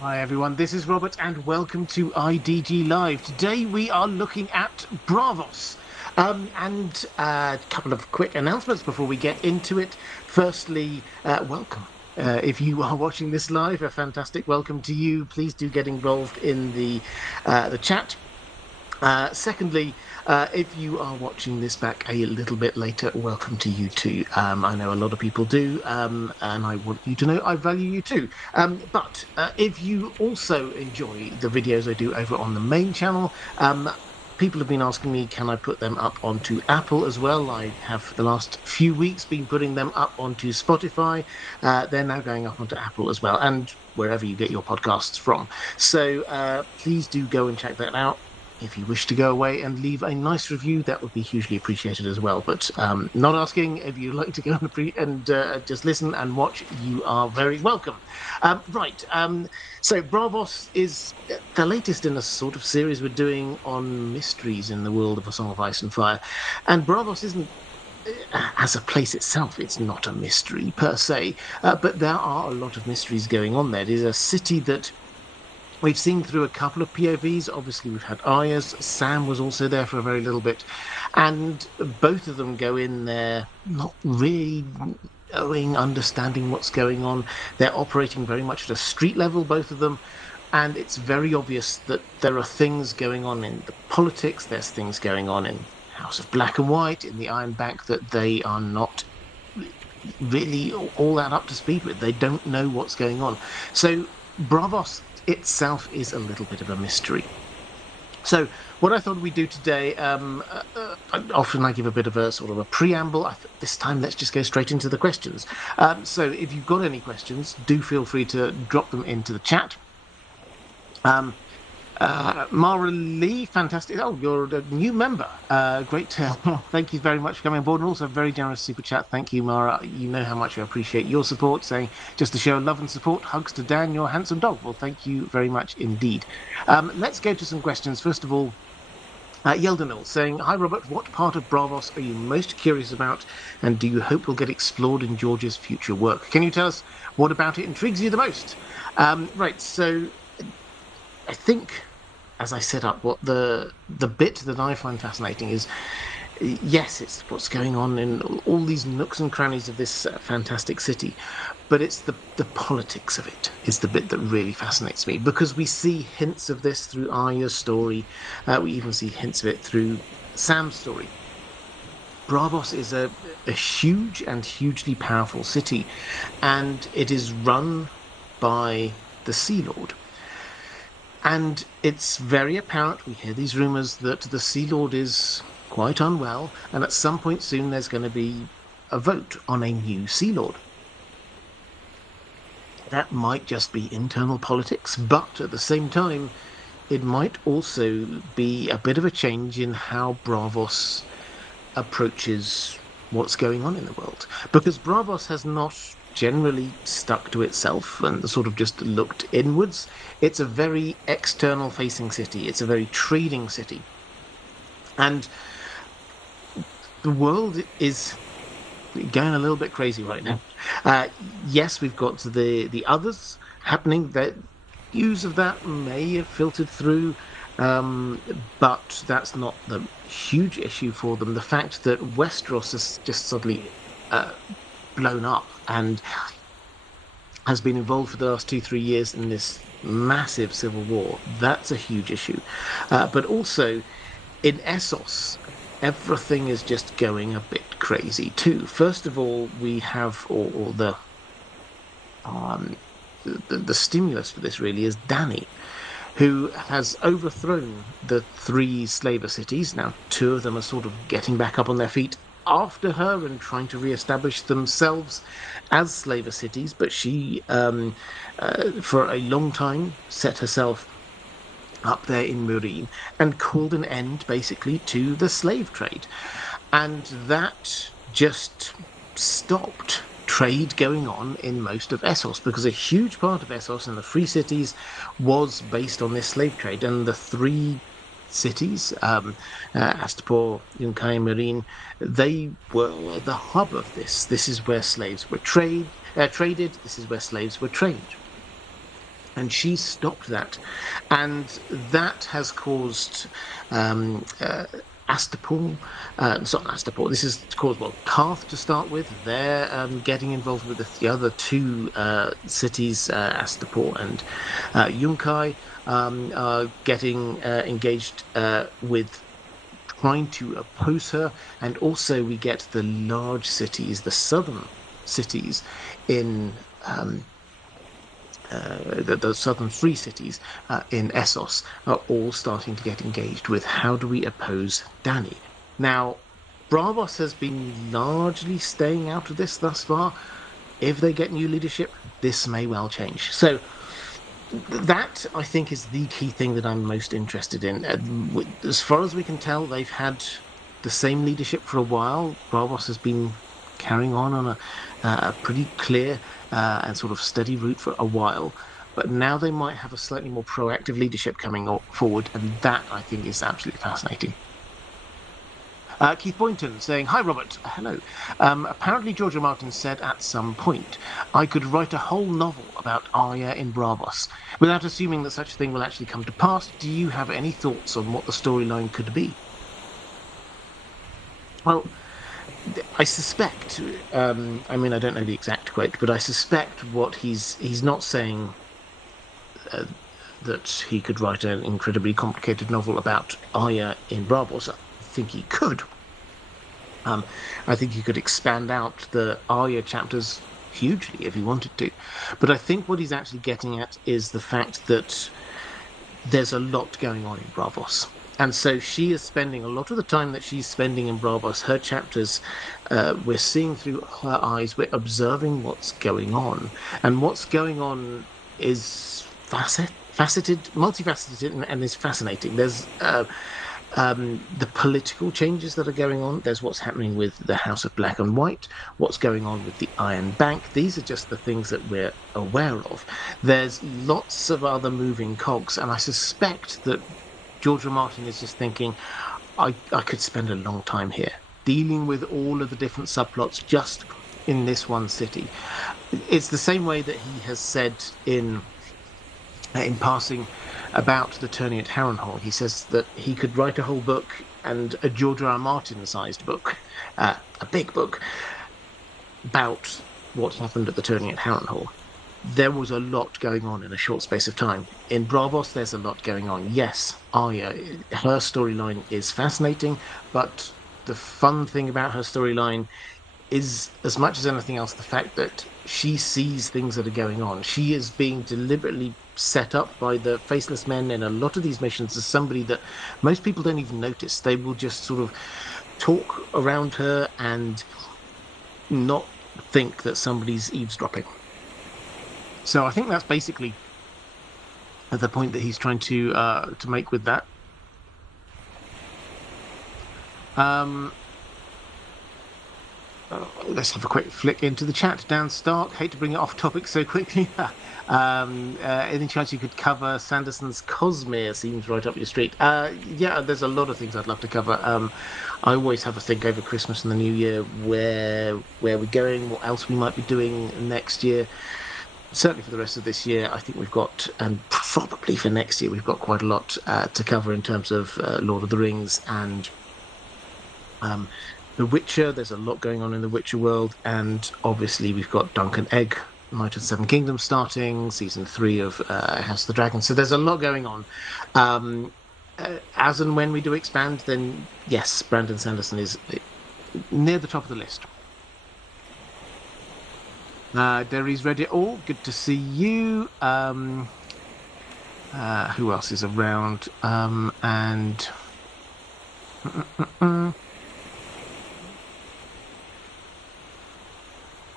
Hi everyone, this is Robert and welcome to IDG Live. Today we are looking at Braavos. And a couple of quick announcements before we get into it. Firstly, welcome. If you are watching this live, a fantastic welcome to you. Please do get involved in the chat. Secondly, if you are watching this back a little bit later, welcome to you too. I know a lot of people do, and I want you to know I value you too. But if you also enjoy the videos I do over on the main channel, people have been asking me, can I put them up onto Apple as well? I have for the last few weeks been putting them up onto Spotify. They're now going up onto Apple as well, and wherever you get your podcasts from. So please do go and check that out. If you wish to go away and leave a nice review, that would be hugely appreciated as well. But not asking if you'd like to go and just listen and watch, you are very welcome. Right. So Bravos is the latest in a sort of series we're doing on mysteries in the world of A Song of Ice and Fire. And Bravos isn't, as a place itself, it's not a mystery per se, but there are a lot of mysteries going on there. It is a city that we've seen through a couple of POVs. Obviously, we've had Arya's. Sam was also there for a very little bit. And both of them go in there not really knowing, understanding what's going on. They're operating very much at a street level, both of them. And it's very obvious that there are things going on in the politics. There's things going on in House of Black and White, in the Iron Bank, that they are not really all that up to speed with. They don't know what's going on. So Bravos itself is a little bit of a mystery. So what I thought we'd do today, often I give a bit of a sort of a preamble. This time, let's just go straight into the questions. So if you've got any questions, do feel free to drop them into the chat. Mara Lee, fantastic. Oh, you're a new member. Great to thank you very much for coming on board, and also very generous super chat. Thank you, Mara. You know how much I appreciate your support. Saying just to show love and support, hugs to Dan, your handsome dog. Well, thank you very much indeed. Let's go to some questions. First of all, Yeldenil saying, "Hi Robert, what part of Bravos are you most curious about, and do you hope will get explored in George's future work? Can you tell us what about it intrigues you the most?" Right, so I think, as I set up, what the bit that I find fascinating is, yes, it's what's going on in all these nooks and crannies of this fantastic city, but it's the politics of it is the bit that really fascinates me, because we see hints of this through Arya's story. We even see hints of it through Sam's story. Braavos is a huge and hugely powerful city, and it is run by the Sea Lord. And it's very apparent, we hear these rumours, that the Sea Lord is quite unwell, and at some point soon there's going to be a vote on a new Sea Lord. That might just be internal politics, but at the same time, it might also be a bit of a change in how Braavos approaches what's going on in the world. Because Braavos has not generally stuck to itself and sort of just looked inwards. It's a very external facing city. It's a very trading city. And the world is going a little bit crazy right now. Yes, we've got the others happening. That news of that may have filtered through, but that's not the huge issue for them. The fact that Westeros has just suddenly blown up and has been involved for the last 2-3 years in this massive civil war, that's a huge issue. But also in Essos, everything is just going a bit crazy too. First of all, we have all the stimulus for this really is Dany, who has overthrown the 3 slaver cities. Now, 2 of them are sort of getting back up on their feet after her and trying to re-establish themselves as slaver cities, but she, for a long time, set herself up there in Meereen and called an end, basically, to the slave trade. And that just stopped trade going on in most of Essos, because a huge part of Essos and the free cities was based on this slave trade. And the 3 cities, Astapor, Yunkai, and Meereen, they were the hub of this. This is where slaves were traded. This is where slaves were trained. and she stopped that, and that has caused Astapor, it's not Astapor. This has caused Karth to start with. They're getting involved with the other two cities, Astapor and Yunkai, are getting engaged with trying to oppose her, and also we get the large cities, the southern cities in. The southern free cities in Essos are all starting to get engaged with how do we oppose Dany. Now, Braavos has been largely staying out of this thus far. If they get new leadership, this may well change. So that, I think, is the key thing that I'm most interested in. As far as we can tell, they've had the same leadership for a while. Braavos has been carrying on a pretty clear and sort of steady route for a while. But now they might have a slightly more proactive leadership coming forward, and that, I think, is absolutely fascinating. Keith Boynton saying, "Hi, Robert. Hello. Apparently, George R. Martin said at some point, I could write a whole novel about Arya in Braavos. Without assuming that such a thing will actually come to pass, do you have any thoughts on what the storyline could be?" Well, I suspect, I mean, I don't know the exact quote, but I suspect what he's not saying that he could write an incredibly complicated novel about Arya in Braavos. I think he could. I think he could expand out the Arya chapters hugely if he wanted to. But I think what he's actually getting at is the fact that there's a lot going on in Braavos. And so she is spending a lot of the time that she's spending in Braavos, her chapters, we're seeing through her eyes, we're observing what's going on. And what's going on is faceted, multifaceted, and is fascinating. There's the political changes that are going on. There's what's happening with the House of Black and White, what's going on with the Iron Bank. These are just the things that we're aware of. There's lots of other moving cogs, and I suspect that George R. Martin is just thinking, I could spend a long time here dealing with all of the different subplots just in this one city. It's the same way that he has said in passing about the turning at Harrenhal. He says that he could write a whole book, and a George R. R. Martin-sized book, a big book, about what happened at the turning at Harrenhal. There was a lot going on in a short space of time. In Braavos, there's a lot going on. Yes, Arya, her storyline is fascinating, but the fun thing about her storyline is, as much as anything else, the fact that she sees things that are going on. She is being deliberately set up by the Faceless Men in a lot of these missions as somebody that most people don't even notice. They will just sort of talk around her and not think that somebody's eavesdropping. So I think that's basically the point that he's trying to make with that. Let's have a quick flick into the chat. Dan Stark, hate to bring it off topic so quickly. Any chance you could cover Sanderson's Cosmere? Seems right up your street. Yeah, there's a lot of things I'd love to cover. I always have a think over Christmas and the New Year where we're going, what else we might be doing next year. Certainly for the rest of this year, I think we've got, and probably for next year, we've got quite a lot to cover in terms of Lord of the Rings and The Witcher. There's a lot going on in the Witcher world, and obviously we've got Dunk and Egg, Knight of the Seven Kingdoms starting, season 3 of House of the Dragon. So there's a lot going on. As and when we do expand, then yes, Brandon Sanderson is near the top of the list. Derry's read it all. Good to see you. Who else is around? And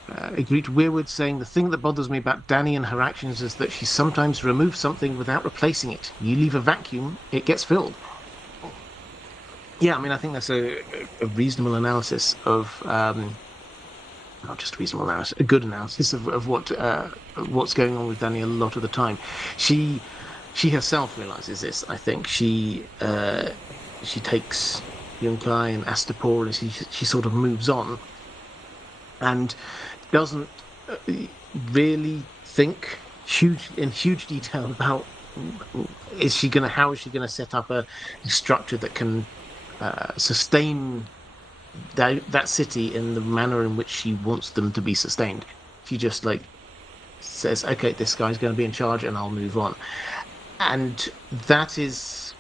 Agreed Weirwood saying the thing that bothers me about Dany and her actions is that she sometimes removes something without replacing it. You leave a vacuum, it gets filled. Yeah, I mean, I think that's a reasonable analysis of. Not just reasonable analysis, a good analysis of what's going on with Dany a lot of the time. She herself realizes this. I think she takes Yunkai and Astapor and she sort of moves on and doesn't really think huge detail about how is she going to set up a structure that can sustain that city in the manner in which she wants them to be sustained. She just like says, okay, this guy's going to be in charge and I'll move on. And that is,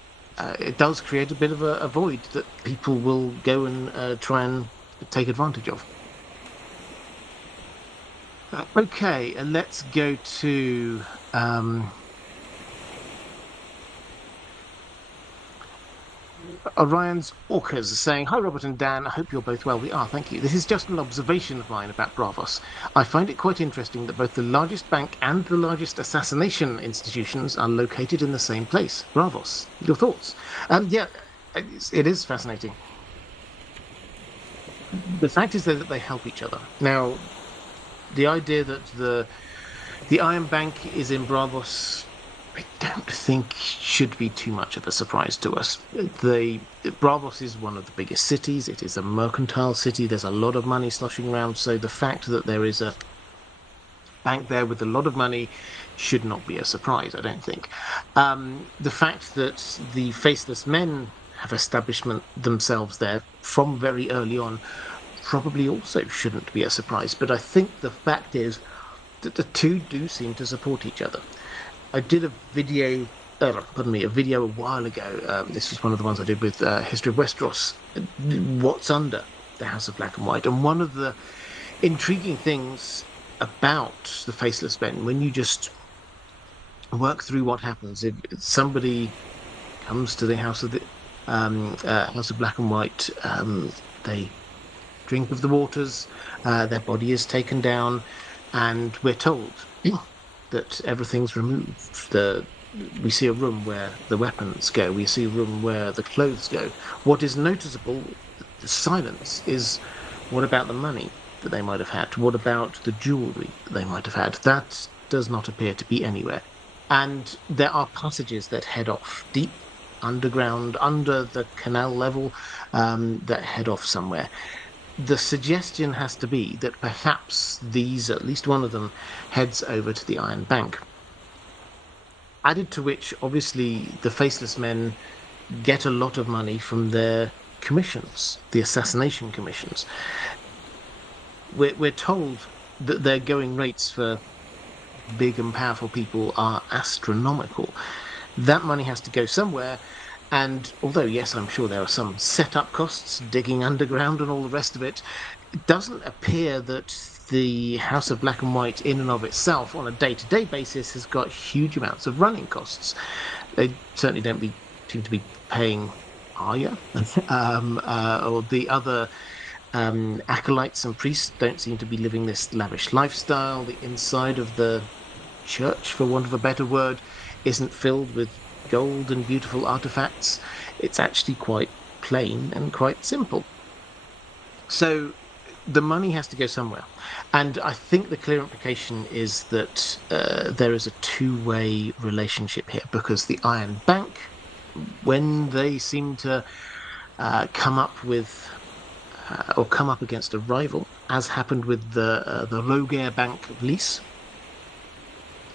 it does create a bit of a void that people will go and try and take advantage of. Okay, and let's go to Orion's Orcas saying, "Hi, Robert and Dan. I hope you're both well. We are, thank you. This is just an observation of mine about Braavos. I find it quite interesting that both the largest bank and the largest assassination institutions are located in the same place, Braavos. Your thoughts?" Yeah, it is fascinating. The fact is that they help each other. Now, the idea that the Iron Bank is in Braavos, I don't think should be too much of a surprise to us. Braavos is one of the biggest cities. It is a mercantile city. There's a lot of money sloshing around. So the fact that there is a bank there with a lot of money should not be a surprise, I don't think. The fact that the Faceless Men have established themselves there from very early on probably also shouldn't be a surprise. But I think the fact is that the two do seem to support each other. I did a video, a video a while ago. This was one of the ones I did with History of Westeros, what's under the House of Black and White. And one of the intriguing things about the Faceless Men, when you just work through what happens, if somebody comes to the House of Black and White, they drink of the waters, their body is taken down, and we're told that everything's removed. We see a room where the weapons go. We see a room where the clothes go. What is noticeable, the silence, is what about the money that they might have had? What about the jewelry that they might have had? That does not appear to be anywhere. And there are passages that head off deep underground, under the canal level, that head off somewhere. The suggestion has to be that perhaps at least one of them, heads over to the Iron Bank. Added to which, obviously, the Faceless Men get a lot of money from their commissions, the assassination commissions. We're told that their going rates for big and powerful people are astronomical. That money has to go somewhere. And although, yes, I'm sure there are some setup costs, digging underground and all the rest of it, it doesn't appear that the House of Black and White in and of itself on a day-to-day basis has got huge amounts of running costs. They certainly don't seem to be paying Arya, or the other acolytes and priests don't seem to be living this lavish lifestyle. The inside of the church, for want of a better word, isn't filled with gold and beautiful artifacts. It's actually quite plain and quite simple. So the money has to go somewhere. And I think the clear implication is that there is a two-way relationship here, because the Iron Bank, when they seem to come up against a rival, as happened with the Rogair Bank of Lys,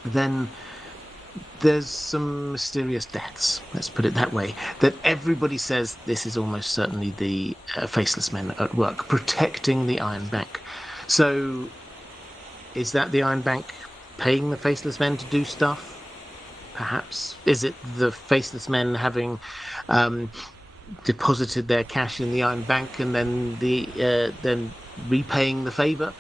then there's some mysterious deaths, let's put it that way, that everybody says this is almost certainly the Faceless Men at work, protecting the Iron Bank. So, is that the Iron Bank paying the Faceless Men to do stuff? Perhaps. Is it the Faceless Men having deposited their cash in the Iron Bank and then repaying the favour?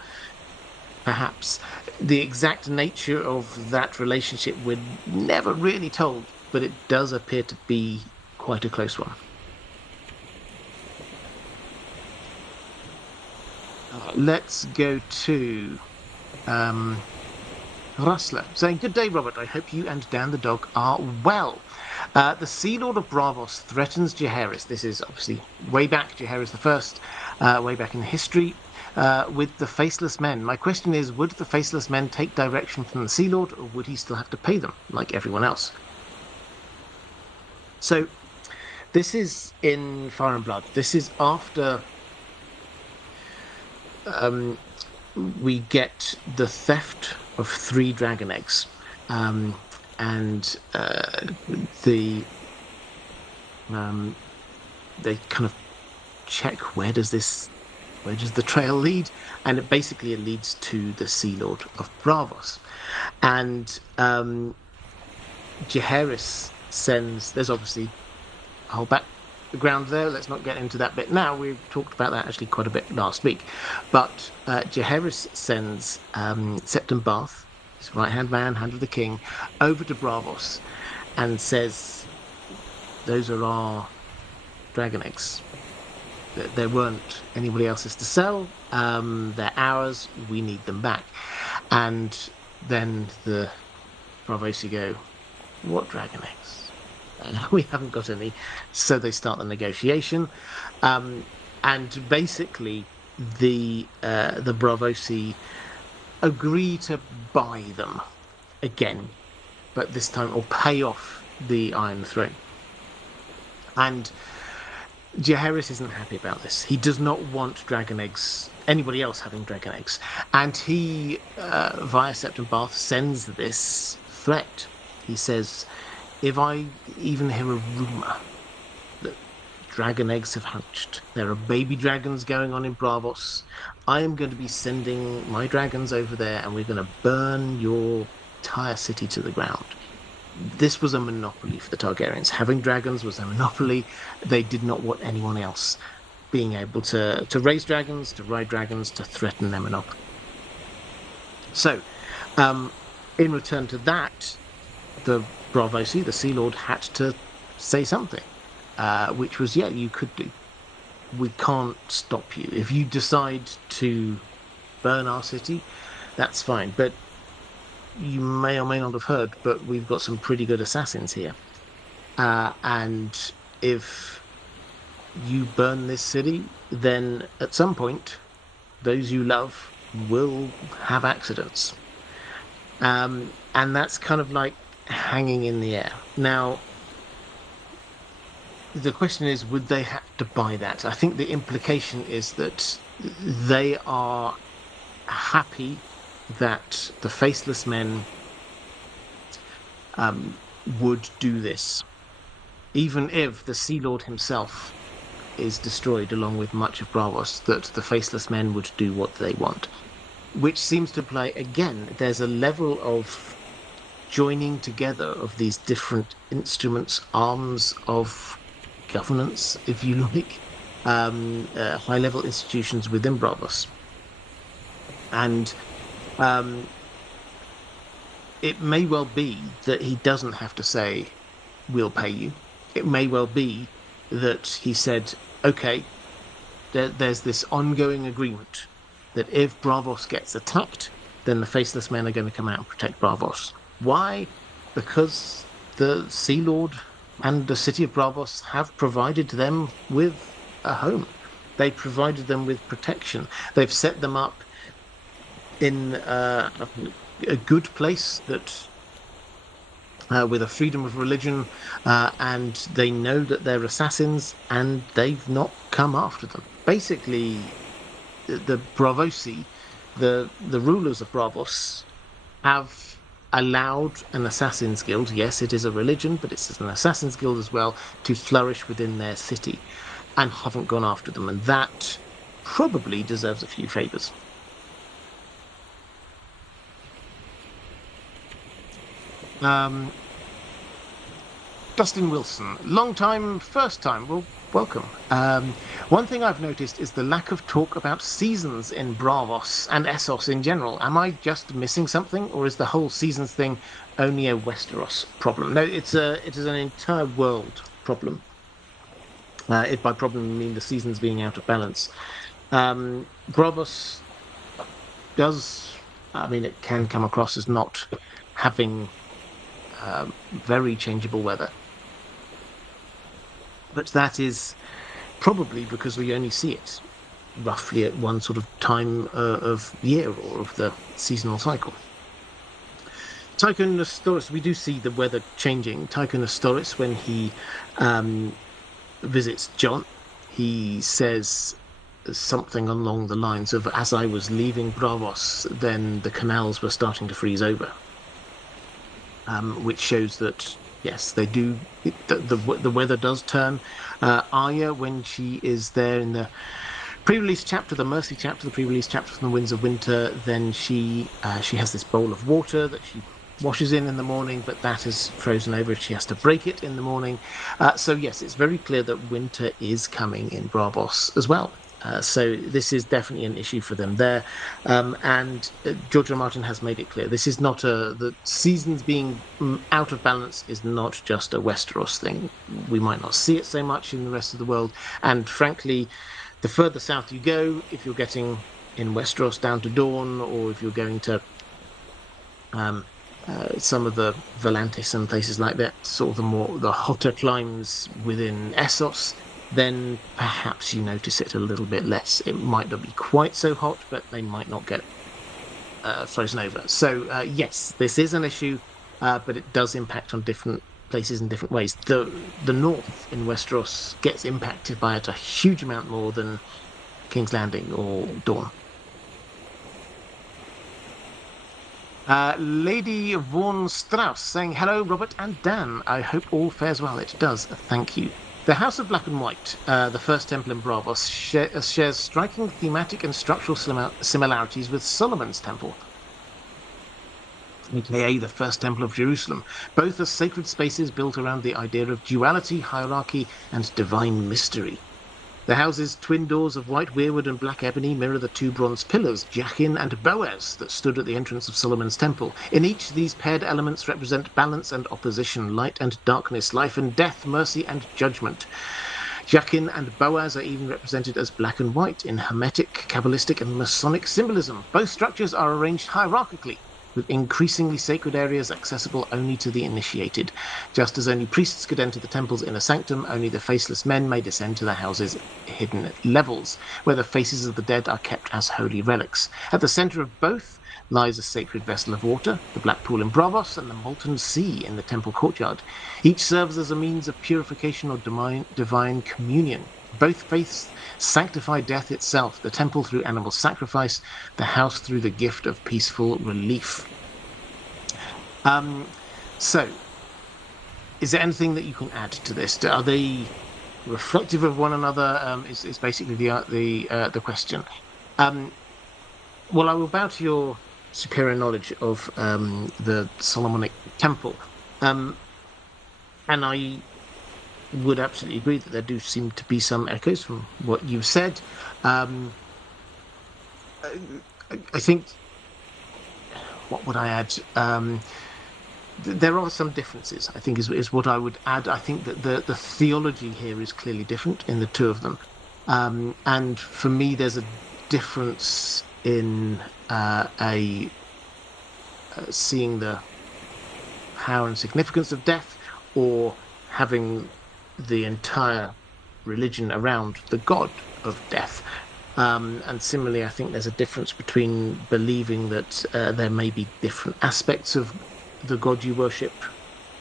Perhaps. The exact nature of that relationship we're never really told, but it does appear to be quite a close one. Let's go to Rustler saying, "Good day, Robert. I hope you and Dan the dog are well. The Sea Lord of Braavos threatens Jaehaerys." This is obviously way back, Jaehaerys the First, way back in history. With the Faceless Men. My question is, would the Faceless Men take direction from the Sea Lord, or would he still have to pay them, like everyone else? So, this is in Fire and Blood. This is after we get the theft of 3 dragon eggs. and they kind of check where does the trail lead, and it leads to the Sea Lord of Braavos, and Jaehaerys sends. There's obviously a whole background there. Let's not get into that bit now. We talked about that actually quite a bit last week, but Jaehaerys sends Septon Bath, his right-hand man, hand of the king, over to Braavos, and says, "Those are our dragon eggs. There weren't anybody else's to sell. They're ours. We need them back." And then the Braavosi go, "What dragon eggs? We haven't got any." So they start the negotiation, and basically the Braavosi agree to buy them again, but this time, or pay off the Iron Throne. And Jaehaerys isn't happy about this. He does not want dragon eggs, anybody else having dragon eggs. And he, via Septon Bath, sends this threat. He says, "If I even hear a rumour that dragon eggs have hatched, there are baby dragons going on in Braavos, I am going to be sending my dragons over there, and we're going to burn your entire city to the ground." This was a monopoly for the Targaryens. Having dragons was a monopoly. They did not want anyone else being able to raise dragons, to ride dragons, to threaten their monopoly. So, in return to that, the Braavosi, the Sea Lord, had to say something, which was, "Yeah, you could do. We can't stop you. If you decide to burn our city, that's fine. But you may or may not have heard, but we've got some pretty good assassins here. And if you burn this city, then at some point, those you love will have accidents." And that's kind of like hanging in the air. Now, the question is, would they have to buy that? I think the implication is that they are happy that the Faceless Men would do this, even if the Sea Lord himself is destroyed along with much of Braavos, that the Faceless Men would do what they want. Which seems to play, again, there's a level of joining together of these different instruments, arms of governance, if you like, high-level institutions within Braavos. And it may well be that he doesn't have to say, "We'll pay you." It may well be that he said, "Okay, there's this ongoing agreement that if Braavos gets attacked, then the Faceless Men are going to come out and protect Braavos." Why? Because the Sea Lord and the city of Braavos have provided them with a home. They provided them with protection. They've set them up in a good place that with a freedom of religion, and they know that they're assassins, and they've not come after them. Basically, the Braavosi, the rulers of Braavos, have allowed an assassin's guild, yes, it is a religion, but it's an assassin's guild as well, to flourish within their city, and haven't gone after them, and that probably deserves a few favours. Dustin Wilson, long time, first time. Well, welcome. One thing I've noticed is the lack of talk about seasons in Braavos and Essos in general. Am I just missing something, or is the whole seasons thing only a Westeros problem? No, it is an entire world problem. By problem, I mean the seasons being out of balance. Braavos does, I mean, it can come across as not having very changeable weather. But that is probably because we only see it roughly at one sort of time of year or of the seasonal cycle. Tycho Nestoris, we do see the weather changing. Tycho Nestoris, when he visits Jon, he says something along the lines of, "As I was leaving Braavos, then the canals were starting to freeze over." which shows that yes, they do. The weather does turn. Arya, when she is there in the pre-release chapter, the Mercy chapter, the pre-release chapter from the Winds of Winter, then she has this bowl of water that she washes in the morning, but that is frozen over. She has to break it in the morning. So yes, it's very clear that winter is coming in Braavos as well. So this is definitely an issue for them there, and George R. R. Martin has made it clear this is not the seasons being out of balance is not just a Westeros thing. We might not see it so much in the rest of the world, and frankly, the further south you go, if you're getting in Westeros down to Dawn, or if you're going to some of the Volantis and places like that, sort of the hotter climes within Essos, then perhaps you notice it a little bit less. It might not be quite so hot, but they might not get frozen over. So yes, this is an issue, but it does impact on different places in different ways. The north in Westeros gets impacted by it a huge amount more than King's Landing or Dawn. Lady Vaughan Strauss saying, hello, Robert and Dan. I hope all fares well. It does. Thank you. The House of Black and White, the first temple in Braavos, shares striking thematic and structural similarities with Solomon's Temple, aka the First Temple of Jerusalem. Both are sacred spaces built around the idea of duality, hierarchy, and divine mystery. The house's twin doors of white weirwood and black ebony mirror the two bronze pillars, Jachin and Boaz, that stood at the entrance of Solomon's Temple. In each, these paired elements represent balance and opposition, light and darkness, life and death, mercy and judgment. Jachin and Boaz are even represented as black and white in Hermetic, Kabbalistic, and Masonic symbolism. Both structures are arranged hierarchically, with increasingly sacred areas accessible only to the initiated. Just as only priests could enter the temple's inner sanctum, only the faceless men may descend to the house's hidden levels, where the faces of the dead are kept as holy relics. At the centre of both lies a sacred vessel of water, the Black Pool in Braavos, and the Molten Sea in the temple courtyard. Each serves as a means of purification or divine communion. Both faiths sanctify death itself, the temple through animal sacrifice, the house through the gift of peaceful relief. So, is there anything that you can add to this? Are they reflective of one another? Is basically the question. Well, I will bow to your superior knowledge of the Solomonic Temple, and I would absolutely agree that there do seem to be some echoes from what you've said. I think, what would I add? There are some differences, I think, is what I would add. I think that the theology here is clearly different in the two of them. And for me, there's a difference in seeing the power and significance of death, or having the entire religion around the god of death. And similarly, I think there's a difference between believing that there may be different aspects of the god you worship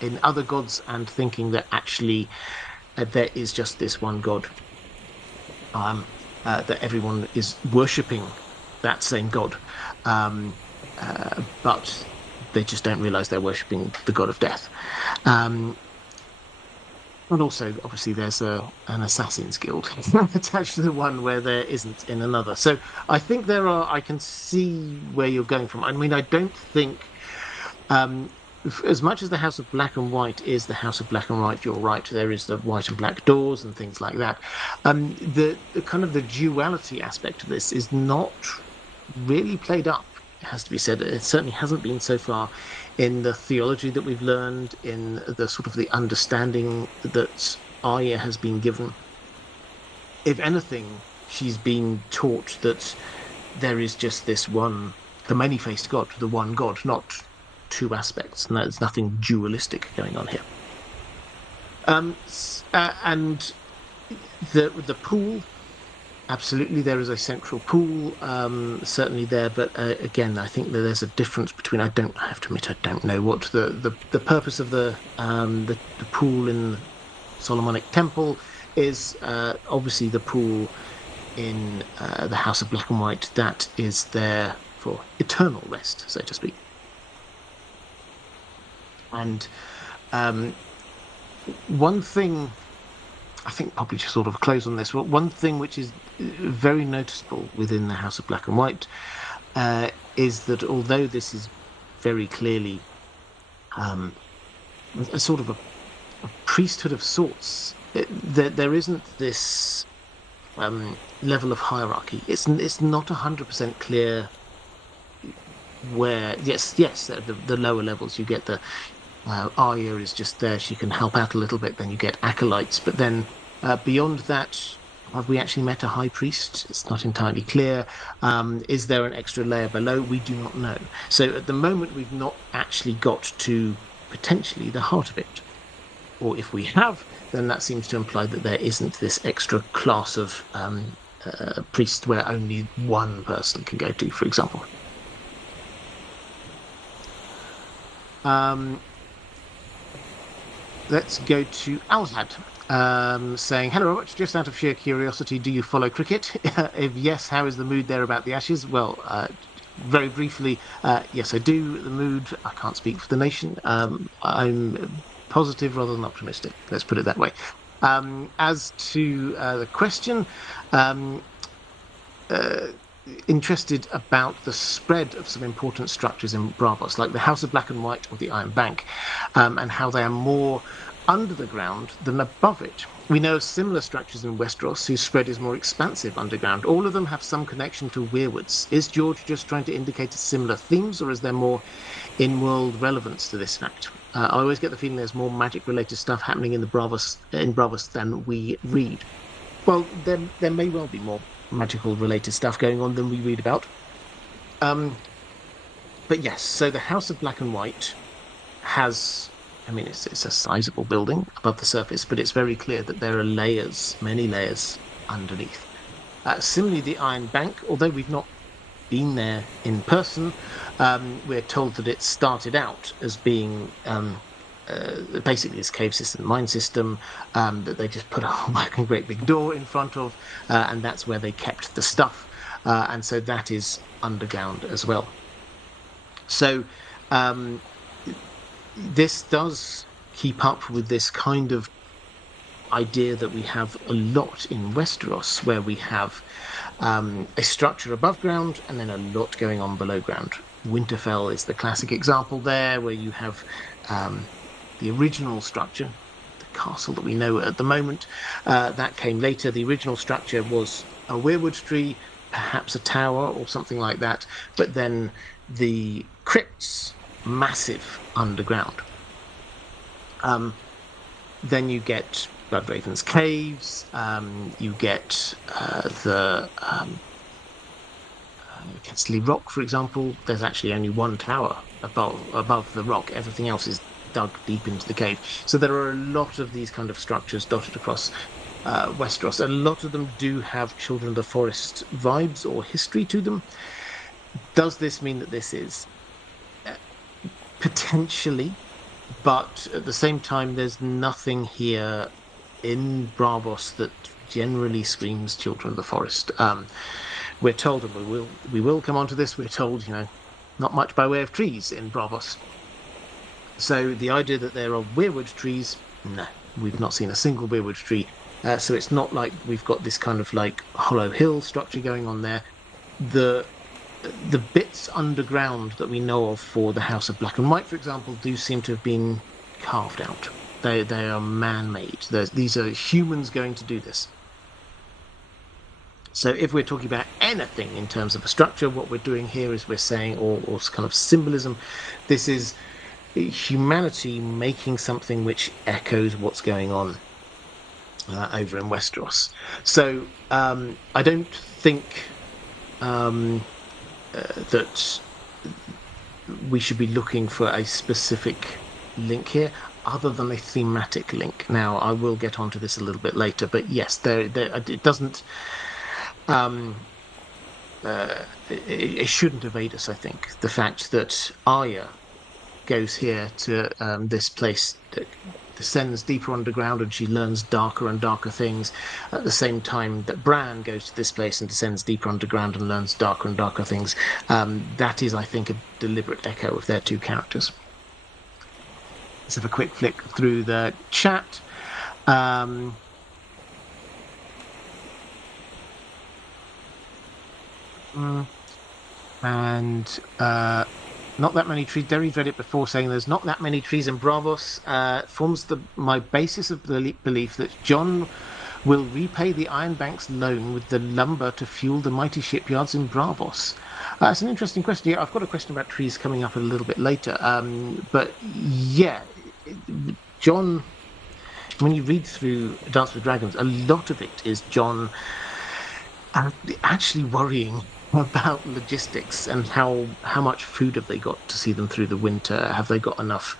in other gods, and thinking that actually there is just this one god, that everyone is worshipping that same god, but they just don't realize they're worshipping the god of death. And also, obviously, there's an Assassin's Guild attached to the one where there isn't in another. So I think I can see where you're going from. I mean, I don't think, as much as the House of Black and White is the House of Black and White, you're right, there is the white and black doors and things like that. The kind of the duality aspect of this is not really played up, it has to be said. It certainly hasn't been so far in the theology that we've learned, in the sort of the understanding that Arya has been given. If anything, she's been taught that there is just this one, the many-faced god, the one god, not two aspects, and there's nothing dualistic going on here. And the pool, absolutely, there is a central pool, certainly there, but again, I think that there's a difference between. I have to admit, I don't know what the purpose of the pool in the Solomonic Temple is. Obviously, the pool in the House of Black and White, that is there for eternal rest, so to speak. And one thing, I think probably to sort of close on this, but one thing which is very noticeable within the House of Black and White is that although this is very clearly a sort of a priesthood of sorts, there isn't this level of hierarchy. It's not 100% clear where. Yes, at the lower levels you get the Arya is just there. She can help out a little bit. Then you get acolytes, but then beyond that, have we actually met a high priest? It's not entirely clear. Is there an extra layer below? We do not know. So at the moment, we've not actually got to potentially the heart of it. Or if we have, then that seems to imply that there isn't this extra class of priest where only one person can go to, for example. Let's go to Alhad, saying, "Hello, Robert. Just out of sheer curiosity, do you follow cricket? If yes, how is the mood there about the Ashes?" Well, very briefly, yes, I do. The mood, I can't speak for the nation. I'm positive rather than optimistic. Let's put it that way. As to the question, interested about the spread of some important structures in Braavos, like the House of Black and White or the Iron Bank, and how they are more under the ground than above it. We know of similar structures in Westeros whose spread is more expansive underground. All of them have some connection to weirwoods. Is George just trying to indicate similar themes, or is there more in-world relevance to this fact? I always get the feeling there's more magic-related stuff happening in Braavos than we read. Well, there may well be more magical-related stuff going on than we read about. But yes, so the House of Black and White has, I mean, it's a sizable building above the surface, but it's very clear that there are layers, many layers underneath. Similarly, the Iron Bank, although we've not been there in person, we're told that it started out as being basically this cave system, mine system, that they just put a great big door in front of, and that's where they kept the stuff. And so that is underground as well. So this does keep up with this kind of idea that we have a lot in Westeros, where we have a structure above ground and then a lot going on below ground. Winterfell is the classic example there, where you have the original structure, the castle that we know at the moment, that came later. The original structure was a weirwood tree, perhaps a tower or something like that, but then the crypts, massive underground. Then you get Bloodraven's caves, you get the Castle Rock, for example. There's actually only one tower above the rock. Everything else is dug deep into the cave. So there are a lot of these kind of structures dotted across Westeros. A lot of them do have Children of the Forest vibes or history to them. Does this mean that this is potentially, but at the same time, there's nothing here in Braavos that generally screams Children of the Forest. We're told, and we will come on to this, we're told, not much by way of trees in Braavos. So the idea that there are weirwood trees, no, we've not seen a single weirwood tree. So it's not like we've got this kind of like hollow hill structure going on there. The bits underground that we know of for the House of Black and White, for example, do seem to have been carved out. They are man-made. These are humans going to do this. So if we're talking about anything in terms of a structure, what we're doing here is we're saying, or kind of symbolism, this is humanity making something which echoes what's going on over in Westeros. So I don't think that we should be looking for a specific link here, other than a thematic link. Now, I will get onto this a little bit later, but yes, it doesn't. It shouldn't evade us, I think. The fact that Arya goes here to this place that descends deeper underground and she learns darker and darker things, at the same time that Bran goes to this place and descends deeper underground and learns darker and darker things. That is, I think, a deliberate echo of their two characters. Let's have a quick flick through the chat. And not that many trees. Derry's read it before, saying there's not that many trees in Braavos. Forms my basis of belief that John will repay the Iron Bank's loan with the lumber to fuel the mighty shipyards in Braavos. It's an interesting question. Yeah, I've got a question about trees coming up a little bit later. But yeah, John, when you read through Dance with Dragons, a lot of it is John actually worrying about logistics and how much food have they got to see them through the winter? Have they got enough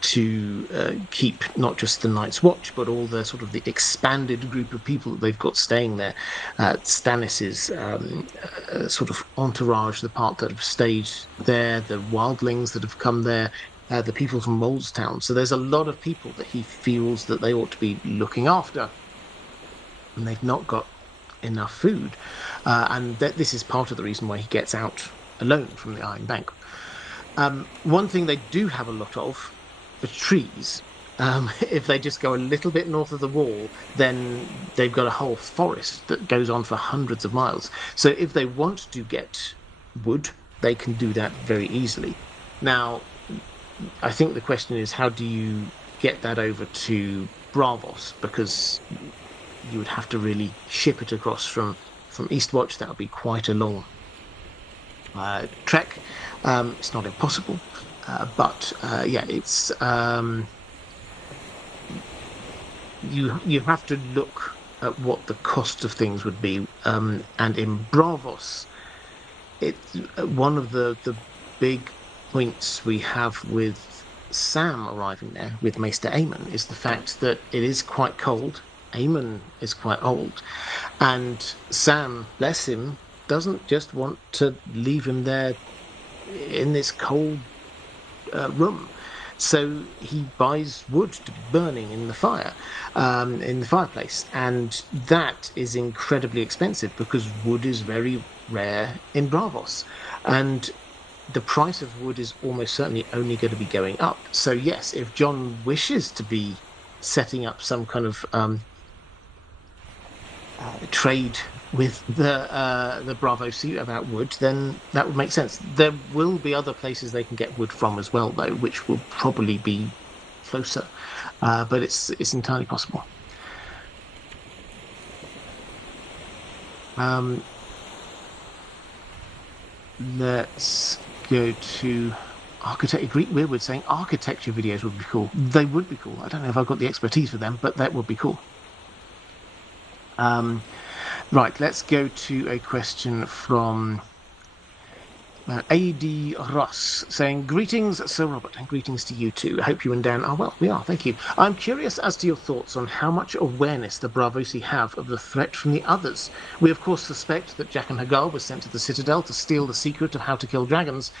to keep not just the Night's Watch, but all the sort of the expanded group of people that they've got staying there? Stannis's sort of entourage, the part that have stayed there, the wildlings that have come there, the people from Molestown. So there's a lot of people that he feels that they ought to be looking after, and they've not got enough food. And this is part of the reason why he gets out alone from the Iron Bank. One thing they do have a lot of are trees. If they just go a little bit north of the wall, then they've got a whole forest that goes on for hundreds of miles. So if they want to get wood, they can do that very easily. Now, I think the question is, how do you get that over to Braavos? Because you would have to really ship it across from Eastwatch. That would be quite a long trek. It's not impossible, but yeah, it's you have to look at what the cost of things would be. And in Braavos, it's one of the big points we have with Sam arriving there with Maester Aemon is the fact that it is quite cold. Aemon is quite old, and Sam, bless him, doesn't just want to leave him there in this cold room. So he buys wood to be burning in the fire, in the fireplace, and that is incredibly expensive because wood is very rare in Braavos, and the price of wood is almost certainly only going to be going up. So yes, if John wishes to be setting up some kind of trade with the Braavos about wood, then that would make sense. There will be other places they can get wood from as well, though, which will probably be closer, but it's entirely possible. Let's go to Greek Weirwood saying architecture videos would be cool. They would be cool. I don't know if I've got the expertise for them, but that would be cool. Right, let's go to a question from A.D. Ross saying, greetings, Sir Robert, and greetings to you too. I hope you and Dan are well. We are, thank you. I'm curious as to your thoughts on how much awareness the Braavosi have of the threat from the others. We, of course, suspect that Jack and Hagar were sent to the Citadel to steal the secret of how to kill dragons,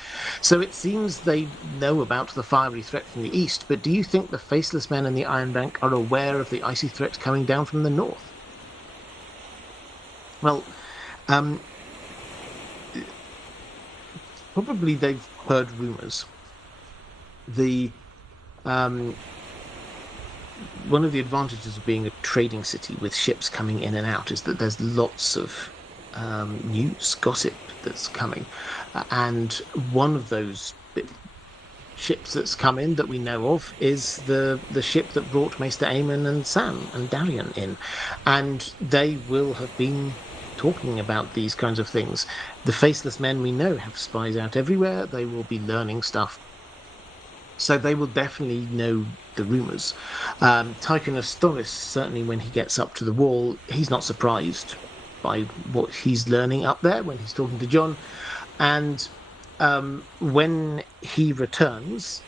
so it seems they know about the fiery threat from the east, but do you think the Faceless Men in the Iron Bank are aware of the icy threat coming down from the north? Well, probably they've heard rumours. One of the advantages of being a trading city with ships coming in and out is that there's lots of news, gossip that's coming, and one of those ships that's come in that we know of is the ship that brought Maester Aemon and Sam and Darian in, and they will have been talking about these kinds of things. The Faceless Men we know have spies out everywhere. They will be learning stuff, so they will definitely know the rumours. Tychon of Storis, certainly when he gets up to the wall, he's not surprised by what he's learning up there when he's talking to John, and when he returns,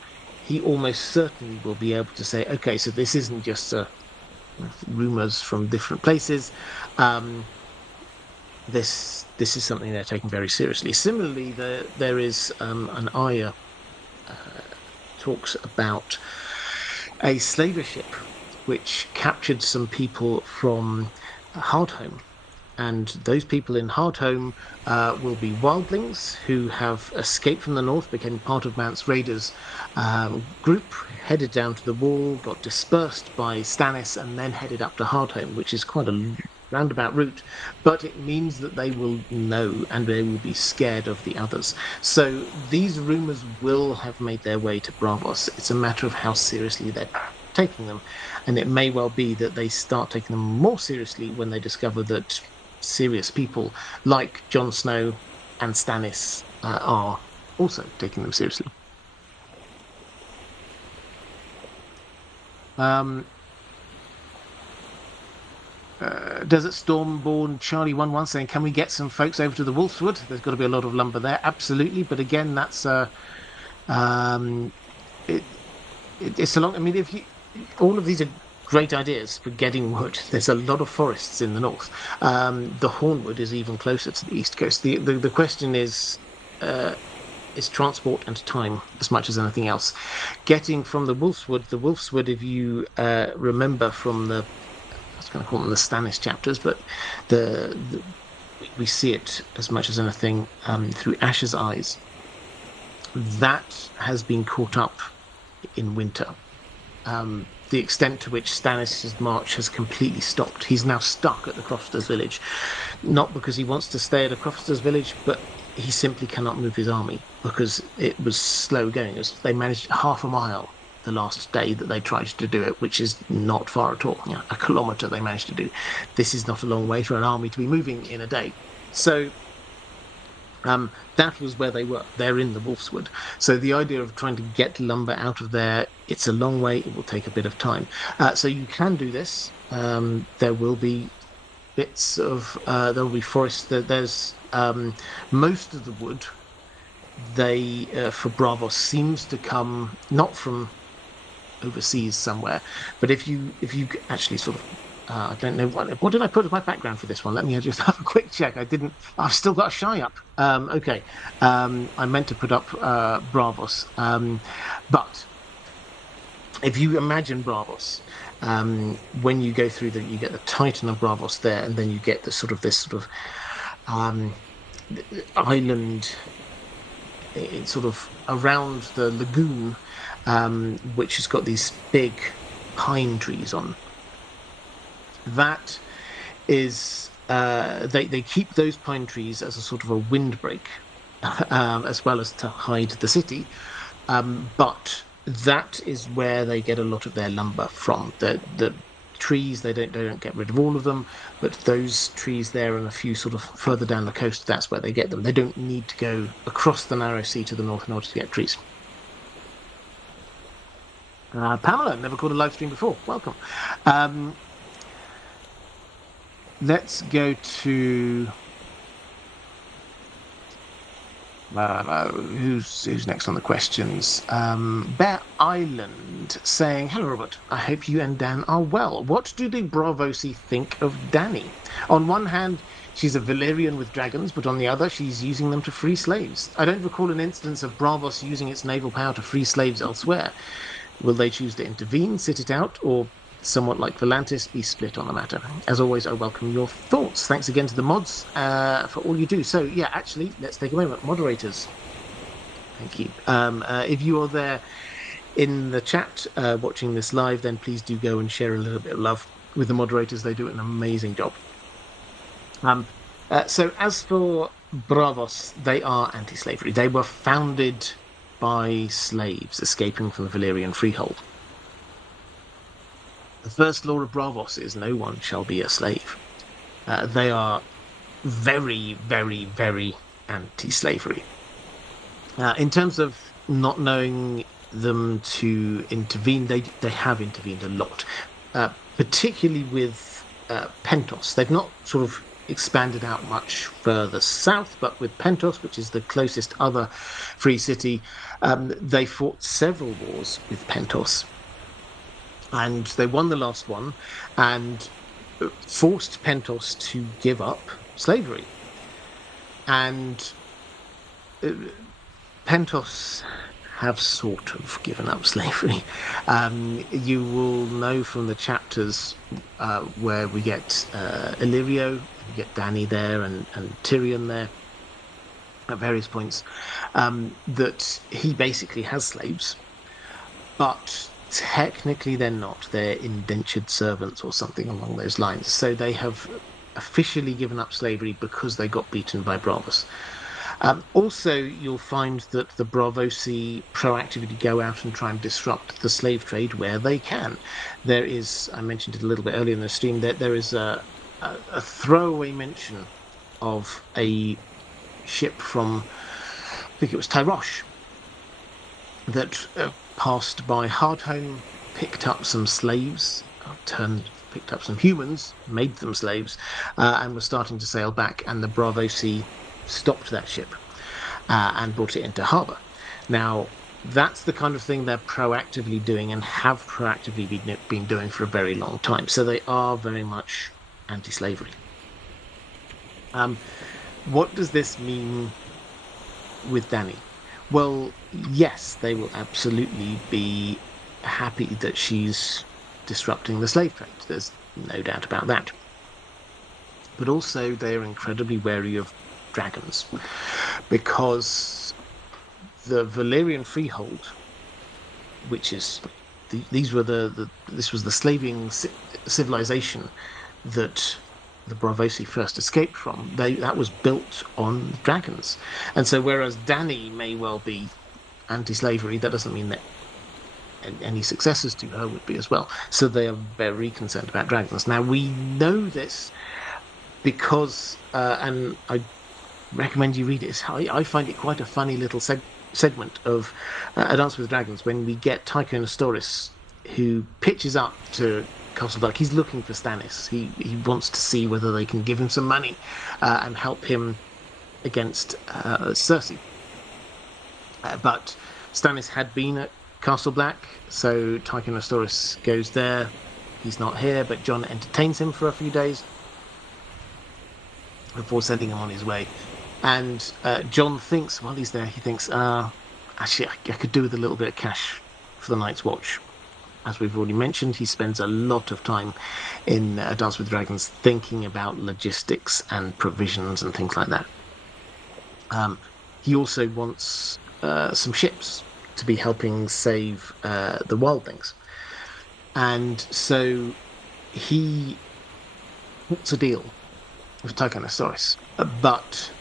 he almost certainly will be able to say, okay, so this isn't just rumours from different places. This is something they're taking very seriously. Similarly, there is an Aya talks about a slaver ship which captured some people from Hardhome, and those people in Hardhome will be wildlings who have escaped from the north, became part of Mount's raiders group, headed down to the wall, got dispersed by Stannis, and then headed up to Hardhome, which is quite a roundabout route, but it means that they will know and they will be scared of the others. So these rumors will have made their way to Braavos. It's a matter of how seriously they're taking them, and it may well be that they start taking them more seriously when they discover that serious people like Jon Snow and Stannis are also taking them seriously. Desert Stormborn Charlie 11 saying, can we get some folks over to the Wolfswood? There's got to be a lot of lumber there. Absolutely, but again, that's it's a long. I mean, if you all of these are great ideas for getting wood. There's a lot of forests in the north. The Hornwood is even closer to the east coast. The question is transport and time as much as anything else. Getting from the Wolfswood, if you remember from I was going to call them the Stannis chapters, but we see it as much as anything through Ash's eyes. That has been caught up in winter. The extent to which Stannis' march has completely stopped. He's now stuck at the Crofters village, not because he wants to stay at the Crofters village, but he simply cannot move his army because it was slow going. They managed half a mile the last day that they tried to do it, which is not far at all. A kilometre they managed to do. This is not a long way for an army to be moving in a day. So that was where they were. They're in the Wolfswood. So the idea of trying to get lumber out of there, it's a long way. It will take a bit of time. So you can do this. There will be bits of there will be forest. There's most of the wood. For Braavos seems to come not from overseas somewhere, but if you actually sort of I don't know what did I put as my background for this one. Let me just have a quick check. I've still got a shy up. Okay, I meant to put up Braavos, but if you imagine Braavos, when you go through you get the Titan of Braavos there, and then you get this sort of island. It's sort of around the lagoon, which has got these big pine trees on. That is, they keep those pine trees as a sort of a windbreak, as well as to hide the city. But that is where they get a lot of their lumber from. The trees, they don't get rid of all of them, but those trees there and a few sort of further down the coast, that's where they get them. They don't need to go across the narrow sea to the north in order to get trees. Pamela, never called a live stream before. Welcome. Let's go to who's next on the questions? Bear Island saying, hello Robert, I hope you and Dan are well. What do the Braavosi think of Dany? On one hand, she's a Valyrian with dragons, but on the other, she's using them to free slaves. I don't recall an instance of Braavos using its naval power to free slaves elsewhere. Will they choose to intervene, sit it out, or somewhat like Volantis, be split on the matter? As always, I welcome your thoughts. Thanks again to the mods for all you do. So, yeah, actually, let's take a moment. Moderators, thank you. If you are there in the chat watching this live, then please do go and share a little bit of love with the moderators. They do an amazing job. So as for Braavos, they are anti-slavery. They were founded by slaves escaping from the Valyrian freehold. The first law of Braavos is no one shall be a slave. They are very, very, very anti-slavery. In terms of not knowing them to intervene, they have intervened a lot, particularly with Pentos. They've not sort of expanded out much further south, but with Pentos, which is the closest other free city, they fought several wars with Pentos. And they won the last one and forced Pentos to give up slavery. And Pentos have sort of given up slavery. You will know from the chapters where we get Illyrio, we get Dany there, and Tyrion there at various points, that he basically has slaves, but technically they're not. They're indentured servants or something along those lines. So they have officially given up slavery because they got beaten by Braavos. Also, you'll find that the Braavosi proactively go out and try and disrupt the slave trade where they can. There is, I mentioned it a little bit earlier in the stream, that there is a throwaway mention of a ship from, I think it was Tyrosh, that passed by Hardhome, picked up some slaves, picked up some humans, made them slaves, and was starting to sail back, and the Braavosi stopped that ship and brought it into harbour. Now, that's the kind of thing they're proactively doing and have proactively been doing for a very long time. So they are very much anti-slavery. What does this mean with Dany? Well, yes, they will absolutely be happy that she's disrupting the slave trade. There's no doubt about that. But also, they are incredibly wary of dragons, because the Valyrian freehold, which is this was the slaving civilization that the Braavosi first escaped from. That was built on dragons, and so whereas Dany may well be anti-slavery, that doesn't mean that any successors to her would be as well. So they are very concerned about dragons. Now, we know this because, and I recommend you read it. I find it quite a funny little segment of A Dance with Dragons when we get Tycho Nestoris, who pitches up to Castle Black. He's looking for Stannis. He wants to see whether they can give him some money and help him against Cersei. But Stannis had been at Castle Black, so Tycho Nestoris goes there. He's not here, but Jon entertains him for a few days before sending him on his way. And Jon thinks, while he's there, actually, I could do with a little bit of cash for the Night's Watch. As we've already mentioned, he spends a lot of time in A Dance with Dragons thinking about logistics and provisions and things like that. He also wants some ships to be helping save the wildlings. And so he wants a deal with Tycho Nestoris. But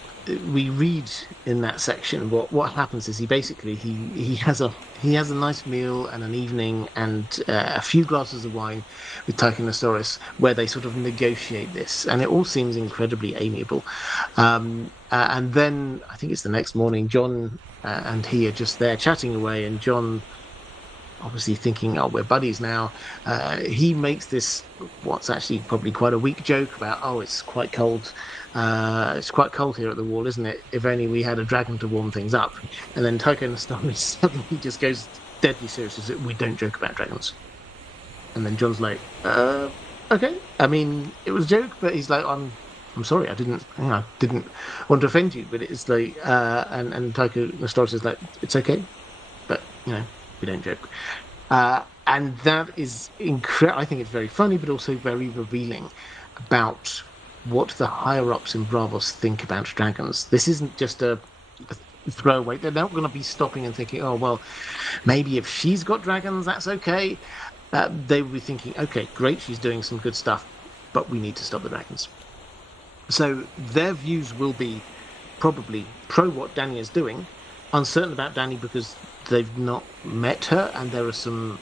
we read in that section what happens is he has a nice meal and an evening and a few glasses of wine with Tycho Nestoris, where they sort of negotiate this, and it all seems incredibly amiable. And then I think it's the next morning, Jon and he are just there chatting away, and Jon, obviously thinking, oh, we're buddies now, he makes this, what's actually probably quite a weak joke about, oh, it's quite cold. It's quite cold here at the wall, isn't it? If only we had a dragon to warm things up. And then Tycho Nestoris suddenly just goes deadly serious. Says, we don't joke about dragons. And then Jon's like, okay. I mean, it was a joke, but he's like, I'm sorry, I didn't want to offend you. But it's like, and Tycho Nestoris is like, it's okay, but we don't joke. And that is incredible. I think it's very funny, but also very revealing about what the higher-ups in Braavos think about dragons. This isn't just a throwaway. They're not going to be stopping and thinking, oh, well, maybe if she's got dragons, that's okay. They will be thinking, okay, great, she's doing some good stuff, but we need to stop the dragons. So their views will be probably pro what Dany is doing, uncertain about Dany because they've not met her, and there are some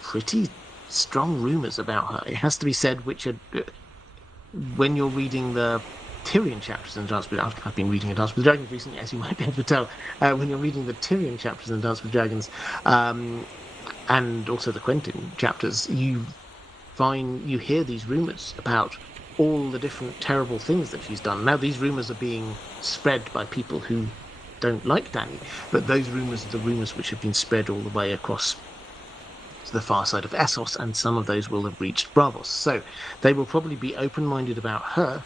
pretty strong rumours about her. It has to be said, which are... when you're reading the Tyrion chapters in Dance with Dragons, I've been reading A Dance with Dragons recently, as you might be able to tell. When you're reading the Tyrion chapters in Dance with Dragons, and also the Quentyn chapters, you hear these rumours about all the different terrible things that she's done. Now, these rumours are being spread by people who don't like Dany, but those rumours are the rumours which have been spread all the way across to the far side of Essos, and some of those will have reached Braavos. So they will probably be open-minded about her,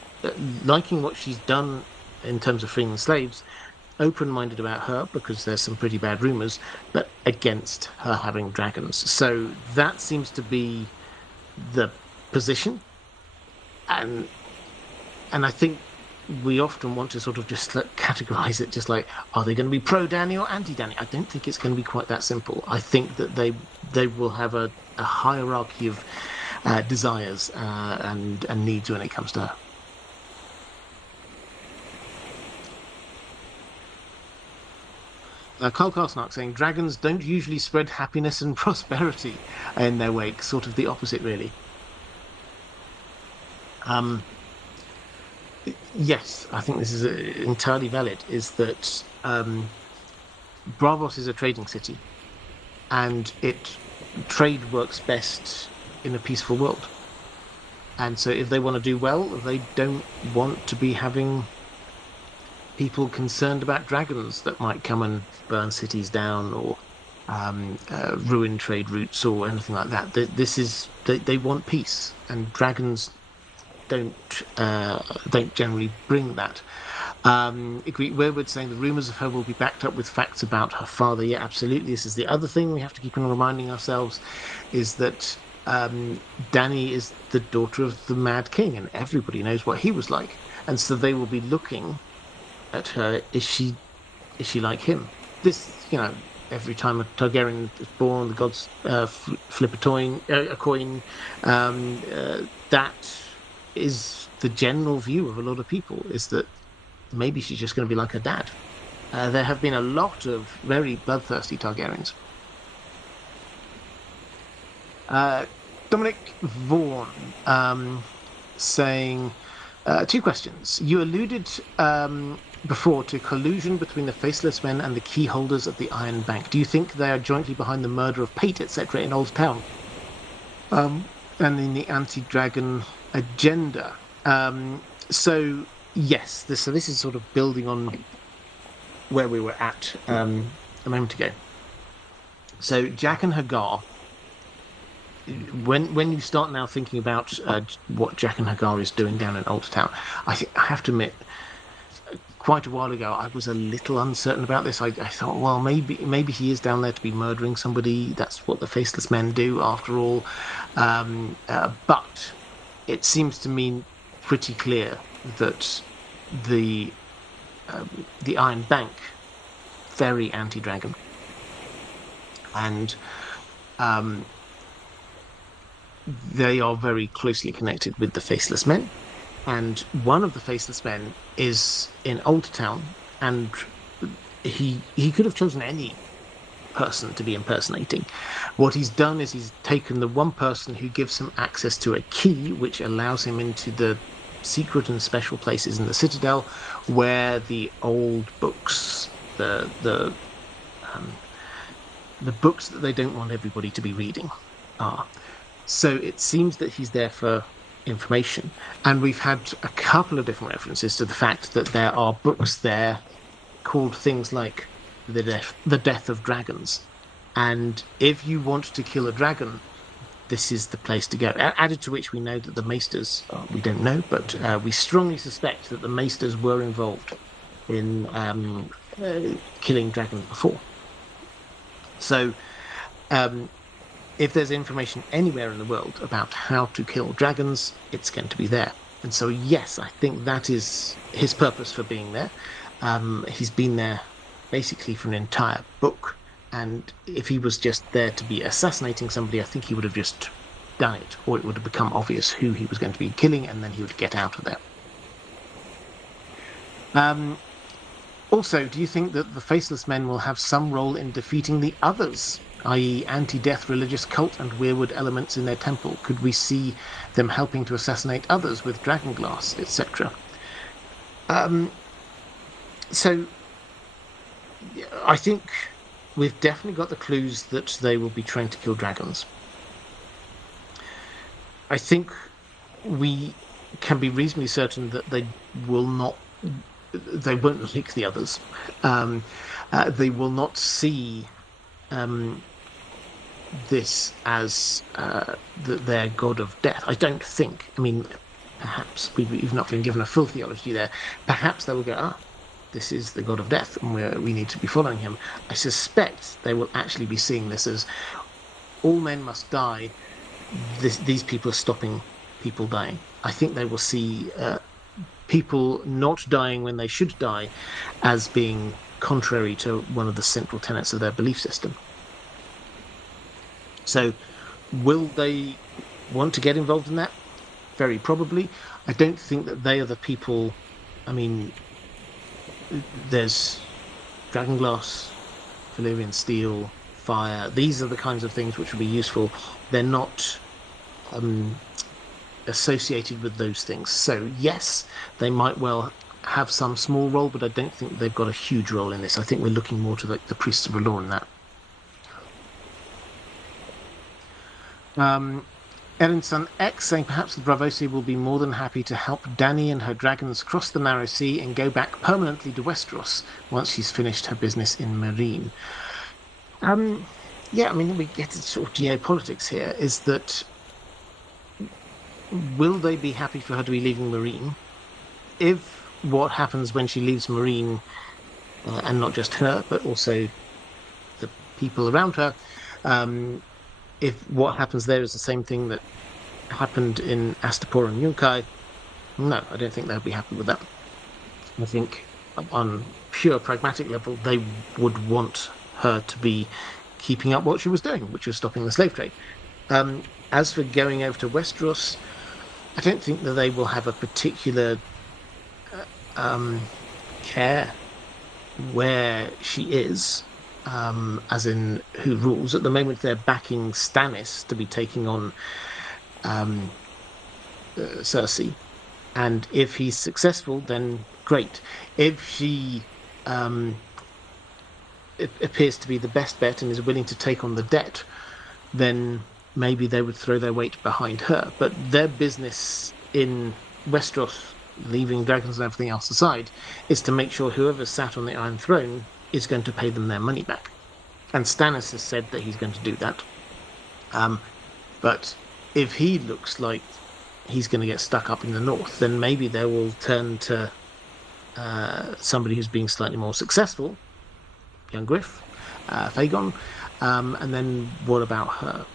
liking what she's done in terms of freeing the slaves, open-minded about her because there's some pretty bad rumors, but against her having dragons. So that seems to be the position, and I think we often want to sort of just categorize it just like, are they going to be pro Danny or anti Danny? I don't think it's going to be quite that simple. I think that they will have a hierarchy of desires and needs when it comes to her. Carl Karsnark saying dragons don't usually spread happiness and prosperity in their wake, sort of the opposite, really. Um, yes, I think this is entirely valid. Is that Braavos is a trading city, and trade works best in a peaceful world. And so, if they want to do well, they don't want to be having people concerned about dragons that might come and burn cities down or ruin trade routes or anything like that. They want peace, and dragons don't generally bring that. Weirwood saying the rumours of her will be backed up with facts about her father. Yeah, absolutely. This is the other thing we have to keep on reminding ourselves, is that Dany is the daughter of the Mad King, and everybody knows what he was like. And so they will be looking at her. Is she like him? This, every time a Targaryen is born, the gods flip a coin. That is the general view of a lot of people, is that maybe she's just going to be like her dad. There have been a lot of very bloodthirsty Targaryens. Dominic Vaughan saying, two questions. You alluded before to collusion between the Faceless Men and the key holders of the Iron Bank. Do you think they are jointly behind the murder of Pate, etc., in Old Town? And in the anti-dragon agenda. So yes, this is sort of building on where we were at a moment ago. So Jack and Hagar. When you start now thinking about what Jack and Hagar is doing down in Old Town, I have to admit, quite a while ago, I was a little uncertain about this. I thought, well, maybe he is down there to be murdering somebody. That's what the Faceless Men do, after all. But it seems to me pretty clear that the Iron Bank, very anti-dragon, and they are very closely connected with the Faceless Men. And one of the Faceless Men is in Old Town, and he could have chosen any person to be impersonating. What he's done is he's taken the one person who gives him access to a key, which allows him into the secret and special places in the Citadel, where the old books, the books that they don't want everybody to be reading, are. So it seems that he's there for information. And we've had a couple of different references to the fact that there are books there called things like the Death of Dragons. And if you want to kill a dragon, this is the place to go. Added to which, we know that the Maesters, we don't know, but we strongly suspect that the Maesters were involved in killing dragons before. So if there's information anywhere in the world about how to kill dragons, it's going to be there. And so, yes, I think that is his purpose for being there. He's been there basically for an entire book. And if he was just there to be assassinating somebody, I think he would have just done it, or it would have become obvious who he was going to be killing, and then he would get out of there. Also, do you think that the Faceless Men will have some role in defeating the others, i.e. anti-death religious cult and weirwood elements in their temple? Could we see them helping to assassinate others with dragonglass, etc.? So, I think we've definitely got the clues that they will be trying to kill dragons. I think we can be reasonably certain that they won't lick the others. They will not see this as their god of death. I don't think. I mean, perhaps we've not been given a full theology there. Perhaps they will go, this is the god of death, and we need to be following him. I suspect they will actually be seeing this as all men must die. These people are stopping people dying. I think they will see people not dying when they should die as being contrary to one of the central tenets of their belief system. So, will they want to get involved in that? Very probably. I don't think that they are the people. I mean, there's dragonglass, Valyrian steel, fire. These are the kinds of things which will be useful. They're not associated with those things. So yes, they might well have some small role, but I don't think they've got a huge role in this. I think we're looking more to the priests of R'hllor in that. Erin's son X saying perhaps the Braavosi will be more than happy to help Dany and her dragons cross the Narrow Sea and go back permanently to Westeros once she's finished her business in Meereen. Yeah, I mean, we get to sort of geopolitics here, is that will they be happy for her to be leaving Meereen? If what happens when she leaves Meereen, and not just her, but also the people around her, if what happens there is the same thing that happened in Astapor and Yunkai, no, I don't think they'll be happy with that. I think on pure pragmatic level, they would want her to be keeping up what she was doing, which was stopping the slave trade. As for going over to Westeros, I don't think that they will have a particular care where she is. As in who rules. At the moment, they're backing Stannis to be taking on Cersei, and if he's successful, then great. If she appears to be the best bet and is willing to take on the debt, then maybe they would throw their weight behind her. But their business in Westeros, leaving dragons and everything else aside, is to make sure whoever's sat on the Iron Throne is going to pay them their money back. And Stannis has said that he's going to do that. But if he looks like he's going to get stuck up in the north, then maybe they will turn to somebody who's being slightly more successful, young Griff, Fagon, and then what about her?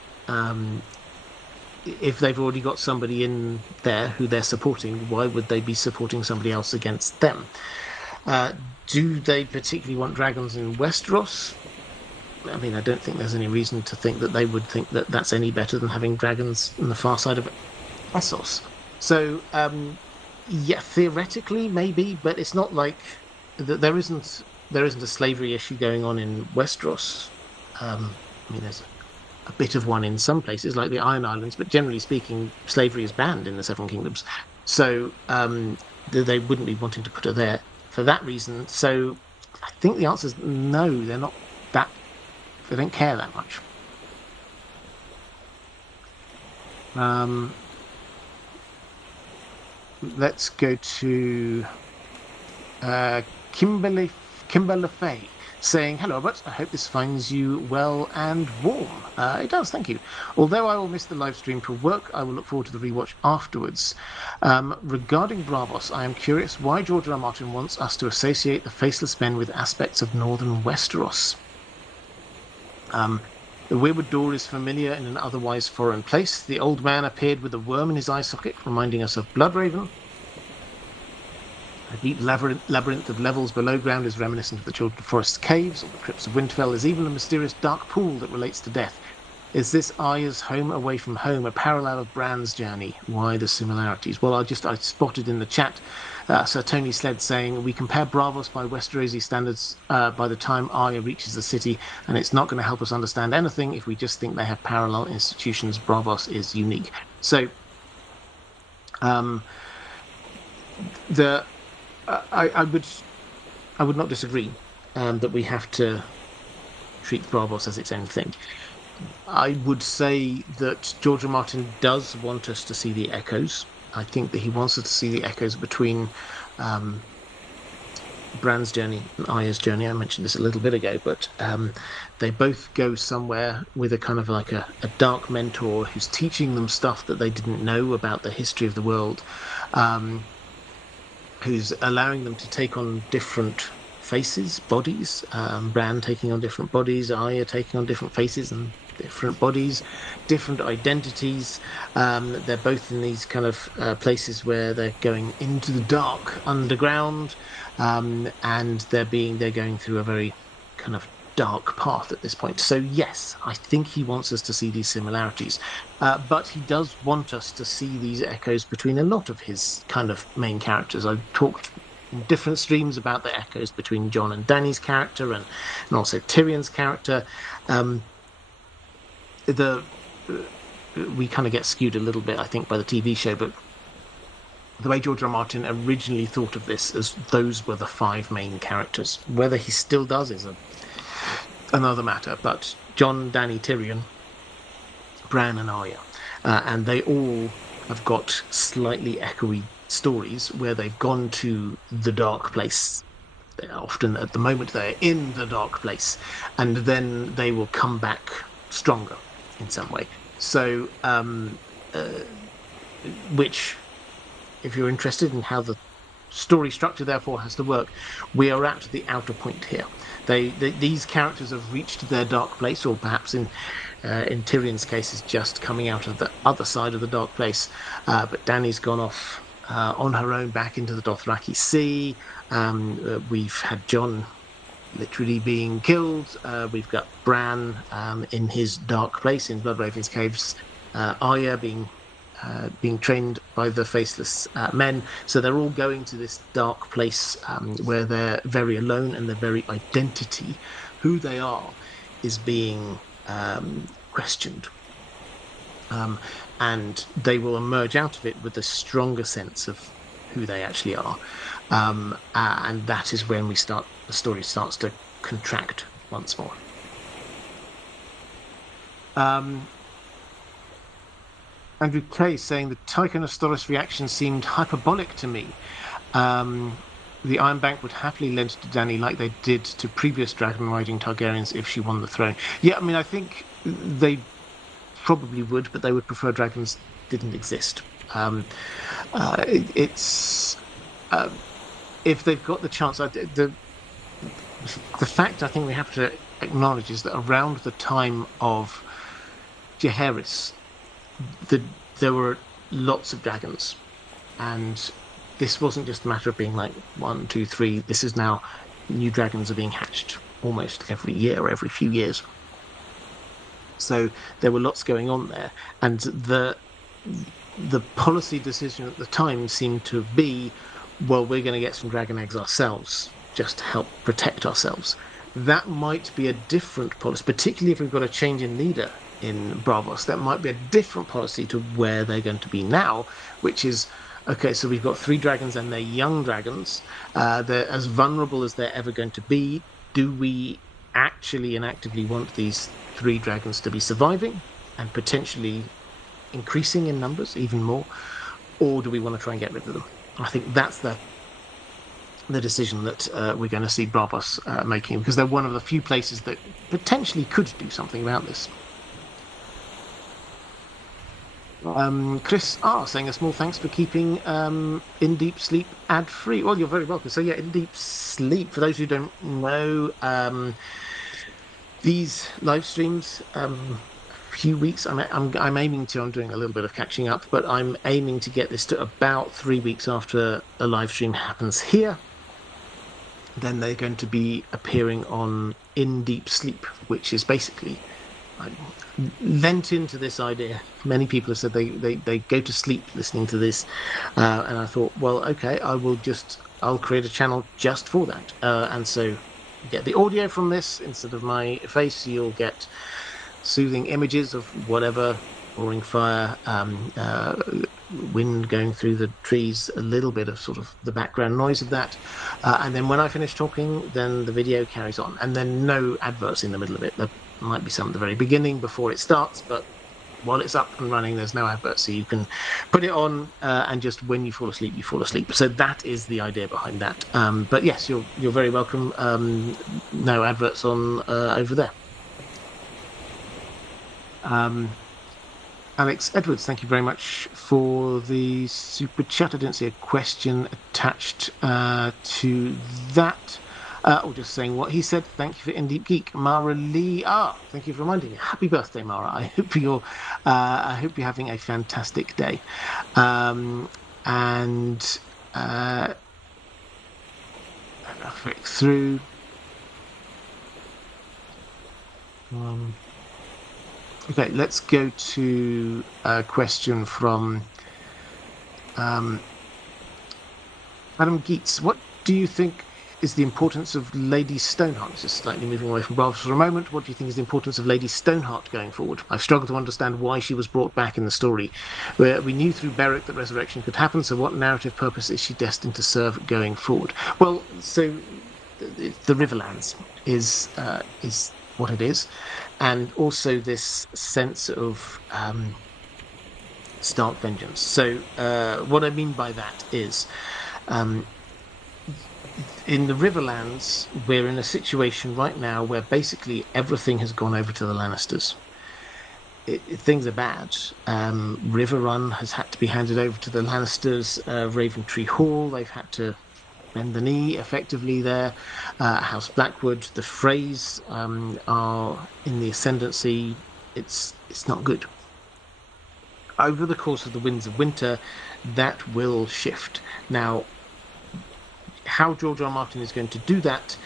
If they've already got somebody in there who they're supporting, why would they be supporting somebody else against them? Do they particularly want dragons in Westeros? I mean, I don't think there's any reason to think that they would think that that's any better than having dragons on the far side of Essos. So, yeah, theoretically, maybe, but it's not like there isn't a slavery issue going on in Westeros. I mean, there's a bit of one in some places, like the Iron Islands, but generally speaking, slavery is banned in the Seven Kingdoms. So they wouldn't be wanting to put her there for that reason. So I think the answer is no, they're not that, they don't care that much. Let's go to Kimberly Faye saying, "Hello, Robert. I hope this finds you well and warm." It does, thank you. Although I will miss the live stream for work, I will look forward to the rewatch afterwards. Regarding Braavos, I am curious why George R. R. Martin wants us to associate the Faceless Men with aspects of northern Westeros. The Weirwood Door is familiar in an otherwise foreign place. The old man appeared with a worm in his eye socket, reminding us of Bloodraven. A deep labyrinth of levels below ground is reminiscent of the Children of Forest's caves, or the crypts of Winterfell. There's even a mysterious dark pool that relates to death. Is this Arya's home away from home, a parallel of Bran's journey? Why the similarities? Well, I spotted in the chat Sir Tony Sled saying, we compare Braavos by Westerosi standards by the time Arya reaches the city, and it's not going to help us understand anything if we just think they have parallel institutions. Braavos is unique. So, I would not disagree that we have to treat Braavos as its own thing. I would say that George R. R. Martin does want us to see the echoes. I think that he wants us to see the echoes between Bran's journey and Arya's journey. I mentioned this a little bit ago, but they both go somewhere with a kind of like a dark mentor who's teaching them stuff that they didn't know about the history of the world. who's allowing them to take on different faces, bodies. Bran taking on different bodies, Arya taking on different faces and different bodies, different identities. They're both in these kind of places where they're going into the dark underground, and they're going through a very kind of dark path at this point. So yes, I think he wants us to see these similarities, but he does want us to see these echoes between a lot of his kind of main characters. I've talked in different streams about the echoes between Jon and Dany's character, and also Tyrion's character. We kind of get skewed a little bit, I think, by the TV show, but the way George R. R. Martin originally thought of this as those were the 5 main characters. Whether he still does is another matter, but Jon, Dany, Tyrion, Bran and Arya, and they all have got slightly echoey stories where they've gone to the dark place. Often at the moment they're in the dark place, and then they will come back stronger in some way. So which, if you're interested in how the story structure therefore has to work, we are at the outer point here. These characters have reached their dark place, or perhaps in Tyrion's case is just coming out of the other side of the dark place, but Dany's gone off on her own back into the Dothraki Sea. We've had Jon literally being killed. We've got Bran in his dark place in Bloodraven's caves. Arya being trained by the Faceless Men. So they're all going to this dark place where they're very alone, and their very identity, who they are, is being questioned. And they will emerge out of it with a stronger sense of who they actually are. And that is when the story starts to contract once more. Andrew Kay saying the Tycho Nestoris reaction seemed hyperbolic to me. The Iron Bank would happily lend to Dany like they did to previous dragon riding Targaryens if she won the throne. Yeah, I mean, I think they probably would, but they would prefer dragons didn't exist. If they've got the chance, the fact I think we have to acknowledge is that around the time of Jaehaerys, there were lots of dragons, and this wasn't just a matter of being like 1, 2, 3. This is now new dragons are being hatched almost every year or every few years. So there were lots going on there, and the policy decision at the time seemed to be, well, we're going to get some dragon eggs ourselves just to help protect ourselves. That might be a different policy, particularly if we've got a change in leader in Braavos. That might be a different policy to where they're going to be now, which is, okay, so we've got 3 dragons and they're young dragons. They're as vulnerable as they're ever going to be. Do we actually and actively want these 3 dragons to be surviving and potentially increasing in numbers even more, or do we want to try and get rid of them? I think that's the decision that we're going to see Braavos making, because they're one of the few places that potentially could do something about this. Chris R saying a small thanks for keeping In Deep Sleep ad-free. Well, you're very welcome. So yeah, In Deep Sleep, for those who don't know, these live streams, few weeks, I'm aiming to, I'm doing a little bit of catching up, but I'm aiming to get this to about 3 weeks after a live stream happens here. Then they're going to be appearing on In Deep Sleep, which is basically, I lent into this idea. Many people have said they go to sleep listening to this, and I thought, well, okay, I'll create a channel just for that, and so you get the audio from this instead of my face. You'll get soothing images of whatever, roaring fire, wind going through the trees, a little bit of sort of the background noise of that, and then when I finish talking, then the video carries on, and then no adverts in the middle of it. There might be some at the very beginning before it starts, but while it's up and running, there's no adverts, so you can put it on, and just when you fall asleep, you fall asleep. So that is the idea behind that. But yes, you're very welcome. No adverts on over there. Alex Edwards, thank you very much for the super chat. I didn't see a question attached to that. Or just saying what he said. Thank you for Indie Geek. Mara Lee. Thank you for reminding me. Happy birthday, Mara. I hope you're having a fantastic day. And I'll flick through. Okay, let's go to a question from Adam Geets. What do you think is the importance of Lady Stoneheart? This is slightly moving away from Braavos for a moment. What do you think is the importance of Lady Stoneheart going forward? I've struggled to understand why she was brought back in the story. We knew through Beric that resurrection could happen, so what narrative purpose is she destined to serve going forward? Well, so the Riverlands is what it is, and also this sense of stark vengeance. So what I mean by that is in the Riverlands, we're in a situation right now where basically everything has gone over to the Lannisters. Things are bad. Riverrun has had to be handed over to the Lannisters. Raventree Hall, they've had to bend the knee effectively there. House Blackwood, the Freys are in the ascendancy. It's not good. Over the course of the Winds of Winter, that will shift. Now, how George R. R. Martin is going to do that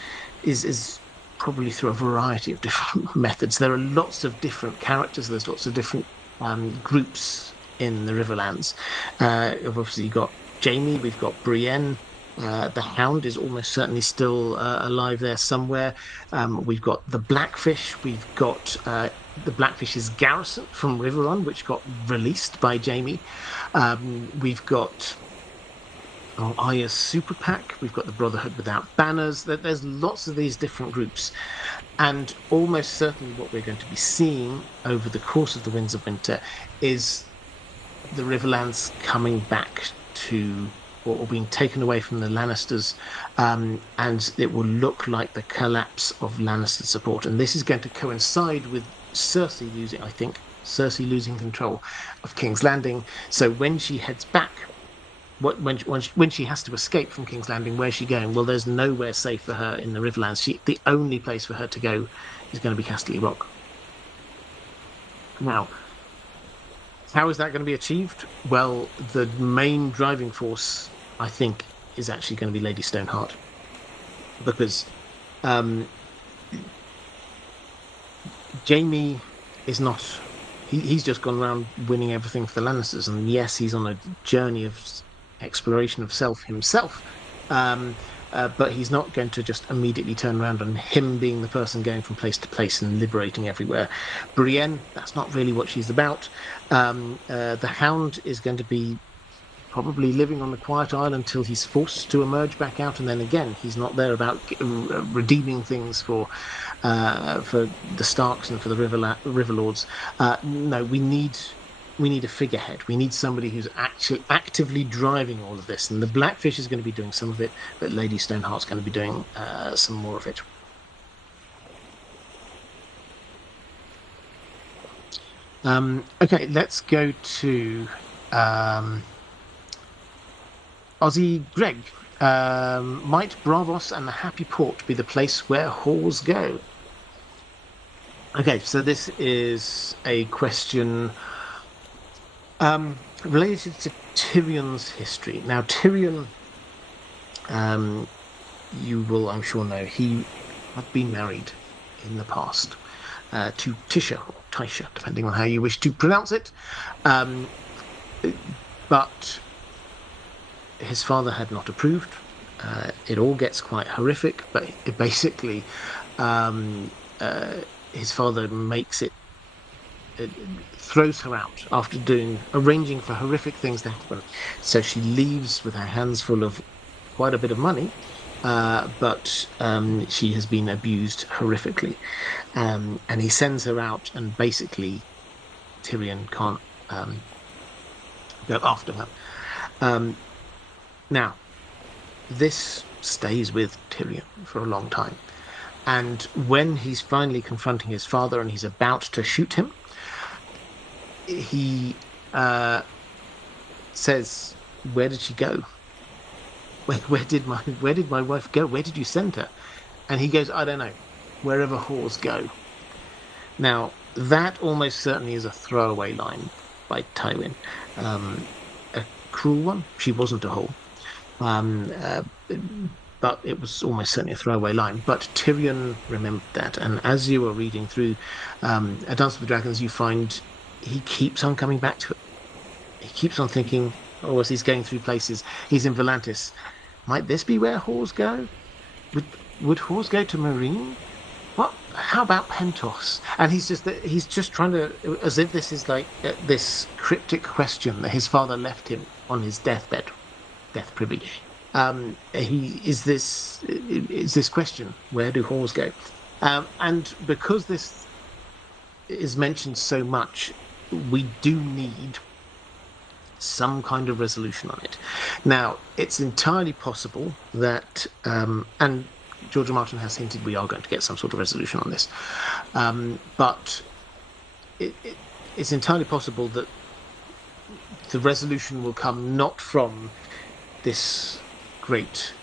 is probably through a variety of different methods. There are lots of different characters. There's lots of different groups in the Riverlands. Obviously, you've got Jaime. We've got Brienne. The Hound is almost certainly still alive there somewhere. We've got the Blackfish. We've got the Blackfish's garrison from Riverrun, which got released by Jaime. We've got Arya's Super PAC. We've got the Brotherhood Without Banners. There's lots of these different groups. And almost certainly what we're going to be seeing over the course of the Winds of Winter is the Riverlands coming back to or being taken away from the Lannisters, and it will look like the collapse of Lannister support. And this is going to coincide with Cersei losing control of King's Landing. So when she heads back, when she has to escape from King's Landing, where's she going? Well, there's nowhere safe for her in the Riverlands. The only place for her to go is going to be Casterly Rock. Now, how is that going to be achieved? Well, the main driving force, I think, is actually going to be Lady Stoneheart, because Jaime is not. He's just gone around winning everything for the Lannisters, and yes, he's on a journey of exploration of self himself. But he's not going to just immediately turn around on him being the person going from place to place and liberating everywhere. Brienne, that's not really what she's about. The Hound is going to be probably living on the Quiet Isle until he's forced to emerge back out, and then again, he's not there about redeeming things for the Starks and for the Riverlords. No, we need a figurehead. We need somebody who's actually actively driving all of this. And the Blackfish is going to be doing some of it, but Lady Stoneheart's going to be doing some more of it. Okay, let's go to Aussie Greg. Might Braavos and the Happy Port be the place where whores go? Okay, so this is a question related to Tyrion's history. Now, Tyrion, you will, I'm sure, know, he had been married in the past to Tisha, or Tysha, depending on how you wish to pronounce it. But his father had not approved. It all gets quite horrific, but it basically, his father makes it, throws her out after arranging for horrific things to happen. So she leaves with her hands full of quite a bit of money, but she has been abused horrifically. And he sends her out, and basically Tyrion can't go after her. Now, this stays with Tyrion for a long time. And when he's finally confronting his father and he's about to shoot him, he says, "Where did she go? Where did my wife go? Where did you send her?" And he goes, "I don't know. Wherever whores go." Now, that almost certainly is a throwaway line by Tywin. A cruel one. She wasn't a whore. Um, uh, but it was almost certainly a throwaway line. But Tyrion remembered that. And as you are reading through A Dance with Dragons, you find he keeps on coming back to it. He keeps on thinking, oh, as he's going through places, he's in Volantis. Might this be where whores go? Would whores go to Marine? What? How about Pentos? And he's just trying to, as if this is like this cryptic question that his father left him on his deathbed, death privy. He is this question: where do whores go? And because this is mentioned so much, we do need some kind of resolution on it. Now, it's entirely possible that, and George R. Martin has hinted we are going to get some sort of resolution on this, but it's entirely possible that the resolution will come not from this great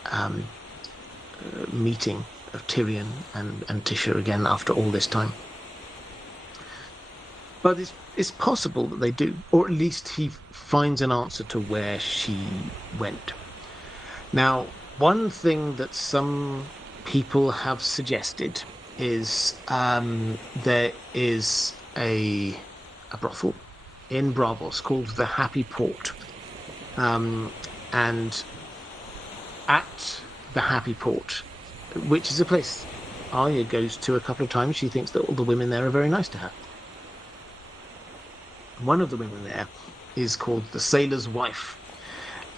meeting of Tyrion and Tisha again after all this time. But it's possible that they do, or at least he finds an answer to where she went. Now, one thing that some people have suggested is there is a brothel in Braavos called the Happy Port. And at the Happy Port, which is a place Arya goes to a couple of times, she thinks that all the women there are very nice to her. One of the women there is called the Sailor's Wife,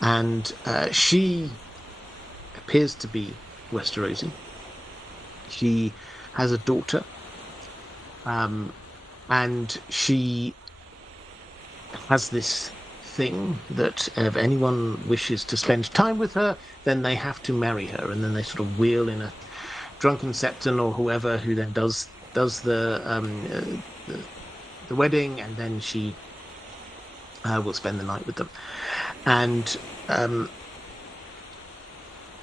and she appears to be Westerosi. She has a daughter, and she has this thing that if anyone wishes to spend time with her, then they have to marry her, and then they sort of wheel in a drunken septon or whoever who then does the wedding, and then she will spend the night with them. And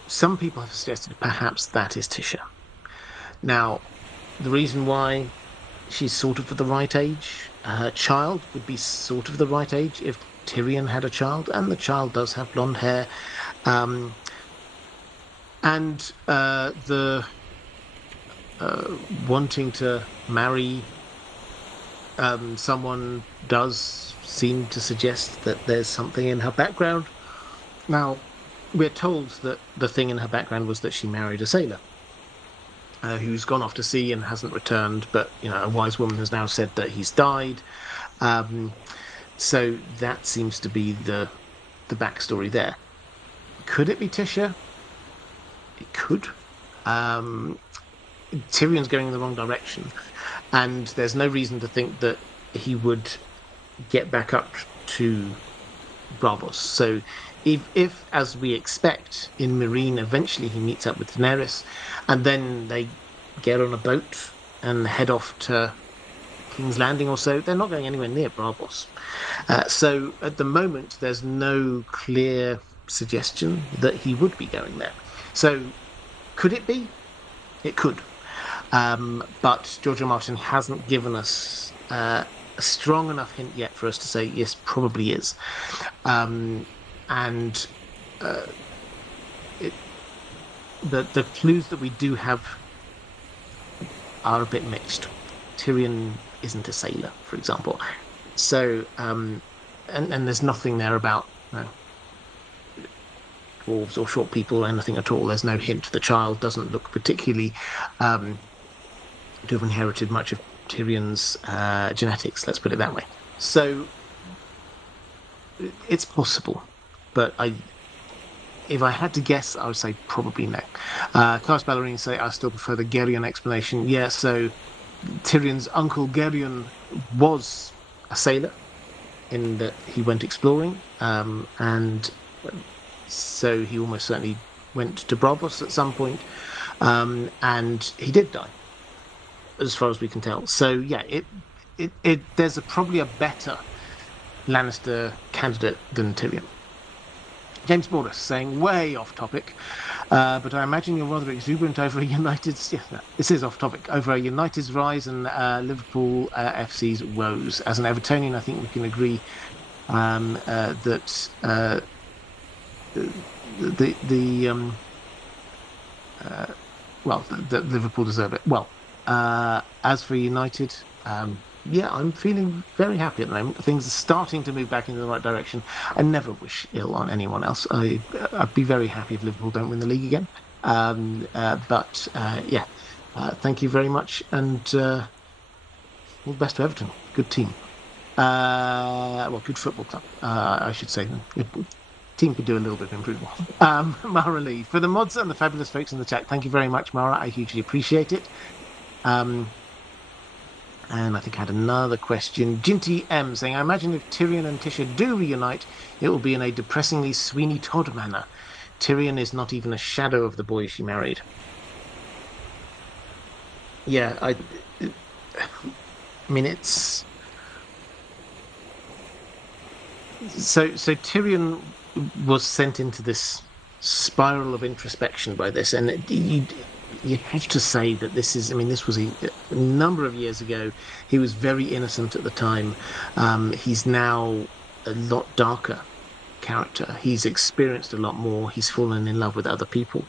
some people have suggested perhaps that is Tisha. Now, the reason why she's sort of the right age, her child would be sort of the right age if Tyrion had a child, and the child does have blonde hair. And the wanting to marry someone does seem to suggest that there's something in her background. Now, we're told that the thing in her background was that she married a sailor who's gone off to sea and hasn't returned, but a wise woman has now said that he's died. So that seems to be the backstory there. Could it be Tisha? It could. Tyrion's going in the wrong direction, and there's no reason to think that he would get back up to Braavos. So if as we expect in Meereen, eventually he meets up with Daenerys, and then they get on a boat and head off to King's Landing or so, they're not going anywhere near Braavos. So at the moment, there's no clear suggestion that he would be going there. So could it be? It could. But George R. Martin hasn't given us a strong enough hint yet for us to say, yes, probably is. The clues that we do have are a bit mixed. Tyrion isn't a sailor, for example. So, and there's nothing there about dwarves or short people or anything at all. There's no hint. The child doesn't look particularly to have inherited much of Tyrion's genetics, let's put it that way. So, it's possible, but if I had to guess, I would say probably no. Cast Ballerine say, I still prefer the Geryon explanation. Yeah, so Tyrion's uncle Geryon was a sailor in that he went exploring, and so he almost certainly went to Braavos at some point, and he did die, as far as we can tell. So yeah, there's probably a better Lannister candidate than Tyrion. James Borders saying, way off topic, but I imagine you're rather exuberant over a United's. Yeah, this is off topic. Over a United's rise and Liverpool FC's woes. As an Evertonian, I think we can agree that that Liverpool deserve it. Well, as for United, yeah, I'm feeling very happy at the moment. Things are starting to move back in the right direction. I never wish ill on anyone else. I'd be very happy if Liverpool don't win the league again. But yeah, thank you very much, and all the best to Everton. Good team. Well, good football club, I should say. Good team could do a little bit of improvement. Mara Lee, for the mods and the fabulous folks in the chat, thank you very much, Mara. I hugely appreciate it. And I think I had another question. Jinty M saying, I imagine if Tyrion and Tisha do reunite, it will be in a depressingly Sweeney Todd manner. Tyrion is not even a shadow of the boy she married. Yeah, I mean, it's... So Tyrion was sent into this spiral of introspection by this, and you have to say that this is, I mean, this was a number of years ago. He was very innocent at the time. He's now a lot darker character. He's experienced a lot more. He's fallen in love with other people.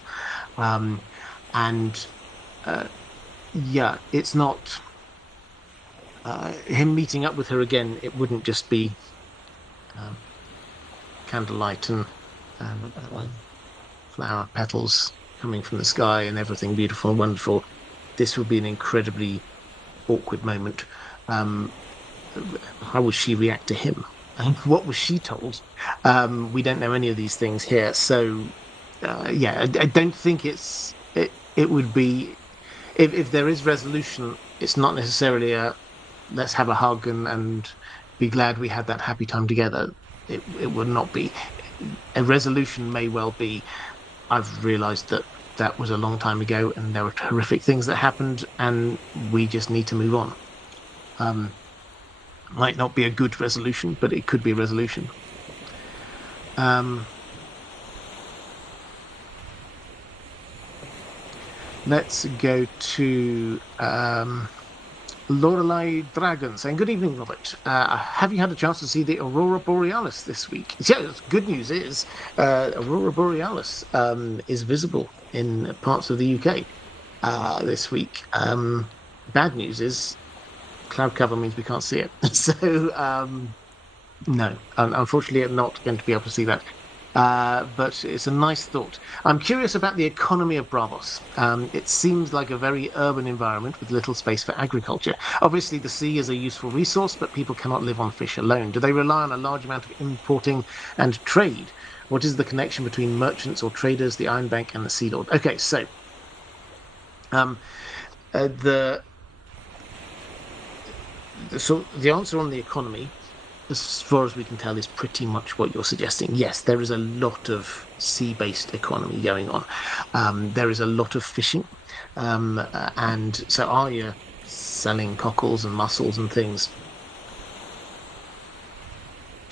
Yeah, it's not him meeting up with her again. It wouldn't just be candlelight and flower petals coming from the sky and everything beautiful and wonderful. This would be an incredibly awkward moment. How would she react to him? And what was she told? We don't know any of these things here. So, yeah, I don't think it would be, if there is resolution, it's not necessarily a let's have a hug and be glad we had that happy time together. It would not be. A resolution may well be, I've realised that was a long time ago and there were horrific things that happened and we just need to move on. Might not be a good resolution, but it could be a resolution. Let's go to Lorelei Dragon saying, good evening, Robert. Have you had a chance to see the Aurora Borealis this week? Yeah, good news is Aurora Borealis is visible in parts of the UK this week. Bad news is cloud cover means we can't see it. So, no, unfortunately, I'm not going to be able to see that. But it's a nice thought. I'm curious about the economy of Braavos. It seems like a very urban environment with little space for agriculture. Obviously, the sea is a useful resource, but people cannot live on fish alone. Do they rely on a large amount of importing and trade? What is the connection between merchants or traders, the Iron Bank, and the Sea Lord? Okay, so the answer on the economy, as far as we can tell, is pretty much what you're suggesting. Yes, there is a lot of sea-based economy going on. There is a lot of fishing. And so are you selling cockles and mussels and things?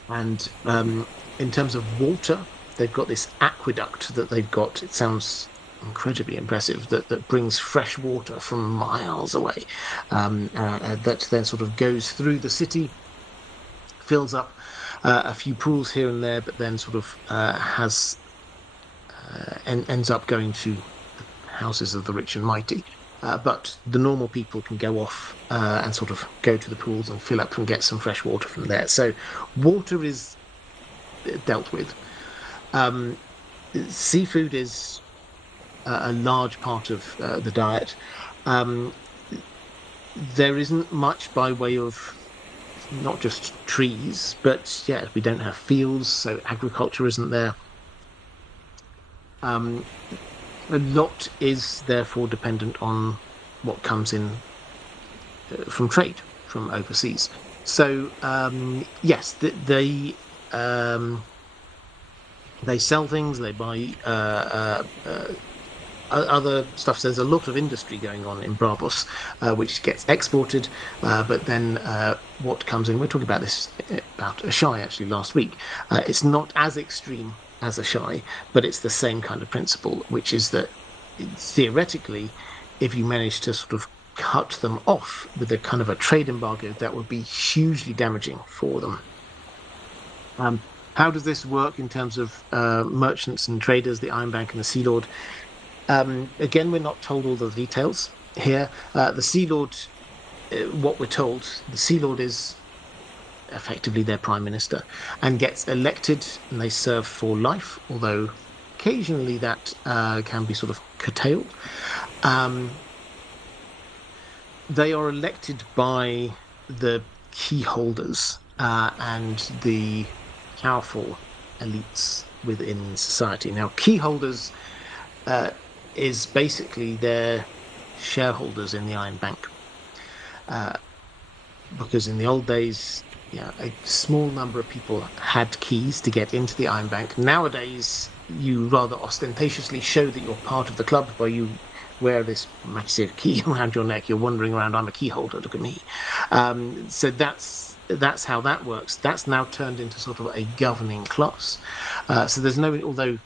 And in terms of water, they've got this aqueduct that they've got. It sounds incredibly impressive, that brings fresh water from miles away, that then sort of goes through the city, fills up a few pools here and there, but then sort of ends up going to the houses of the rich and mighty. But the normal people can go off and sort of go to the pools and fill up and get some fresh water from there. So water is dealt with. Seafood is a large part of the diet. There isn't much by way of not just trees, but yeah, we don't have fields, so agriculture isn't there. A lot is therefore dependent on what comes in from trade from overseas. So yes, they sell things, they buy other stuff. So there's a lot of industry going on in Braavos, which gets exported, but then what comes in, we're talking about this about Ashai actually last week. It's not as extreme as Ashai, but it's the same kind of principle, which is that theoretically, if you manage to sort of cut them off with a kind of a trade embargo, that would be hugely damaging for them. How does this work in terms of merchants and traders, the Iron Bank and the Sea Lord? Again, we're not told all the details here. The Sea Lord, what we're told, the Sea Lord is effectively their prime minister and gets elected, and they serve for life, although occasionally that can be sort of curtailed. They are elected by the key holders and the powerful elites within society. Now, key holders is basically their shareholders in the Iron Bank. Because in the old days, a small number of people had keys to get into the Iron Bank. Nowadays, you rather ostentatiously show that you're part of the club by you wear this massive key around your neck. You're wandering around, I'm a key holder, look at me. So that's how that works. That's now turned into sort of a governing class. So there's although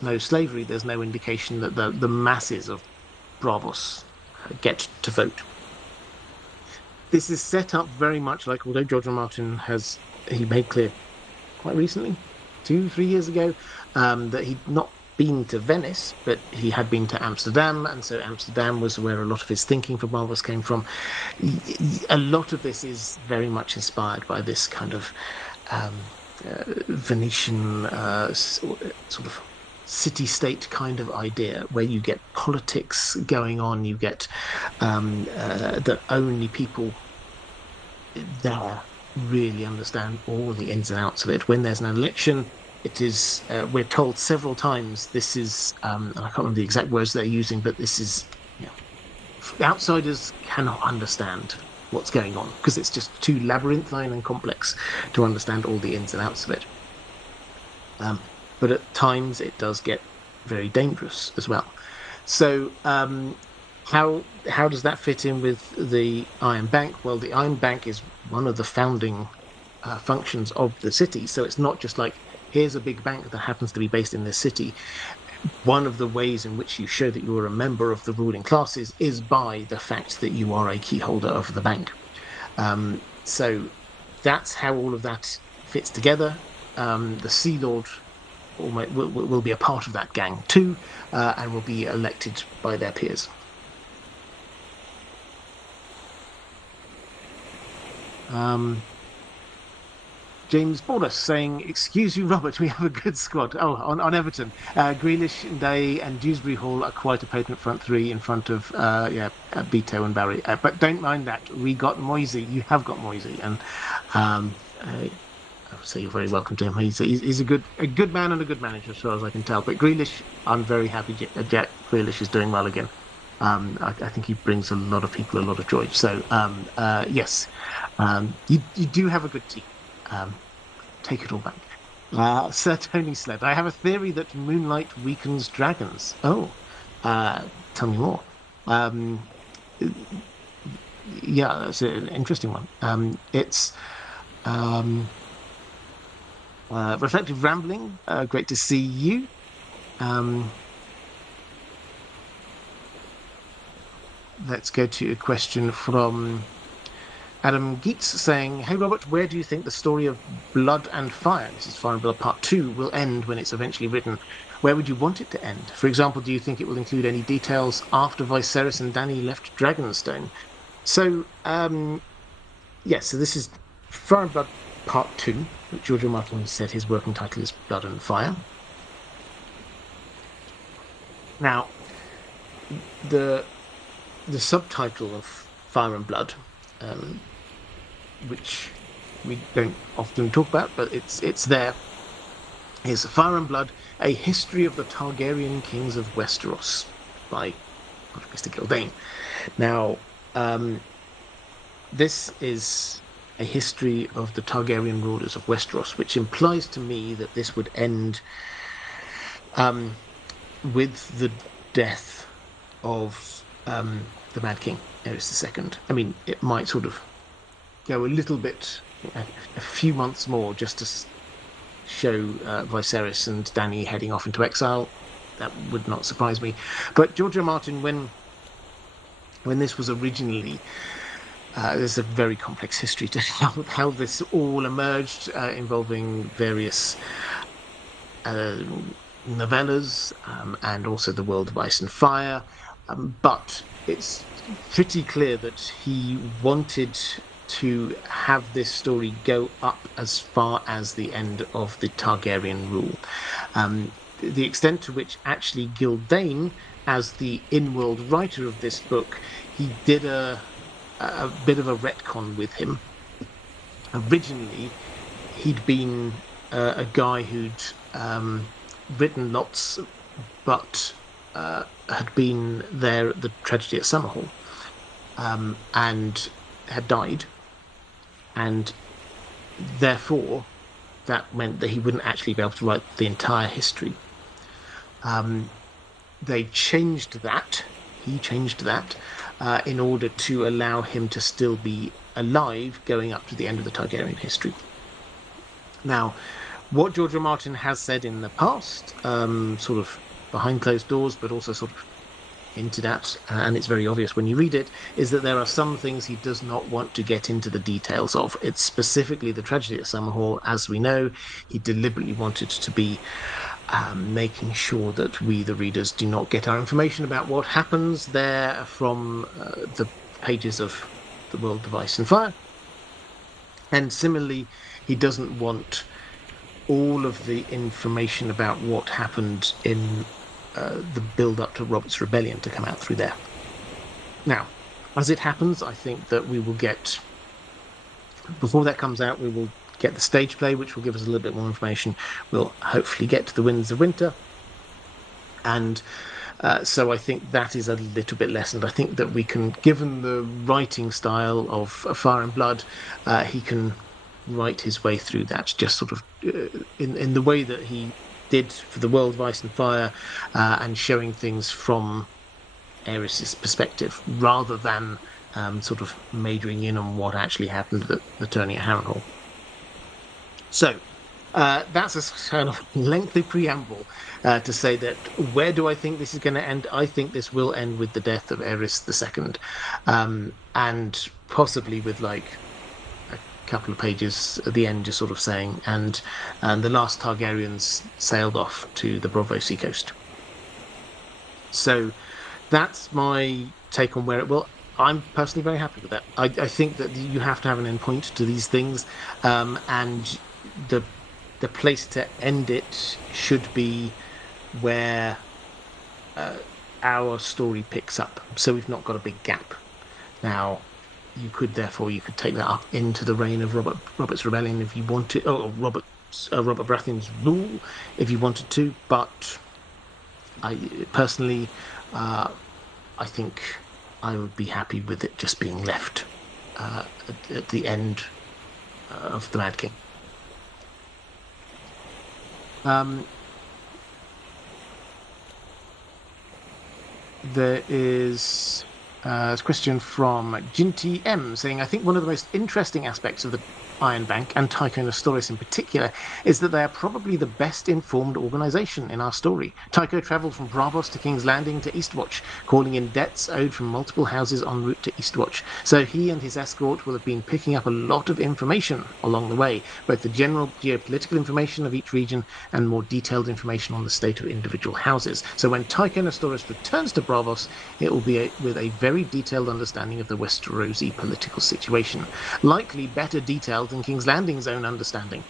no slavery, there's no indication that the masses of Braavos get to vote. This is set up very much like, although George R. R. Martin he made clear quite recently, 2-3 years ago, that he'd not been to Venice, but he had been to Amsterdam, and so Amsterdam was where a lot of his thinking for Braavos came from. A lot of this is very much inspired by this kind of Venetian sort of city-state kind of idea, where you get politics going on, you get that only people there really understand all the ins and outs of it. When there's an election, it is, we're told several times, this is, and I can't remember the exact words they're using, but this is, outsiders cannot understand what's going on because it's just too labyrinthine and complex to understand all the ins and outs of it. But at times it does get very dangerous as well. So how does that fit in with the Iron Bank? Well, the Iron Bank is one of the founding functions of the city. So it's not just like, here's a big bank that happens to be based in this city. One of the ways in which you show that you are a member of the ruling classes is by the fact that you are a key holder of the bank. So that's how all of that fits together. The Sea Lord will be a part of that gang too, and will be elected by their peers. James Borders saying, excuse you, Robert, we have a good squad. Oh, on Everton. Grealish, Day and Dewsbury Hall are quite a potent front three in front of Beto and Barry. But don't mind that. We got Moisey. You have got Moisey. And so you're very welcome to him. He's a good man and a good manager, as far as I can tell. But Grealish, I'm very happy Jack Grealish is doing well again. I think he brings a lot of people a lot of joy. So, yes, you do have a good team. Take it all back. Sir Tony Sled, I have a theory that moonlight weakens dragons. Oh, tell me more. Yeah, that's an interesting one. It's Reflective Rambling. Great to see you. Let's go to a question from Adam Geets saying, hey Robert, where do you think the story of Blood and Fire, this is Fire and Blood Part 2, will end when it's eventually written? Where would you want it to end? For example, do you think it will include any details after Viserys and Dany left Dragonstone? So, yes, so this is Fire and Blood Part 2, which George R. R. Martin said his working title is Blood and Fire. Now, the subtitle of Fire and Blood, which we don't often talk about, but it's there, is Fire and Blood, A History of the Targaryen Kings of Westeros by Mr. Gildane. Now, this is a history of the Targaryen rulers of Westeros, which implies to me that this would end with the death of the Mad King, Aerys II. I mean, it might sort of go a little bit, a few months more, just to show Viserys and Dany heading off into exile. That would not surprise me. But George R. R. Martin, when this was originally, there's a very complex history to how this all emerged, involving various novellas and also the World of Ice and Fire. But it's pretty clear that he wanted to have this story go up as far as the end of the Targaryen rule. The extent to which actually Gildain, as the in-world writer of this book, he did a bit of a retcon with him. Originally, he'd been a guy who'd written lots, but had been there at the tragedy at Summerhall, and had died, and therefore that meant that he wouldn't actually be able to write the entire history. They changed that. He changed that in order to allow him to still be alive going up to the end of the Targaryen history. Now, what George R. R. Martin has said in the past, sort of behind closed doors, but also sort of hinted at, and it's very obvious when you read it, is that there are some things he does not want to get into the details of. It's specifically the tragedy at Summerhall. As we know, he deliberately wanted to be making sure that we, the readers, do not get our information about what happens there from the pages of the World of Ice and Fire. And similarly, he doesn't want all of the information about what happened in the build-up to Robert's Rebellion to come out through there. Now, as it happens, I think that we will get, before that comes out, we will get the stage play, which will give us a little bit more information. We'll hopefully get to the Winds of Winter. And so I think that is a little bit lessened. I think that we can, given the writing style of Fire and Blood, he can write his way through that, just sort of in the way that he did for the World of Ice and Fire, and showing things from Aerys' perspective, rather than sort of majoring in on what actually happened at the tourney at Harrenhal. So that's a kind of lengthy preamble to say that where do I think this is going to end? I think this will end with the death of Aerys II, and possibly with like a couple of pages at the end just sort of saying, and the last Targaryens sailed off to the Braavos seacoast. So that's my take on where it will. I'm personally very happy with that. I think that you have to have an endpoint to these things, and the place to end it should be where our story picks up, so we've not got a big gap. Now, you could take that up into the reign of Robert's Rebellion if you wanted, or Robert Baratheon's rule if you wanted to. But I personally, I think I would be happy with it just being left at the end of the Mad King. There is a question from Jinty M saying, I think one of the most interesting aspects of the Iron Bank, and Tycho Nestoris in particular, is that they are probably the best informed organisation in our story. Tycho travelled from Braavos to King's Landing to Eastwatch, calling in debts owed from multiple houses en route to Eastwatch. So he and his escort will have been picking up a lot of information along the way, both the general geopolitical information of each region and more detailed information on the state of individual houses. So when Tycho Nestoris returns to Braavos, it will be with a very detailed understanding of the Westerosi political situation, likely better detailed than King's Landing's own understanding.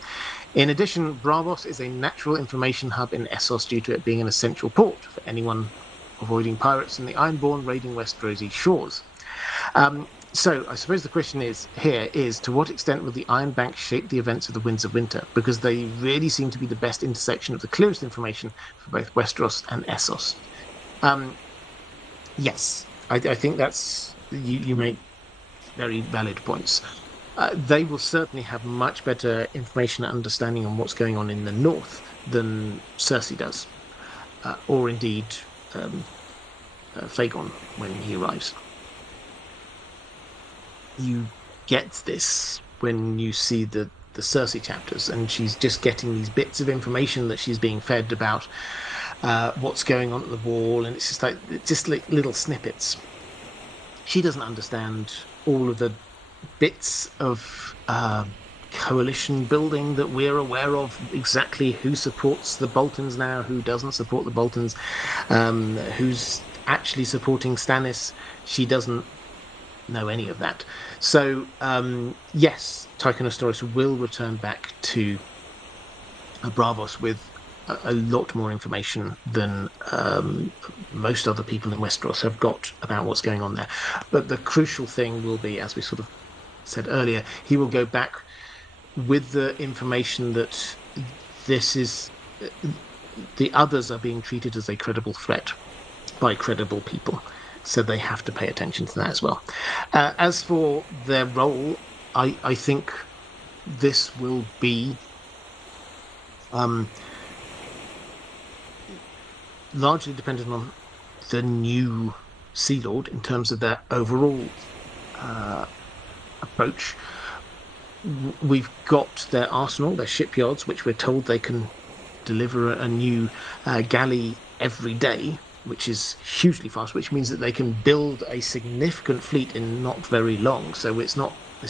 In addition, Braavos is a natural information hub in Essos due to it being an essential port for anyone avoiding pirates and the Ironborn raiding Westerosi shores. So I suppose the question is to what extent will the Iron Bank shape the events of the Winds of Winter? Because they really seem to be the best intersection of the clearest information for both Westeros and Essos. Yes, I think that's, you make very valid points. They will certainly have much better information and understanding on what's going on in the north than Cersei does, or indeed Fagon when he arrives. You get this when you see the Cersei chapters, and she's just getting these bits of information that she's being fed about what's going on at the wall, and it's just like little snippets. She doesn't understand all of the bits of coalition building that we're aware of, exactly who supports the Boltons now, who doesn't support the Boltons, who's actually supporting Stannis. She doesn't know any of that. So yes, Tychonosaurus will return back to Braavos with a lot more information than most other people in Westeros have got about what's going on there. But the crucial thing will be, as we sort of said earlier, he will go back with the information that this is the others are being treated as a credible threat by credible people. So they have to pay attention to that as well. As for their role, I think this will be largely dependent on the new Sea Lord in terms of their overall approach. We've got their arsenal, their shipyards, which we're told they can deliver a new galley every day, which is hugely fast, which means that they can build a significant fleet in not very long. So this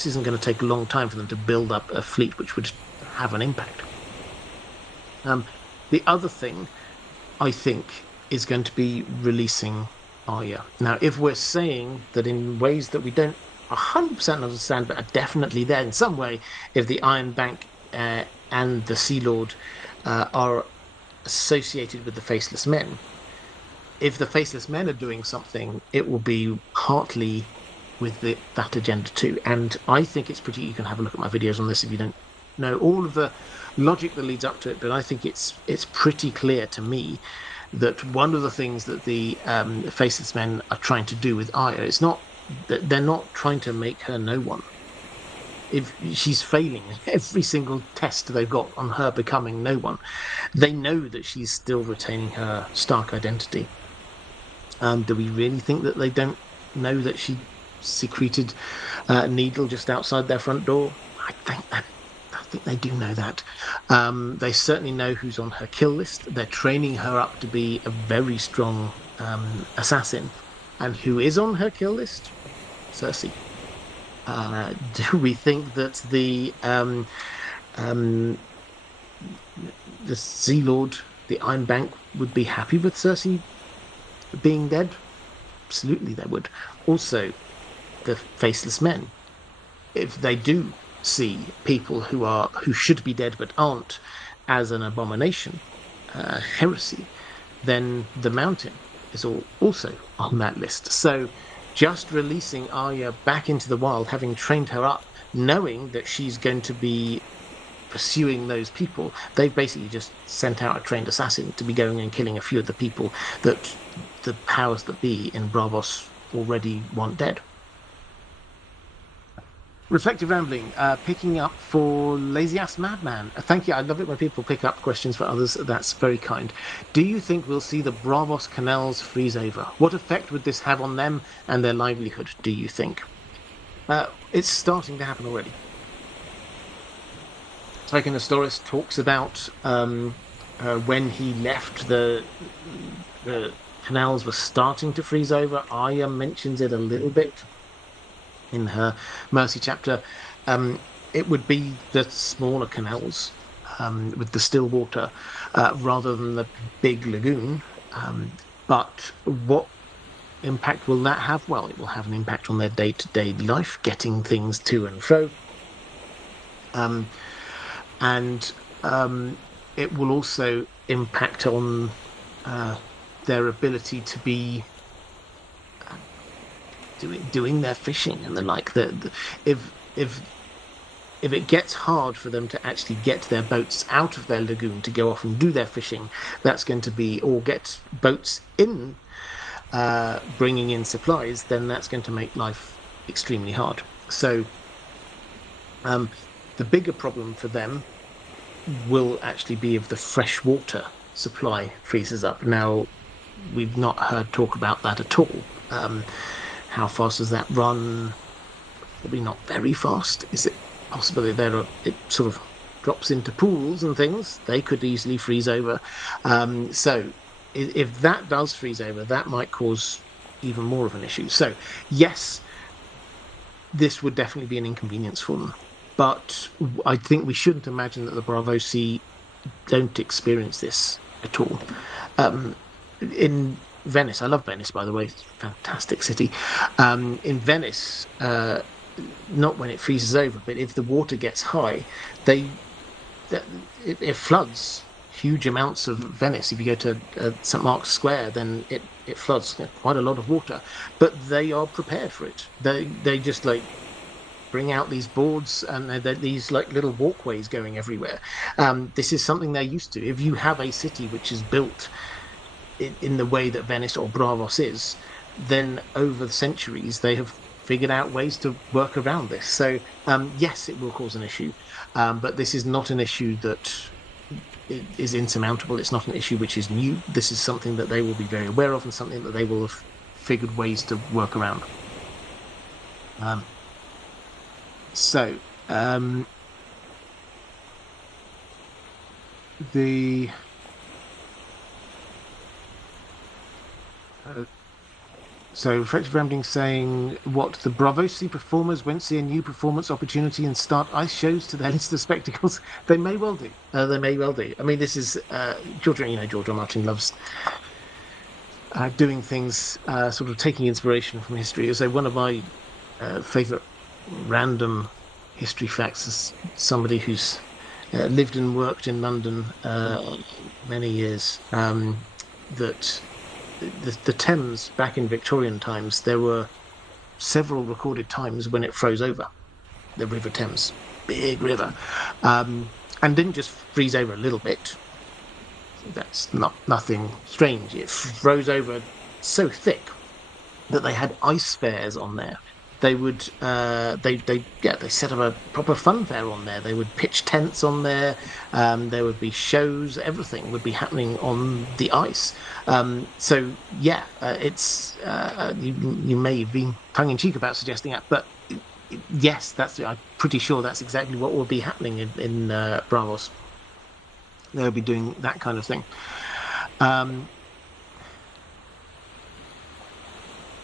isn't going to take a long time for them to build up a fleet which would have an impact. The other thing, I think, is going to be releasing Arya. Now, if we're saying that in ways that we don't 100% understand, but are definitely there in some way, if the Iron Bank and the Sea Lord are associated with the Faceless Men, if the Faceless Men are doing something, it will be partly with that agenda too. And I think it's pretty. You can have a look at my videos on this if you don't know all of the logic that leads up to it. But I think it's pretty clear to me that one of the things that the Faceless Men are trying to do with Arya is not that they're not trying to make her no one. If she's failing every single test they've got on her becoming no one, they know that she's still retaining her Stark identity. Do we really think that they don't know that she secreted a needle just outside their front door? I think they do know that. They certainly know who's on her kill list. They're training her up to be a very strong assassin. And who is on her kill list? Cersei. Do we think that the Sea Lord, the Iron Bank, would be happy with Cersei being dead? Absolutely, they would. Also, the Faceless Men, if they do see people who should be dead but aren't as an abomination, heresy, then the Mountain is also on that list. So just releasing Arya back into the wild, having trained her up, knowing that she's going to be pursuing those people, they've basically just sent out a trained assassin to be going and killing a few of the people that the powers that be in Braavos already want dead. Reflective Rambling, picking up for Lazy Ass Madman. Thank you. I love it when people pick up questions for others. That's very kind. Do you think we'll see the Braavos canals freeze over? What effect would this have on them and their livelihood, do you think? It's starting to happen already. Tychonosaurus talks about when he left, the canals were starting to freeze over. Arya mentions it a little bit in her Mercy chapter. It would be the smaller canals with the still water rather than the big lagoon. But what impact will that have? Well, it will have an impact on their day-to-day life, getting things to and fro. And it will also impact on their ability to be doing their fishing and the like. If it gets hard for them to actually get their boats out of their lagoon to go off and do their fishing, that's going to be, or get boats in bringing in supplies, then that's going to make life extremely hard. So the bigger problem for them will actually be if the fresh water supply freezes up. Now, we've not heard talk about that at all. How fast does that run? Probably not very fast. Is it possible that it sort of drops into pools and things? They could easily freeze over. So if that does freeze over, that might cause even more of an issue. So yes, this would definitely be an inconvenience for them. But I think we shouldn't imagine that the Braavos don't experience this at all. In Venice, I love Venice, by the way, it's a fantastic city. In Venice, not when it freezes over, but if the water gets high, it floods huge amounts of Venice. If you go to St. Mark's Square, then it floods quite a lot of water. But they are prepared for it. They just like bring out these boards and they're these like little walkways going everywhere. This is something they're used to. If you have a city which is built in the way that Venice or Braavos is, then over the centuries they have figured out ways to work around this. So yes, it will cause an issue, but this is not an issue that is insurmountable. It's not an issue which is new. This is something that they will be very aware of and something that they will have figured ways to work around. So the so Effective Rambling saying, what, the Braavos performers won't see a new performance opportunity and start ice shows to their list of spectacles? They may well do. They may well do. I mean, this is George R. Martin loves doing things, sort of taking inspiration from history. So one of my favorite random history facts is somebody who's lived and worked in London many years, that the Thames back in Victorian times, there were several recorded times when it froze over. The River Thames, big river, and didn't just freeze over a little bit. That's nothing strange. It froze over so thick that they had ice fairs on there. They would they set up a proper fun fair on there. They would pitch tents on there. There would be shows. Everything would be happening on the ice. So yeah, it's you may have been tongue in cheek about suggesting that, but yes, I'm pretty sure that's exactly what will be happening in Braavos. They'll be doing that kind of thing.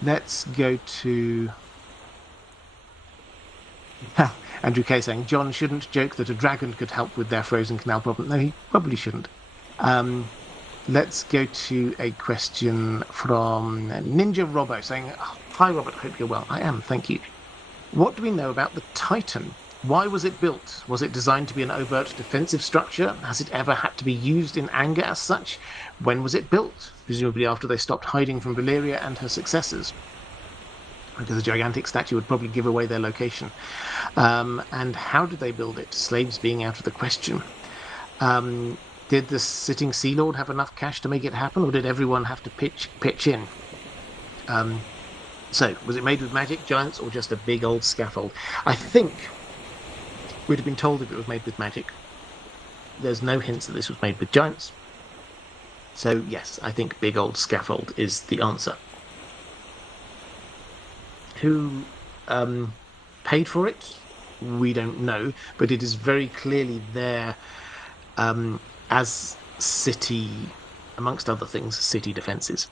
Let's go to Andrew Kay saying, John shouldn't joke that a dragon could help with their frozen canal problem. No, he probably shouldn't. Let's go to a question from Ninja Robbo saying, hi Robert, hope you're well. I am, thank you. What do we know about the Titan? Why was it built? Was it designed to be an overt defensive structure? Has it ever had to be used in anger as such? When was it built? Presumably after they stopped hiding from Valyria and her successors, because a gigantic statue would probably give away their location. And how did they build it? Slaves being out of the question. Did the sitting Sea Lord have enough cash to make it happen, or did everyone have to pitch in? So, was it made with magic, giants, or just a big old scaffold? I think we'd have been told if it was made with magic. There's no hints that this was made with giants. So, yes, I think big old scaffold is the answer. Who paid for it? We don't know, but it is very clearly there as city, amongst other things, city defences.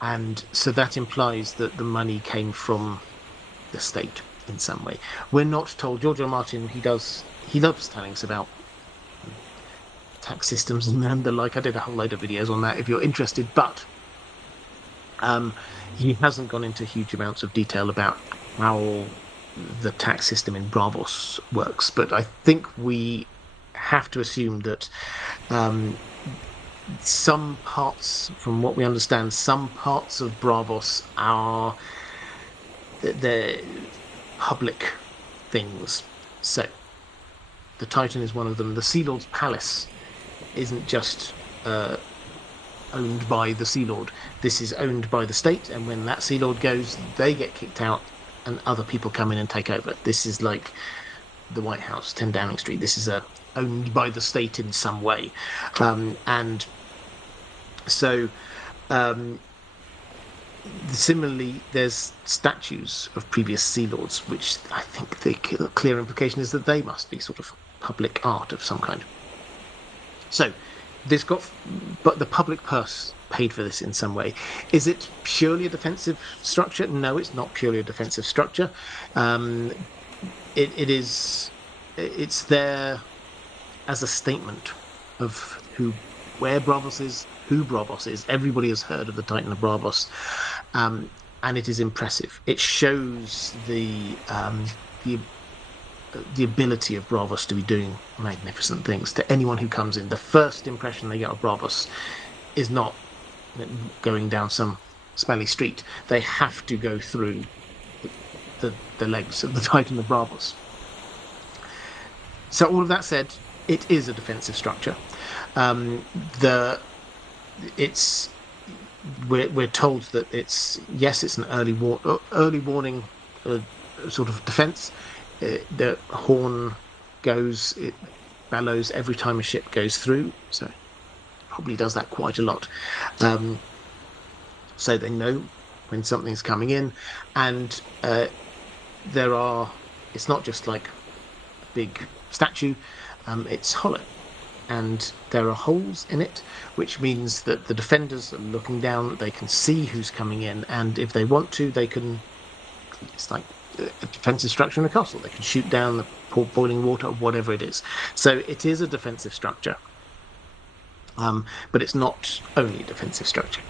And so that implies that the money came from the state in some way. We're not told. George R. Martin, he loves telling us about tax systems and the like. I did a whole load of videos on that if you're interested, but he hasn't gone into huge amounts of detail about how the tax system in Braavos works. But I think we have to assume that some parts, from what we understand, some parts of Braavos are the public things. So the Titan is one of them. The Sea Lord's palace isn't just owned by the Sea Lord. This is owned by the state, and when that Sea Lord goes, they get kicked out and other people come in and take over. This is like the White House, 10 Downing Street. This is owned by the state in some way. And so Similarly, there's statues of previous Sea Lords, which I think the clear implication is that they must be sort of public art of some kind. So but the public purse paid for this in some way. Is it purely a defensive structure? No, it's not purely a defensive structure. Um, it is. It's there as a statement of where Braavos is, who Braavos is. Everybody has heard of the Titan of Braavos, and it is impressive. It shows the ability of Braavos to be doing magnificent things. To anyone who comes in, the first impression they get of Braavos is not going down some smelly street. They have to go through the legs of the Titan of Braavos. So all of that said, it is a defensive structure. We're told that it's an early warning sort of defense. The horn it bellows every time a ship goes through, so it probably does that quite a lot. So they know when something's coming in, and it's not just like a big statue, it's hollow, and there are holes in it, which means that the defenders are looking down, they can see who's coming in, and if they want to, they can. It's like a defensive structure in a castle. They can shoot down the boiling water, or whatever it is. So it is a defensive structure, but it's not only a defensive structure.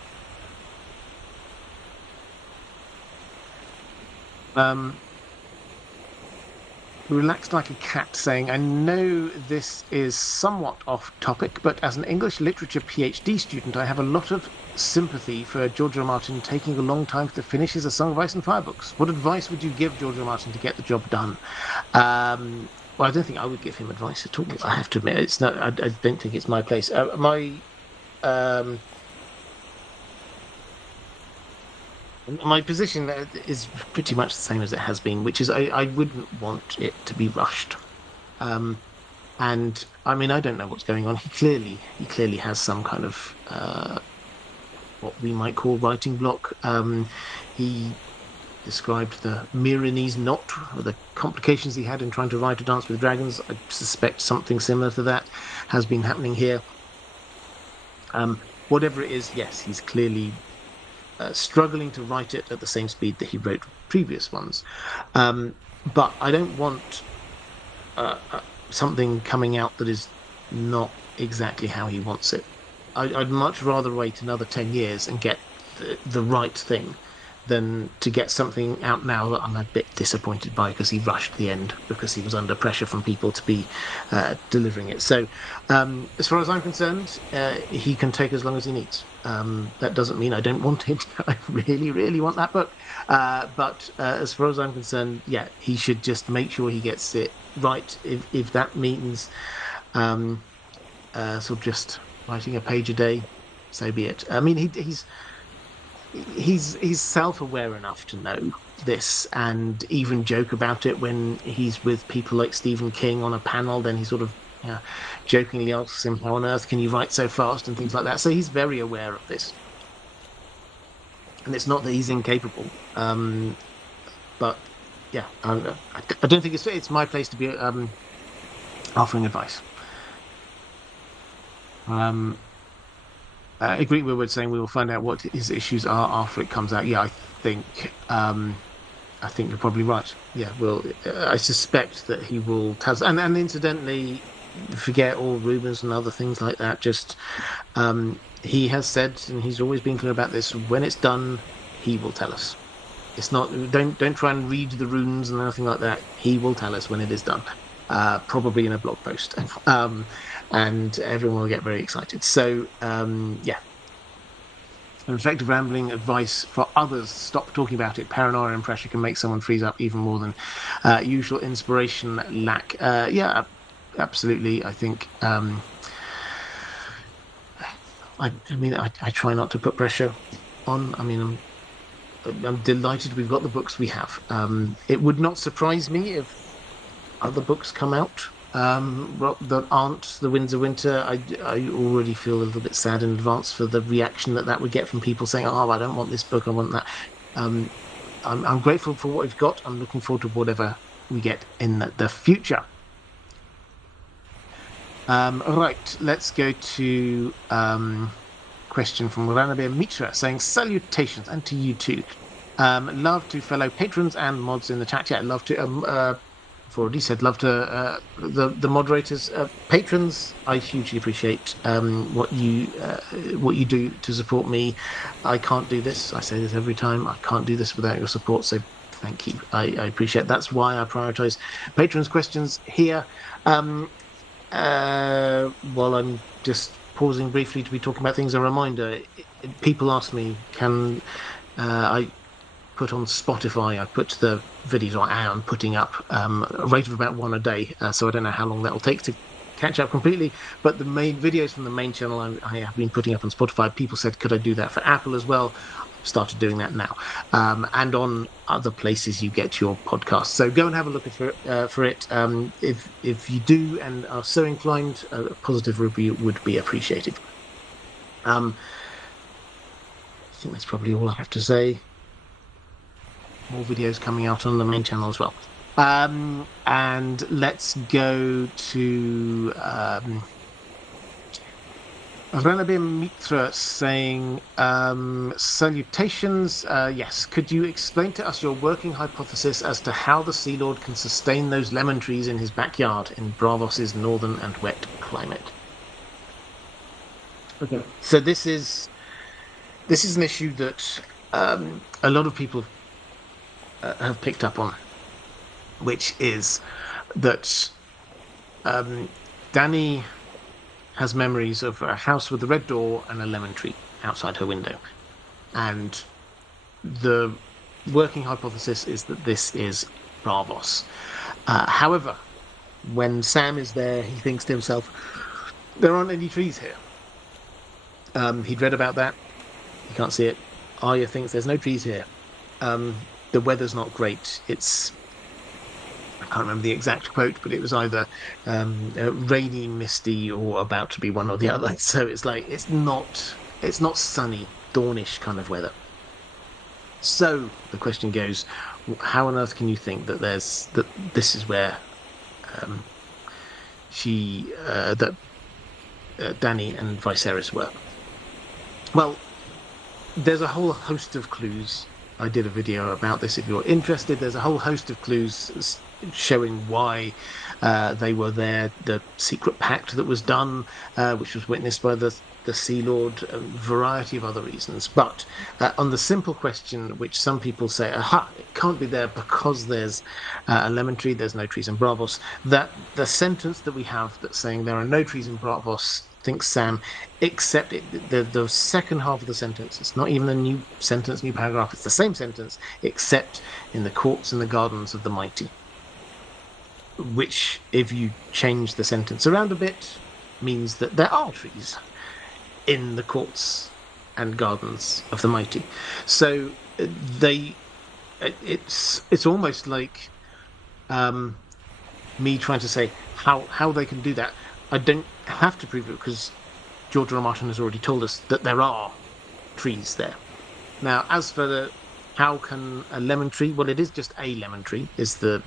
Relaxed like a cat saying, I know this is somewhat off topic, but as an English literature PhD student, I have a lot of sympathy for George R. R. Martin taking a long time to finish his A Song of Ice and Fire books. What advice would you give George R. R. Martin to get the job done? Well, I don't think I would give him advice at all. I have to admit, it's not. I don't think it's my place. My position is pretty much the same as it has been, which is I wouldn't want it to be rushed. And I mean, I don't know what's going on. He clearly has some kind of what we might call writing block. He described the Myronese knot, or the complications he had in trying to write A Dance with Dragons. I suspect something similar to that has been happening here. Whatever it is, yes, he's clearly struggling to write it at the same speed that he wrote previous ones. But I don't want something coming out that is not exactly how he wants it. I'd much rather wait another 10 years and get the right thing than to get something out now that I'm a bit disappointed by because he rushed the end, because he was under pressure from people to be delivering it. So as far as I'm concerned, he can take as long as he needs. That doesn't mean I don't want it. I really, really want that book. But as far as I'm concerned, yeah, he should just make sure he gets it right. If that means sort of just writing a page a day, so be it. I mean, he's self-aware enough to know this and even joke about it when he's with people like Stephen King on a panel. Then he sort of jokingly asks him, how on earth can you write so fast, and things like that. So he's very aware of this, and it's not that he's incapable, but yeah, I don't think it's my place to be offering advice. I agree with Woodward saying we will find out what his issues are after it comes out. Yeah, I think you're probably right. Yeah, well, I suspect that he will tell us. And incidentally, forget all rumours and other things like that. Just he has said, and he's always been clear about this, when it's done, he will tell us. It's not, don't try and read the runes and anything like that. He will tell us when it is done, probably in a blog post. And everyone will get very excited. So, yeah. An effective rambling advice for others: stop talking about it. Paranoia and pressure can make someone freeze up even more than usual inspiration lack. Yeah, absolutely. I think. I mean, I try not to put pressure on. I mean, I'm delighted we've got the books we have. It would not surprise me if other books come out that aren't the Winds of Winter. I already feel a little bit sad in advance for the reaction that would get from people saying, "Oh, I don't want this book. I want that." Um, I'm grateful for what we've got. I'm looking forward to whatever we get in the future. Right, let's go to question from Ranabir Mitra saying salutations, and to you too. Love to fellow patrons and mods in the chat. Yeah, love to. I've already said love to the moderators, patrons. I hugely appreciate what you do to support me. I can't do this. I say this every time. I can't do this without your support. So thank you. I appreciate it. That's why I prioritize patrons' questions here. While I'm just pausing briefly to be talking about things, a reminder: people ask me, can I put on Spotify? I put the videos I am putting up a rate of about one a day, so I don't know how long that will take to catch up completely. But the main videos from the main channel I have been putting up on Spotify. People said, could I do that for Apple as well? Started doing that now, and on other places you get your podcast. So go and have a look for it. If you do and are so inclined, a positive review would be appreciated. I think that's probably all I have to say. More videos coming out on the main channel as well. And let's go to Ranabir Mitra saying, salutations. Yes, could you explain to us your working hypothesis as to how the Sea Lord can sustain those lemon trees in his backyard in Braavos' northern and wet climate? Okay. So this is an issue that a lot of people have picked up on, which is that Dani has memories of a house with a red door and a lemon tree outside her window. And the working hypothesis is that this is Braavos. However, when Sam is there, he thinks to himself, there aren't any trees here. He'd read about that. You can't see it. Arya thinks there's no trees here. The weather's not great. I can't remember the exact quote, but it was either rainy, misty, or about to be one or the other. So it's like it's not sunny, dawnish kind of weather. So the question goes: how on earth can you think that this is where Dani and Viserys were? Well, there's a whole host of clues. I did a video about this if you're interested. There's a whole host of clues showing why they were there, the secret pact that was done, which was witnessed by the Sea Lord, a variety of other reasons. But on the simple question, which some people say, aha, it can't be there because there's a lemon tree, there's no trees in Braavos, that the sentence that we have that's saying there are no trees in Braavos, thinks Sam, except the second half of the sentence, it's not even a new sentence, new paragraph, it's the same sentence, except in the courts and the gardens of the mighty. Which, if you change the sentence around a bit, means that there are trees in the courts and gardens of the mighty. So it's almost like me trying to say how they can do that. I don't have to prove it because George R. R. Martin has already told us that there are trees there. Now, as for how can a lemon tree? Well, it is just a lemon tree, is the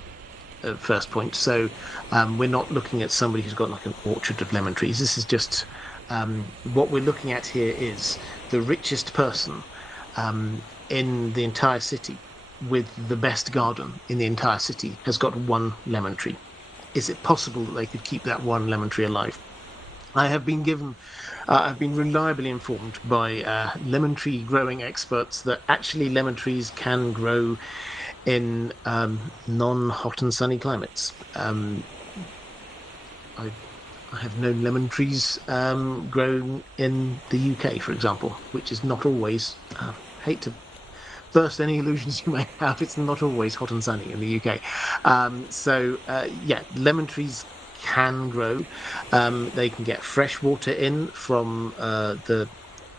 first point. So we're not looking at somebody who's got like an orchard of lemon trees. This is just what we're looking at here is the richest person in the entire city with the best garden in the entire city has got one lemon tree. Is it possible that they could keep that one lemon tree alive? I have been I've been reliably informed by lemon tree growing experts that actually lemon trees can grow in non-hot and sunny climates. I have known lemon trees grown in the UK, for example, which is not always, hate to burst any illusions you may have, it's not always hot and sunny in the UK. Yeah, lemon trees can grow. They can get fresh water in from the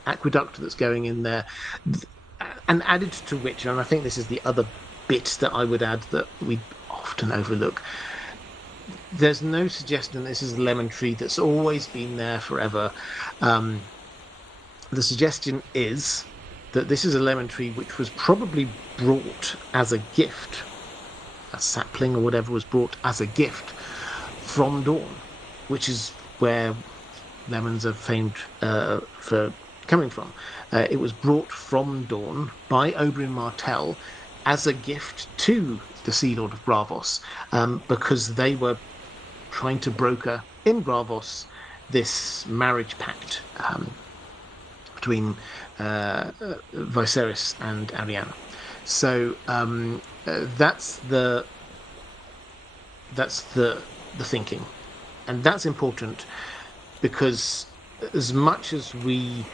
aqueduct that's going in there. And added to which, and I think this is the other bit that I would add that we often overlook, there's no suggestion this is a lemon tree that's always been there forever. Um, the suggestion is that this is a lemon tree which was probably brought as a gift, a sapling or whatever was brought as a gift from Dawn, which is where lemons are famed for coming from. It was brought from Dawn by Oberyn Martell as a gift to the Sea Lord of Braavos, because they were trying to broker in Braavos this marriage pact between Viserys and Arianna. So that's the thinking, and that's important because as much as we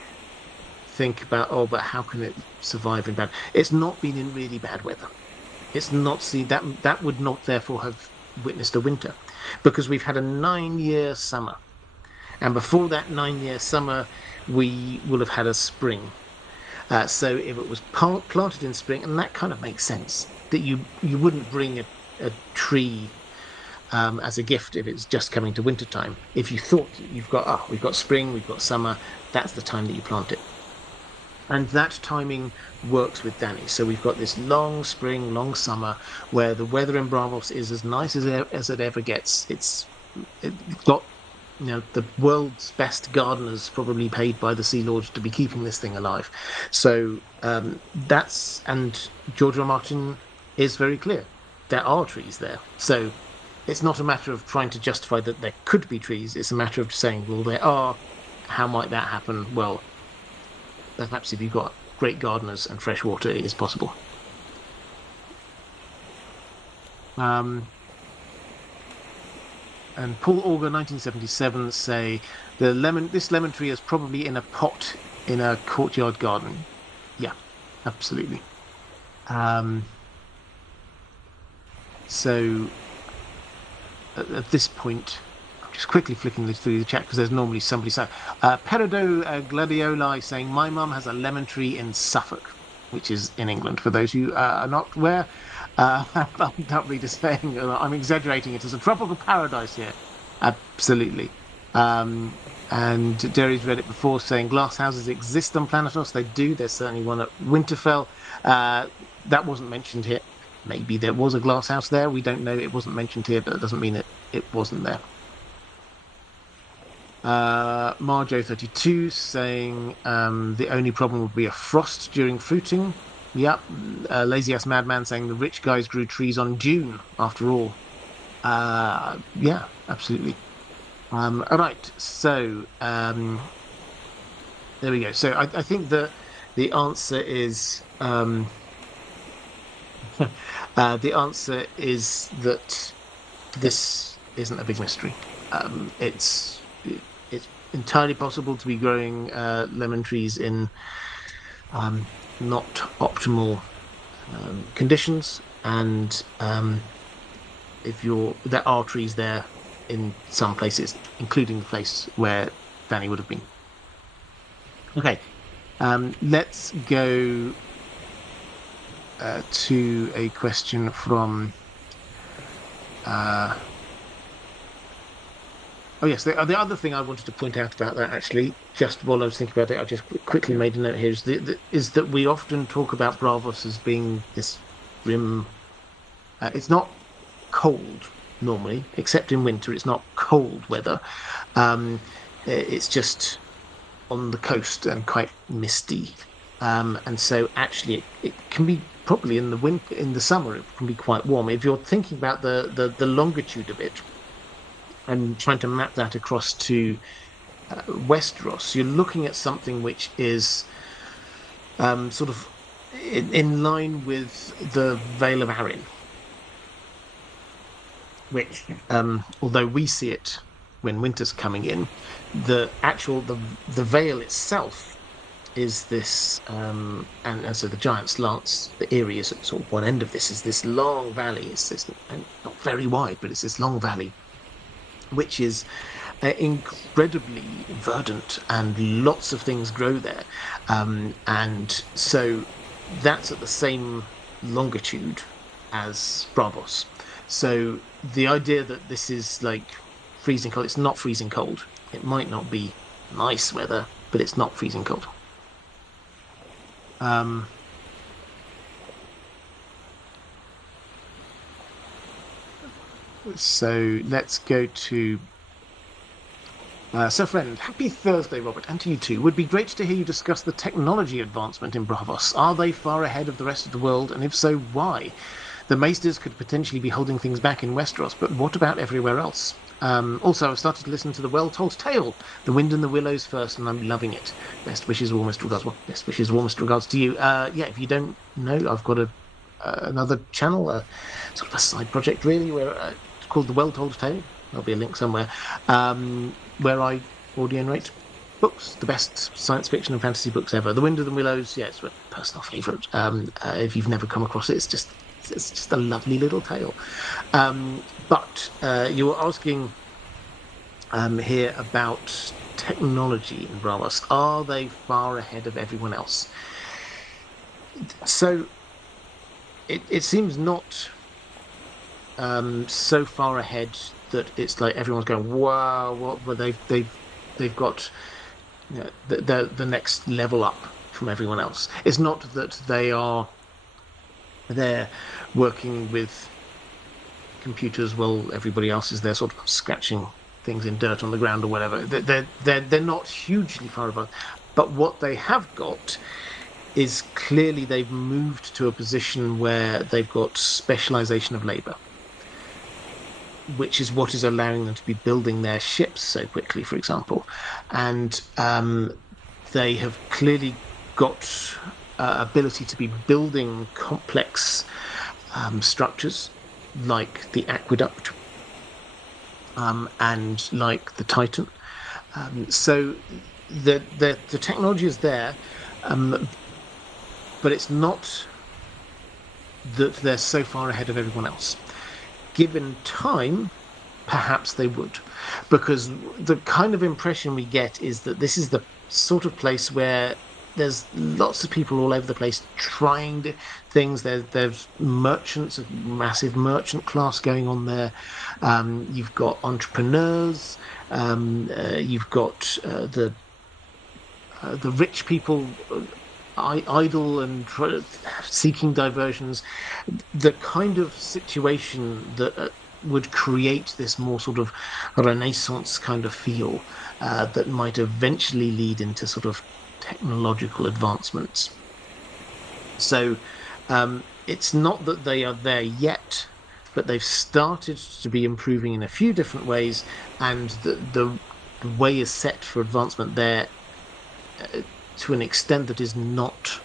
think about, oh, but how can it survive in bad? It's not been in really bad weather. It's not seen that would not therefore have witnessed a winter, because we've had a 9-year summer, and before that 9-year summer, we will have had a spring. So if it was planted in spring, and that kind of makes sense that you wouldn't bring a tree as a gift if it's just coming to winter time. If you thought we've got spring, we've got summer, that's the time that you plant it. And that timing works with Dany. So we've got this long spring, long summer, where the weather in Braavos is as nice as it ever gets. It's got, the world's best gardeners probably paid by the Sea Lords to be keeping this thing alive. So and George R. R. Martin is very clear. There are trees there. So it's not a matter of trying to justify that there could be trees. It's a matter of saying, well, there are. How might that happen? Well, perhaps if you've got great gardeners and fresh water, it is possible. And Paul Auger, 1977, say this lemon tree is probably in a pot in a courtyard garden. Yeah, absolutely. So at this point, I'm just quickly flicking through the chat because there's normally somebody saying, Peridot Gladioli saying, my mum has a lemon tree in Suffolk, which is in England, for those who are not aware. I'm not really just saying, I'm exaggerating it as a tropical paradise here. Absolutely. And Derry's read it before, saying glass houses exist on Planetos. They do. There's certainly one at Winterfell. That wasn't mentioned here. Maybe there was a glass house there. We don't know. It wasn't mentioned here, but it doesn't mean it wasn't there. Marjo32 saying the only problem would be a frost during fruiting. Yep. Lazy Ass Madman saying the rich guys grew trees on Dune, after all. Yeah, absolutely. All right. So there we go. So I think the answer is the answer is that this isn't a big mystery. It's entirely possible to be growing lemon trees in not optimal conditions, and there are trees there in some places, including the place where Dany would have been. Okay, let's go to a question from. Oh yes, the other thing I wanted to point out about that, actually, just while I was thinking about it, I just quickly made a note here, is that we often talk about Braavos as being this grim. It's not cold normally, except in winter. It's not cold weather. It's just on the coast and quite misty, and so actually it can be probably in the summer it can be quite warm. If you're thinking about the longitude of it, and trying to map that across to Westeros, you're looking at something which is sort of in line with the Vale of Arryn, which, although we see it when winter's coming in, the Vale itself is this, and so the Giant's Lance, the Eyrie is at sort of one end of this, is this long valley. It's this, and not very wide, but it's this long valley, which is incredibly verdant, and lots of things grow there. And so that's at the same longitude as Braavos. So the idea that this is like freezing cold, it's not freezing cold. It might not be nice weather, but it's not freezing cold. So let's go to so friend, happy Thursday, Robert, and to you too. Would be great to hear you discuss the technology advancement in Braavos. Are they far ahead of the rest of the world, and if so, why? The Maesters could potentially be holding things back in Westeros, but what about everywhere else? Also, I've started to listen to the well-told tale, The Wind and the Willows first, and I'm loving it. Best wishes, warmest regards. Well, best wishes, warmest regards to you. Yeah, if you don't know, I've got another channel, sort of a side project, really, where it's called The Well-Told Tale. There'll be a link somewhere, where I audio narrate books, the best science fiction and fantasy books ever. The Wind of the Willows, yeah, it's a personal favourite. If you've never come across it, it's just a lovely little tale. But you were asking here about technology in Braavos. Are they far ahead of everyone else? So it seems not so far ahead that it's like everyone's going, wow, what? Well, they've got, you know, the next level up from everyone else. It's not that they're working with computers while everybody else is there, sort of scratching things in dirt on the ground or whatever. They're not hugely far above, but what they have got is clearly they've moved to a position where they've got specialization of labor, which is what is allowing them to be building their ships so quickly, for example. And they have clearly got ability to be building complex structures like the aqueduct and like the Titan. So the technology is there, but it's not that they're so far ahead of everyone else. Given time, perhaps they would, because the kind of impression we get is that this is the sort of place where there's lots of people all over the place trying things. There's merchants, a massive merchant class going on there. You've got entrepreneurs. You've got the rich people idle and seeking diversions. The kind of situation that would create this more sort of Renaissance kind of feel that might eventually lead into sort of technological advancements. So it's not that they are there yet, but they've started to be improving in a few different ways, and the way is set for advancement there to an extent that is not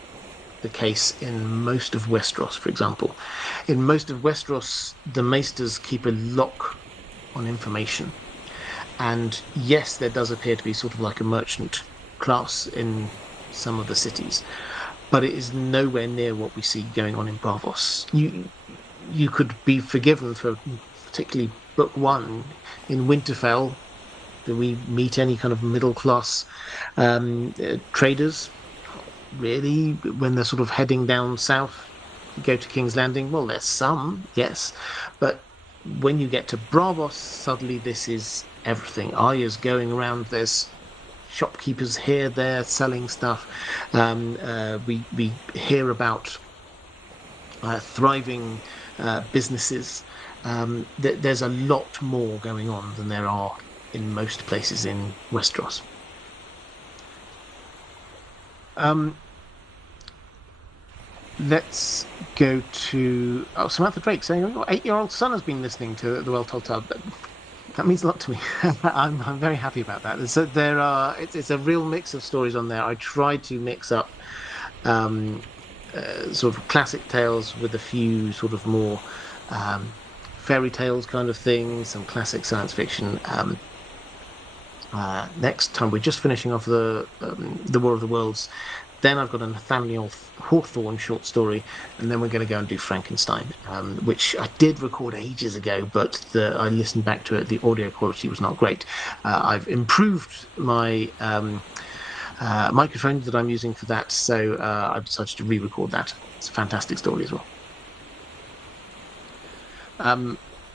the case in most of Westeros, for example. In most of Westeros, the Maesters keep a lock on information. And yes, there does appear to be sort of like a merchant class in some of the cities, but it is nowhere near what we see going on in Braavos. You could be forgiven for particularly book one in Winterfell. Do we meet any kind of middle class traders? Really, when they're sort of heading down south, go to King's Landing. Well, there's some, yes, but when you get to Braavos, suddenly this is everything. Arya's going around. There's shopkeepers here, there, selling stuff. We hear about thriving businesses. There's a lot more going on than there are in most places in Westeros. Let's go to Samantha Drake saying, "Your 8-year-old son has been listening to the Well Told Tale." That means a lot to me. I'm very happy about that. So it's a real mix of stories on there. I try to mix up sort of classic tales with a few sort of more fairy tales kind of things, some classic science fiction. Next time we're just finishing off the War of the Worlds. Then I've got a Nathaniel Hawthorne short story, and then we're going to go and do Frankenstein, which I did record ages ago, but I listened back to it. The audio quality was not great. I've improved my microphone that I'm using for that, so I've decided to re-record that. It's a fantastic story as well.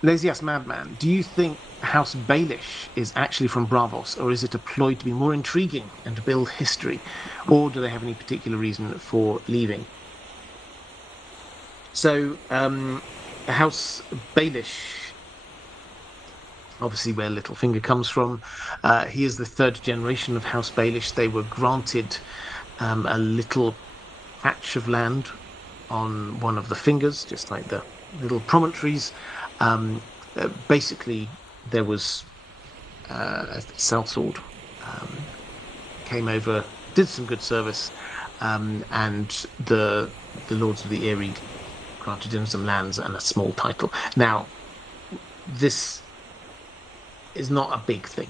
Lazy-ass Madman, do you think House Baelish is actually from Braavos, or is it a ploy to be more intriguing and to build history, or do they have any particular reason for leaving? So, House Baelish, obviously where Littlefinger comes from, he is the third generation of House Baelish. They were granted a little patch of land on one of the fingers, just like the little promontories. Basically, there was a sellsword came over, did some good service, and the Lords of the Eyrie granted him some lands and a small title. Now, this is not a big thing.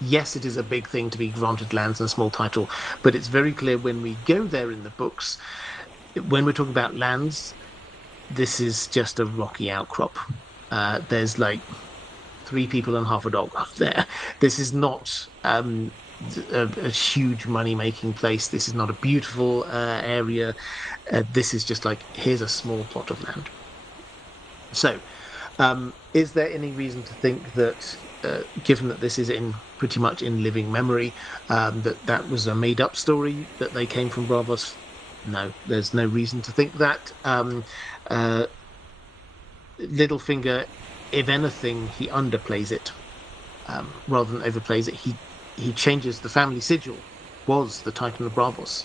Yes, it is a big thing to be granted lands and a small title, but it's very clear when we go there in the books, when we're talking about lands, this is just a rocky outcrop. There's like three people and half a dog up there. This is not a huge money-making place. This is not a beautiful area. This is just like, here's a small plot of land. So, is there any reason to think that, given that this is in pretty much in living memory, that was a made-up story, that they came from Braavos? No, there's no reason to think that. Littlefinger, if anything, he underplays it rather than overplays it. He changes the family sigil was the Titan of Braavos,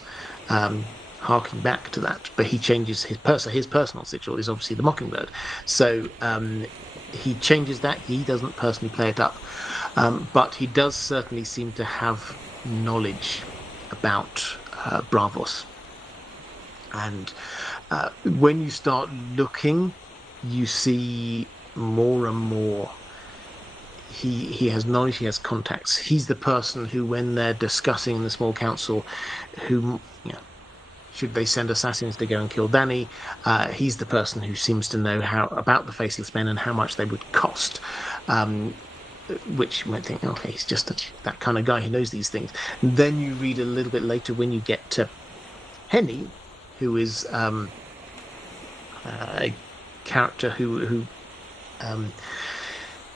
harking back to that, but he changes his personal sigil is obviously the Mockingbird. So he changes that. He doesn't personally play it up, but he does certainly seem to have knowledge about Braavos. And when you start looking, you see more and more. He has knowledge, he has contacts. He's the person who, when they're discussing in the small council, who, should they send assassins to go and kill Dany, he's the person who seems to know how about the Faceless Men and how much they would cost. Which you might think, okay, he's just that kind of guy who knows these things. And then you read a little bit later when you get to Henny, who is a character who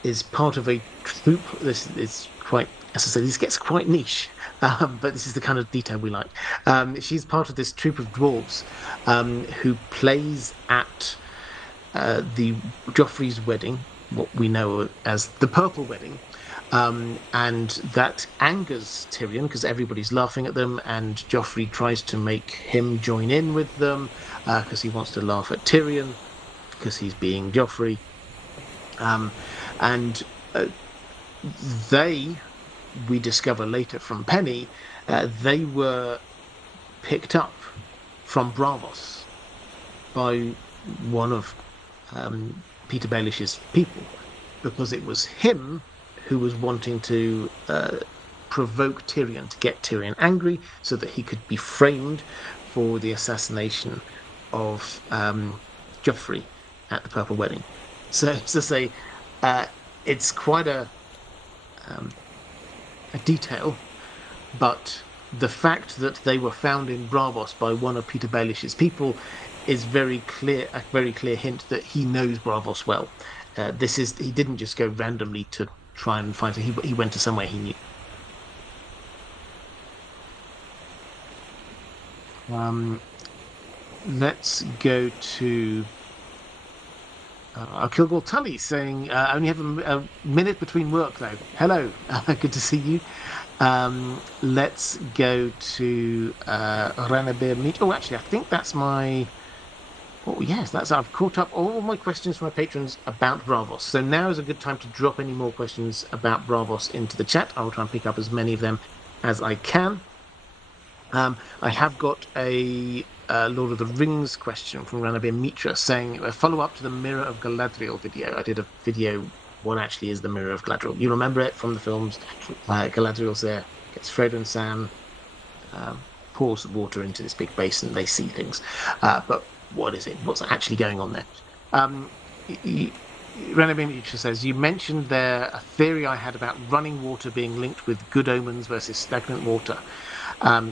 is part of a troop. This is quite, as I say, this gets quite niche, but this is the kind of detail we like. She's part of this troop of dwarves who plays at the Joffrey's wedding, what we know as the Purple Wedding. And that angers Tyrion because everybody's laughing at them, and Joffrey tries to make him join in with them because he wants to laugh at Tyrion because he's being Joffrey. And we discover later from Penny, they were picked up from Braavos by one of Peter Baelish's people, because it was him who was wanting to provoke Tyrion, to get Tyrion angry so that he could be framed for the assassination of Joffrey at the Purple Wedding. So to say, it's quite a detail, but the fact that they were found in Braavos by one of Peter Baelish's people is a very clear hint that he knows Braavos well. He didn't just go randomly to try and find it. He went to somewhere he knew. Let's go to Kilgore Tully saying, I only have a minute between work though. Hello, good to see you. Let's go to Ranabir Meet. Oh, actually, I think that's my... Oh, yes, I've caught up all my questions from my patrons about Braavos. So now is a good time to drop any more questions about Braavos into the chat. I'll try and pick up as many of them as I can. I have got a Lord of the Rings question from Ranabir Mitra saying, a follow-up to the Mirror of Galadriel video. I did a video, what actually is the Mirror of Galadriel? You remember it from the films. Galadriel's there, gets Frodo and Sam, pours water into this big basin, they see things. But what is it? What's actually going on there? Ranabir Mitra says, you mentioned there a theory I had about running water being linked with good omens versus stagnant water.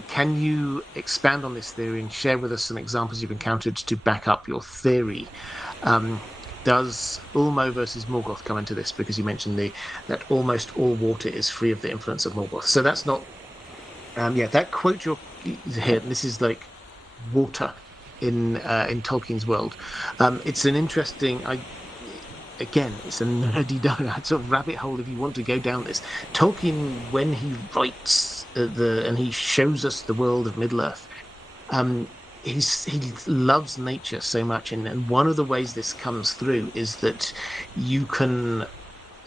Can you expand on this theory and share with us some examples you've encountered to back up your theory? does Ulmo versus Morgoth come into this? Because you mentioned that almost all water is free of the influence of Morgoth. So that's not. Yeah, that quote you're here. This is like water in Tolkien's world. It's an interesting. Again, it's a nerdy sort of rabbit hole if you want to go down this. Tolkien, when he writes and he shows us the world of Middle Earth, um, he loves nature so much, and one of the ways this comes through is that you can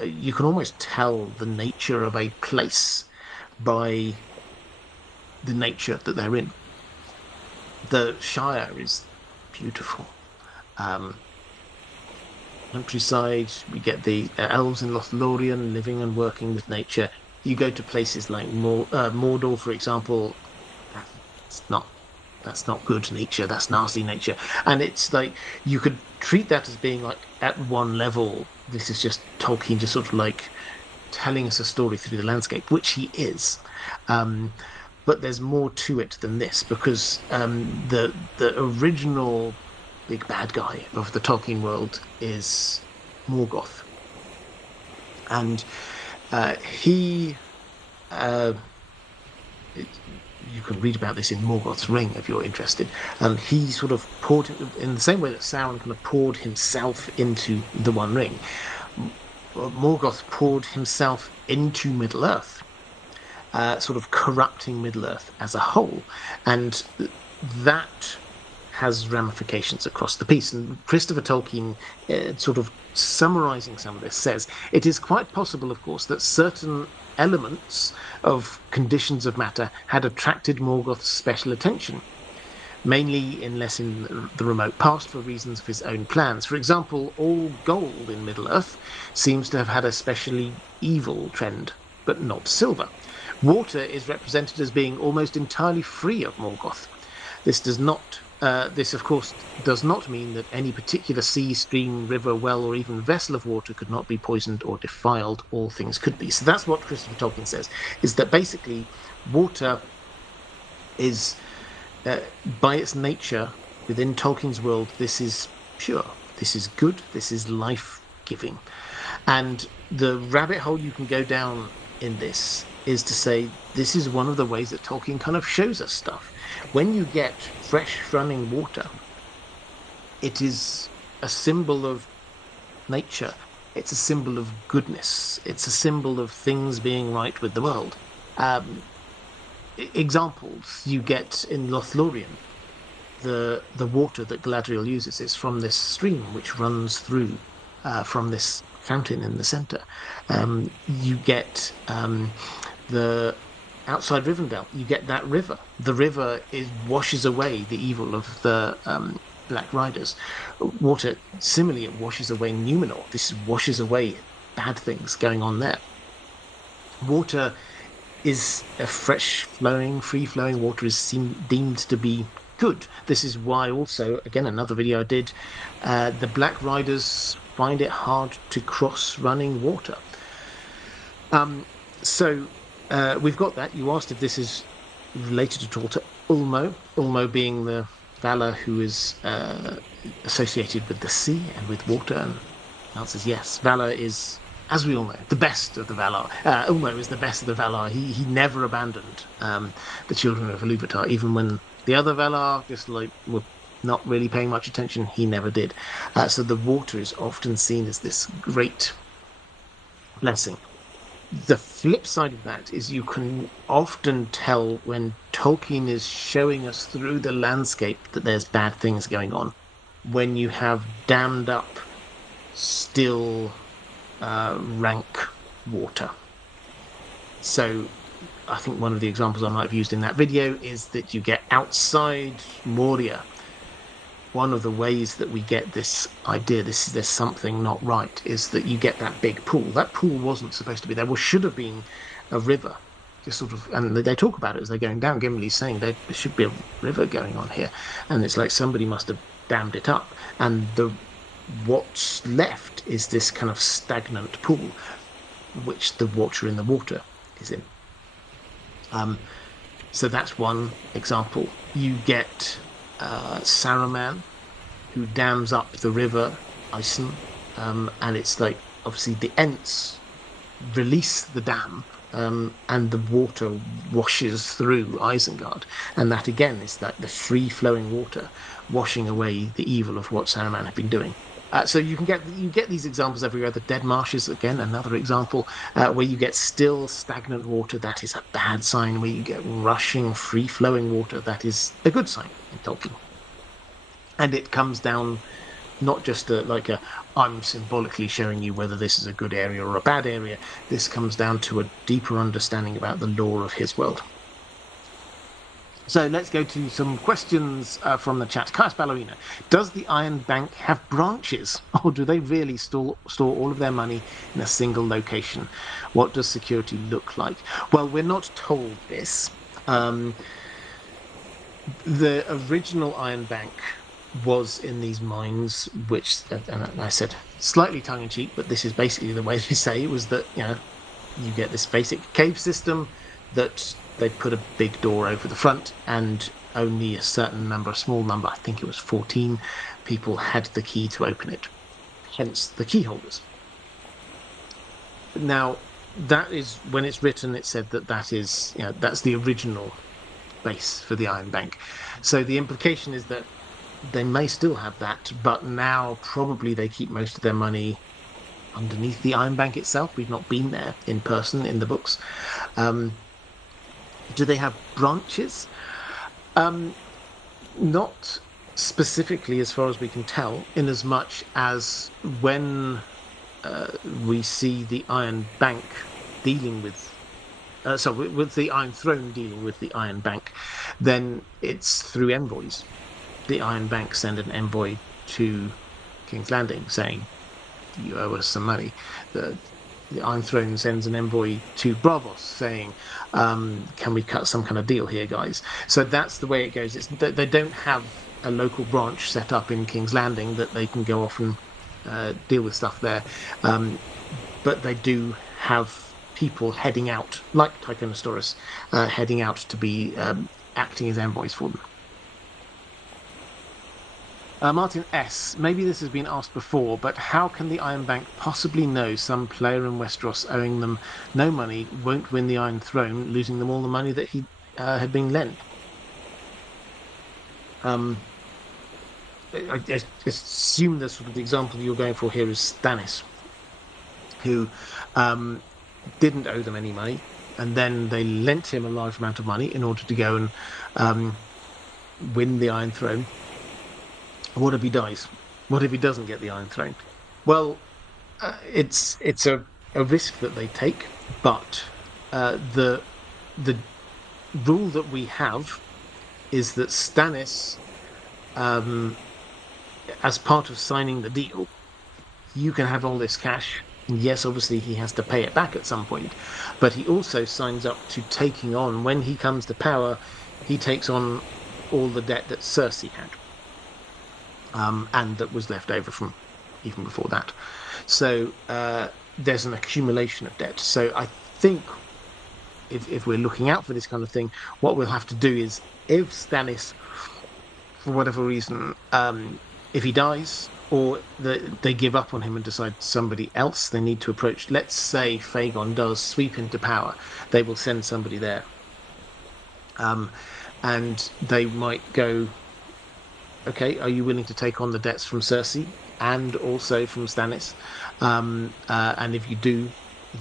you can almost tell the nature of a place by the nature that they're in. The Shire is beautiful. Um, Countryside, we get the elves in Lothlorien living and working with nature. You go to places like Mordor, for example, that's not good nature, that's nasty nature. And it's like you could treat that as being like at one level, this is just Tolkien just sort of like telling us a story through the landscape, which he is. But there's more to it than this because the original big bad guy of the Tolkien world is Morgoth, and he. You can read about this in Morgoth's Ring if you're interested. He sort of poured, in the same way that Sauron kind of poured himself into the One Ring, Morgoth poured himself into Middle Earth, sort of corrupting Middle Earth as a whole, and that has ramifications across the piece. And Christopher Tolkien, sort of summarizing some of this, says it is quite possible, of course, that certain elements of conditions of matter had attracted Morgoth's special attention, mainly unless in the remote past for reasons of his own plans. For example, all gold in Middle-earth seems to have had a specially evil trend, but not silver. Water is represented as being almost entirely free of Morgoth. This, of course, does not mean that any particular sea, stream, river, well, or even vessel of water could not be poisoned or defiled. All things could be. So that's what Christopher Tolkien says, is that basically water is, by its nature, within Tolkien's world, this is pure, this is good, this is life-giving. And the rabbit hole you can go down in this is to say this is one of the ways that Tolkien kind of shows us stuff. When you get fresh running water, it is a symbol of nature. It's a symbol of goodness. It's a symbol of things being right with the world. Examples you get in Lothlorien, the water that Galadriel uses is from this stream which runs through from this fountain in the center. You get the outside Rivendell, you get that river. The river washes away the evil of the Black Riders. Water, similarly, it washes away Numenor. This washes away bad things going on there. Water is a fresh-flowing, free-flowing water is deemed to be good. This is why also, again, another video I did, the Black Riders find it hard to cross running water. So we've got that. You asked if this is related at all to Ulmo. Ulmo being the Valar who is associated with the sea and with water. And the answer is yes. Valar is, as we all know, the best of the Valar. Ulmo is the best of the Valar. He never abandoned the children of Ilúvatar, even when the other Valar just like were not really paying much attention. He never did. So the water is often seen as this great blessing. The flip side of that is you can often tell when Tolkien is showing us through the landscape that there's bad things going on. When you have dammed up, still rank water. So I think one of the examples I might have used in that video is that you get outside Moria. One of the ways that we get this idea, there's something not right, is that you get that big pool. That pool wasn't supposed to be there. Well, should have been a river, just sort of, and they talk about it as they're going down. Gimli's saying there should be a river going on here, and it's like somebody must have dammed it up, and what's left is this kind of stagnant pool, which the water in the water is in. So that's one example. You get Saruman, who dams up the river Isen, and it's like obviously the Ents release the dam, and the water washes through Isengard, and that again is like the free flowing water washing away the evil of what Saruman had been doing. So you get these examples everywhere. The dead marshes, again, another example, where you get still stagnant water, that is a bad sign. Where you get rushing, free flowing water, that is a good sign in Tolkien. And it comes down not just I'm symbolically showing you whether this is a good area or a bad area. This comes down to a deeper understanding about the lore of his world. So let's go to some questions from the chat. Caius Ballerina, does the Iron Bank have branches, or do they really store all of their money in a single location? What does security look like? Well, we're not told this. The original Iron Bank was in these mines, which, and I said slightly tongue-in-cheek, but this is basically the way they say it, was that, you get this basic cave system that they put a big door over the front, and only a small number, I think it was 14 people, had the key to open it, hence the key holders. Now, that is, when it's written, it said that is, that's the original base for the Iron Bank. So the implication is that they may still have that, but now probably they keep most of their money underneath the Iron Bank itself. We've not been there in person in the books. Do they have branches? Not specifically, as far as we can tell, in as much as when we see the Iron Bank dealing with with the Iron Throne dealing with the Iron Bank, then it's through envoys. The Iron Bank send an envoy to King's Landing saying, you owe us some money. The Iron Throne sends an envoy to Braavos saying, can we cut some kind of deal here, guys? So that's the way it goes. They don't have a local branch set up in King's Landing that they can go off and deal with stuff there. But they do have people heading out, like Tychonosaurus, heading out to be acting as envoys for them. Martin S. Maybe this has been asked before, but how can the Iron Bank possibly know some player in Westeros owing them no money won't win the Iron Throne, losing them all the money that he had been lent? I assume the sort of the example you're going for here is Stannis, who didn't owe them any money, and then they lent him a large amount of money in order to go and win the Iron Throne. What if he dies? What if he doesn't get the Iron Throne? Well, it's a risk that they take, but the rule that we have is that Stannis, as part of signing the deal, you can have all this cash. Yes, obviously he has to pay it back at some point, but he also signs up to taking on, when he comes to power, he takes on all the debt that Cersei had. And that was left over from even before that. So there's an accumulation of debt. So I think if we're looking out for this kind of thing, what we'll have to do is, if Stannis, for whatever reason, if he dies, or they give up on him and decide somebody else they need to approach, let's say Fagon does sweep into power, they will send somebody there. And they might go, okay, are you willing to take on the debts from Cersei and also from Stannis? And if you do,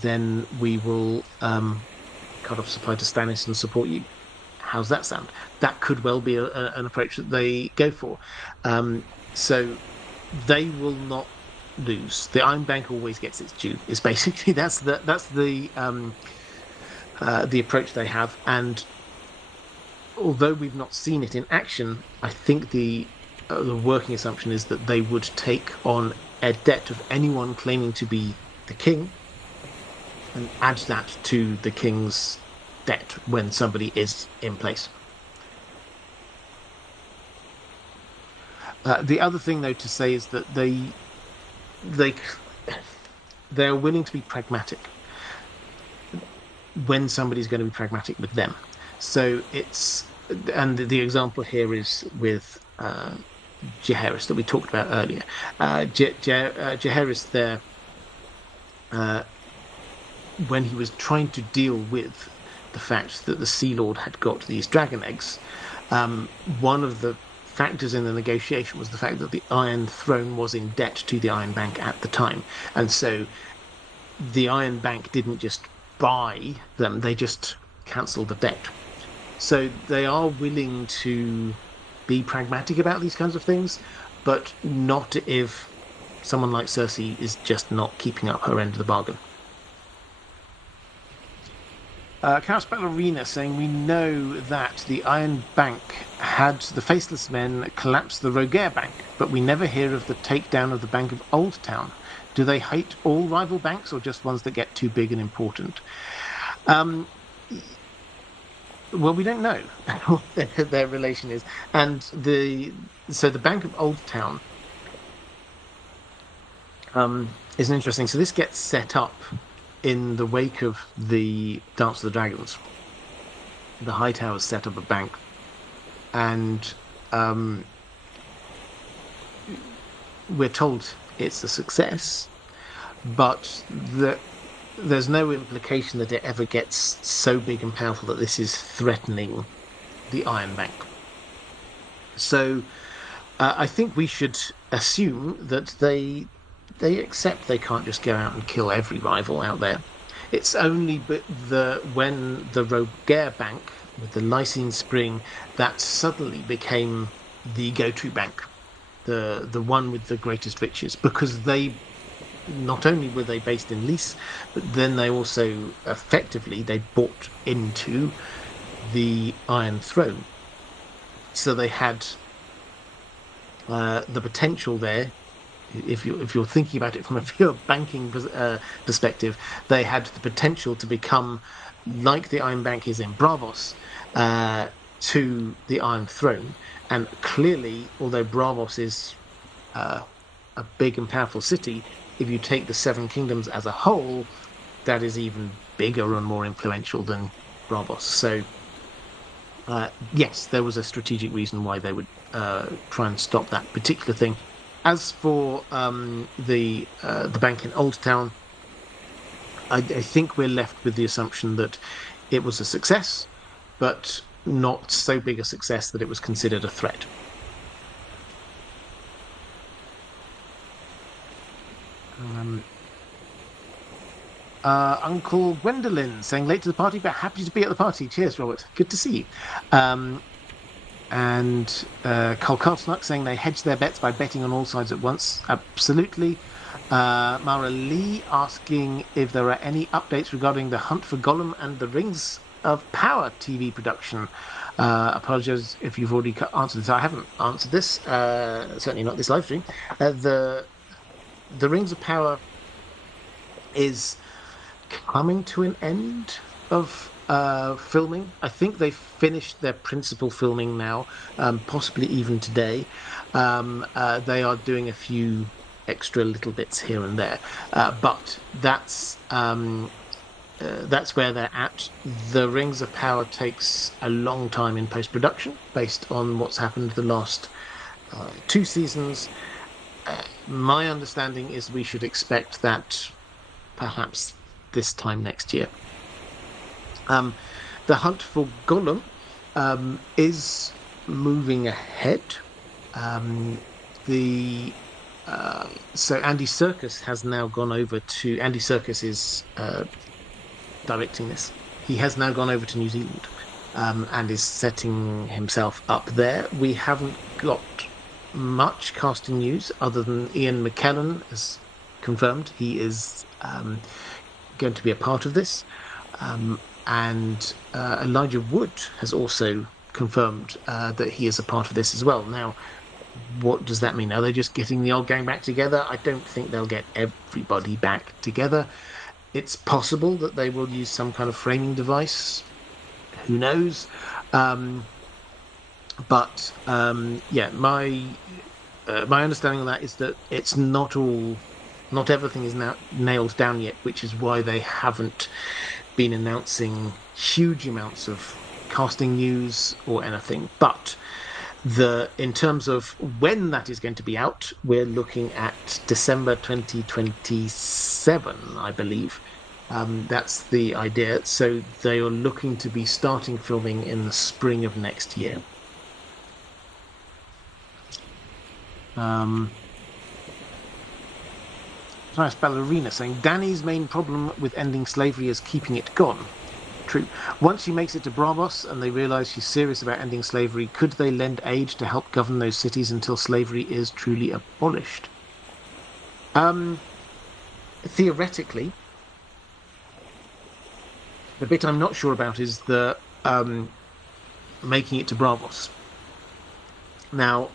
then we will cut off supply to Stannis and support you. How's that sound? That could well be an approach that they go for. So they will not lose. The Iron Bank always gets its due. It's basically that's the approach they have. And although we've not seen it in action, I think the working assumption is that they would take on a debt of anyone claiming to be the king and add that to the king's debt when somebody is in place. The other thing, though, to say is that they're willing to be pragmatic when somebody's going to be pragmatic with them. So and the example here is with Jaehaerys that we talked about earlier. Jaehaerys there, when he was trying to deal with the fact that the Sea Lord had got these dragon eggs, one of the factors in the negotiation was the fact that the Iron Throne was in debt to the Iron Bank at the time. And so the Iron Bank didn't just buy them, they just cancelled the debt. So they are willing to be pragmatic about these kinds of things, but not if someone like Cersei is just not keeping up her end of the bargain. Chaos Ballerina saying, we know that the Iron Bank had the Faceless Men collapse the Rogaire Bank, but we never hear of the takedown of the Bank of Old Town. Do they hate all rival banks or just ones that get too big and important? Well, we don't know what their relation is. And so the Bank of Old Town is interesting. So this gets set up in the wake of the Dance of the Dragons. The Hightowers set up a bank, and we're told it's a success, but there's no implication that it ever gets so big and powerful that this is threatening the Iron Bank. So I think we should assume that they accept they can't just go out and kill every rival out there. It's only when the Rogaire Bank with the Lysine Spring that suddenly became the go-to bank, the one with the greatest riches, because they not only were they based in Lys, but then they also effectively they bought into the Iron Throne. So they had the potential there. If you're thinking about it from a pure banking perspective, they had the potential to become like the Iron Bank is in Braavos to the Iron Throne. And clearly, although Braavos is a big and powerful city, if you take the Seven Kingdoms as a whole, that is even bigger and more influential than Braavos. So yes, there was a strategic reason why they would try and stop that particular thing. As for the bank in Old Town, I think we're left with the assumption that it was a success, but not so big a success that it was considered a threat. Uncle Gwendolyn saying, late to the party, but happy to be at the party. Cheers, Robert. Good to see you. And Kolkarsnuk saying they hedge their bets by betting on all sides at once. Absolutely. Mara Lee asking if there are any updates regarding the Hunt for Gollum and the Rings of Power TV production. Apologize if you've already answered this. I haven't answered this, certainly not this live stream. The Rings of Power is coming to an end of filming. I think they've finished their principal filming now, possibly even today. They are doing a few extra little bits here and there, but that's where they're at. The Rings of Power takes a long time in post-production, based on what's happened the last 2 seasons. My understanding is we should expect that perhaps this time next year. The Hunt for Gollum is moving ahead. So Andy Serkis has now gone over to. Andy Serkis is directing this. He has now gone over to New Zealand and is setting himself up there. We haven't got much casting news other than Ian McKellen has confirmed he is going to be a part of this. And Elijah Wood has also confirmed that he is a part of this as well. Now, what does that mean? Are they just getting the old gang back together? I don't think they'll get everybody back together. It's possible that they will use some kind of framing device. Who knows? But yeah, my understanding of that is that it's not everything is now nailed down yet, which is why they haven't been announcing huge amounts of casting news or anything. But In terms of when that is going to be out, we're looking at December 2027, I believe. That's the idea. So they are looking to be starting filming in the spring of next year. Nice ballerina saying Danny's main problem with ending slavery is keeping it gone. True. Once she makes it to Braavos and they realize she's serious about ending slavery, could they lend aid to help govern those cities until slavery is truly abolished? Theoretically, the bit I'm not sure about is the making it to Braavos. Now,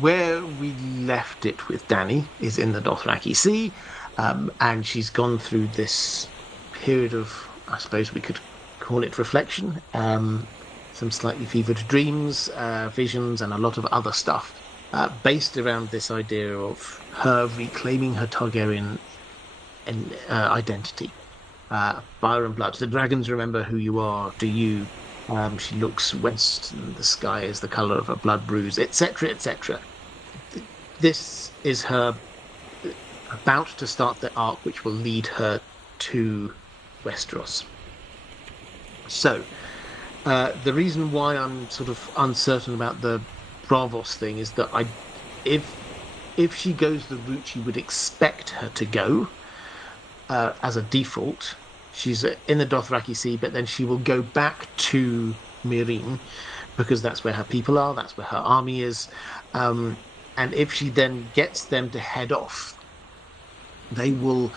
where we left it with Danny is in the Dothraki Sea, and she's gone through this period of, I suppose we could call it reflection, some slightly fevered dreams, visions, and a lot of other stuff, based around this idea of her reclaiming her Targaryen identity. Fire and blood. The dragons remember who you are. Do you? She looks west, and the sky is the color of a blood bruise, etc., etc. This is her about to start the arc, which will lead her to Westeros. So, the reason why I'm sort of uncertain about the Braavos thing is that if she goes the route you would expect her to go, as a default, she's in the Dothraki Sea, but then she will go back to Meereen because that's where her people are, that's where her army is. And if she then gets them to head off, they will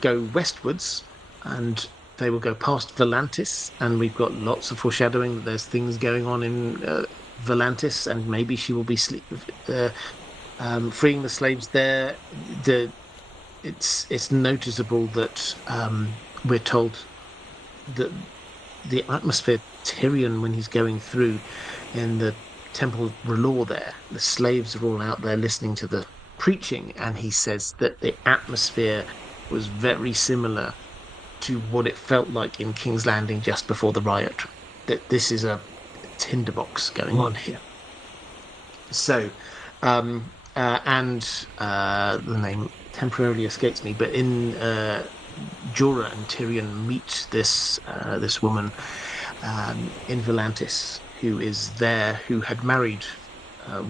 go westwards and they will go past Volantis. And we've got lots of foreshadowing that there's things going on in Volantis, and maybe she will be freeing the slaves there. It's noticeable that we're told that the atmosphere Tyrion, when he's going through in the Temple R'hllor there, the slaves are all out there listening to the preaching, and he says that the atmosphere was very similar to what it felt like in King's Landing just before the riot. That this is a tinderbox going on here. So, the name temporarily escapes me, but in Jorah and Tyrion meet this woman in Volantis, who is there, who had married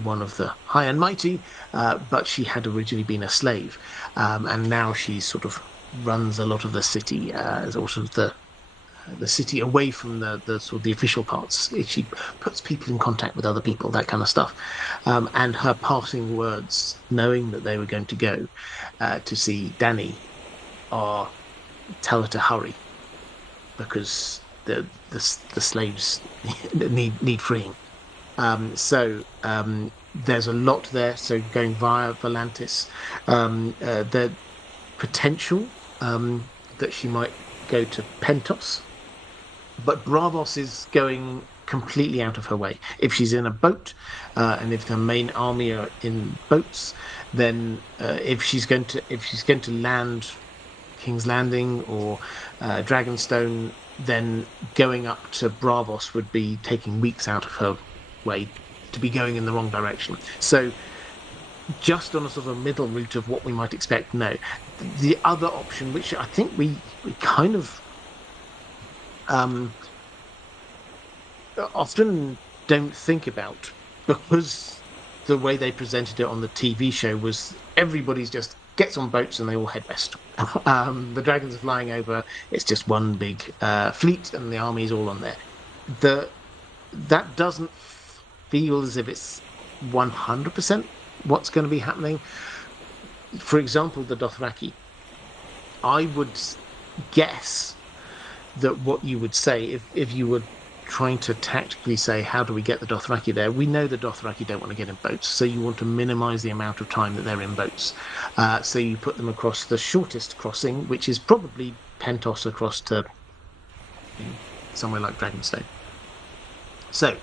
one of the high and mighty, but she had originally been a slave, and now she sort of runs a lot of the city, sort of the city away from the sort of the official parts. She puts people in contact with other people, that kind of stuff. And her parting words, knowing that they were going to go to see Danny, are tell her to hurry because the slaves need freeing. So there's a lot there. So going via Volantis, the potential that she might go to Pentos. But Braavos is going completely out of her way. If she's in a boat, and if the main army are in boats, then if she's going to land King's Landing or Dragonstone, then going up to Braavos would be taking weeks out of her way to be going in the wrong direction. So just on a sort of a middle route of what we might expect, no. The other option, which I think we kind of often don't think about, because the way they presented it on the TV show was everybody's just gets on boats and they all head west. The dragons are flying over. It's just one big fleet, and the army is all on there. That doesn't feel as if it's 100% what's going to be happening. For example, the Dothraki. I would guess that what you would say if you were trying to tactically say, how do we get the Dothraki there? We know the Dothraki don't want to get in boats, so you want to minimize the amount of time that they're in boats. So you put them across the shortest crossing, which is probably Pentos across to somewhere like Dragonstone. So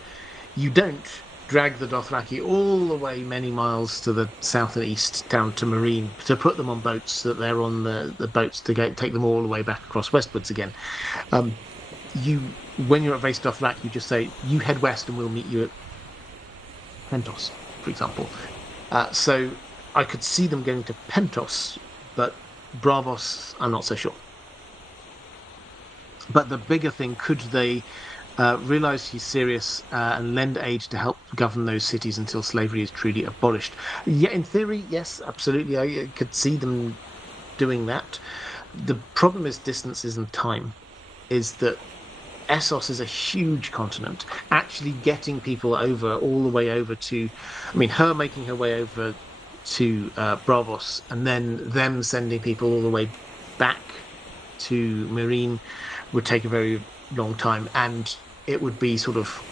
you don't drag the Dothraki all the way many miles to the south and east down to Meereen to put them on boats so that they're on the boats to take them all the way back across westwards again. when you're at Vaestofrak, you just say, you head west and we'll meet you at Pentos, for example. So I could see them going to Pentos, but Braavos, I'm not so sure. But the bigger thing, could they realize he's serious and lend aid to help govern those cities until slavery is truly abolished? Yeah, in theory, yes, absolutely. I could see them doing that. The problem is distances and time, is that Essos is a huge continent. Actually getting people over, all the way over to, I mean, her making her way over to Braavos and then them sending people all the way back to Marine would take a very long time, and it would be sort of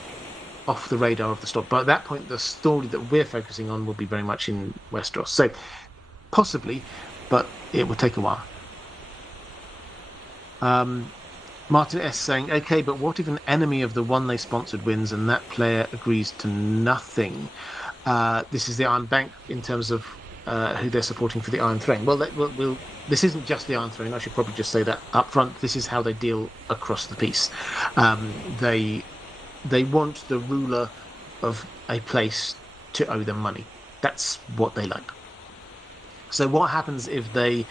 off the radar of the stock. But at that point, the story that we're focusing on will be very much in Westeros. So possibly, but it will take a while. Martin S saying, okay, but what if an enemy of the one they sponsored wins and that player agrees to nothing? This is the Iron Bank in terms of who they're supporting for the Iron Throne. Well, this isn't just the Iron Throne. I should probably just say that up front. This is how they deal across the piece. They want the ruler of a place to owe them money. That's what they like. So what happens if they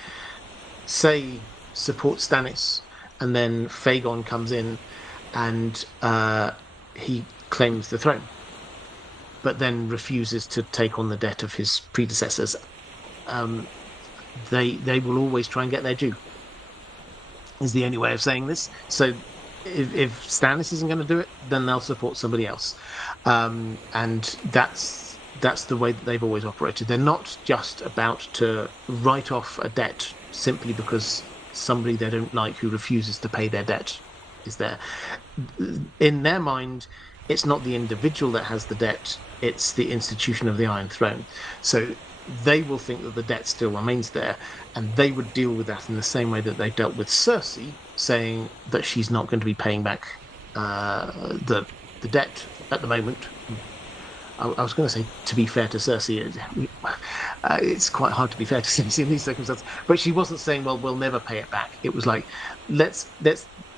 say support Stannis and then Fagon comes in and he claims the throne, but then refuses to take on the debt of his predecessors? They will always try and get their due, is the only way of saying this. So if Stannis isn't going to do it, then they'll support somebody else. And that's the way that they've always operated. They're not just about to write off a debt simply because somebody they don't like who refuses to pay their debt is there. In their mind, it's not the individual that has the debt, it's the institution of the Iron Throne. So they will think that the debt still remains there, and they would deal with that in the same way that they dealt with Cersei, saying that she's not going to be paying back the debt at the moment. I was going to say, to be fair to Cersei, it's quite hard to be fair to Cersei in these circumstances. But she wasn't saying, well, we'll never pay it back. It was like, let's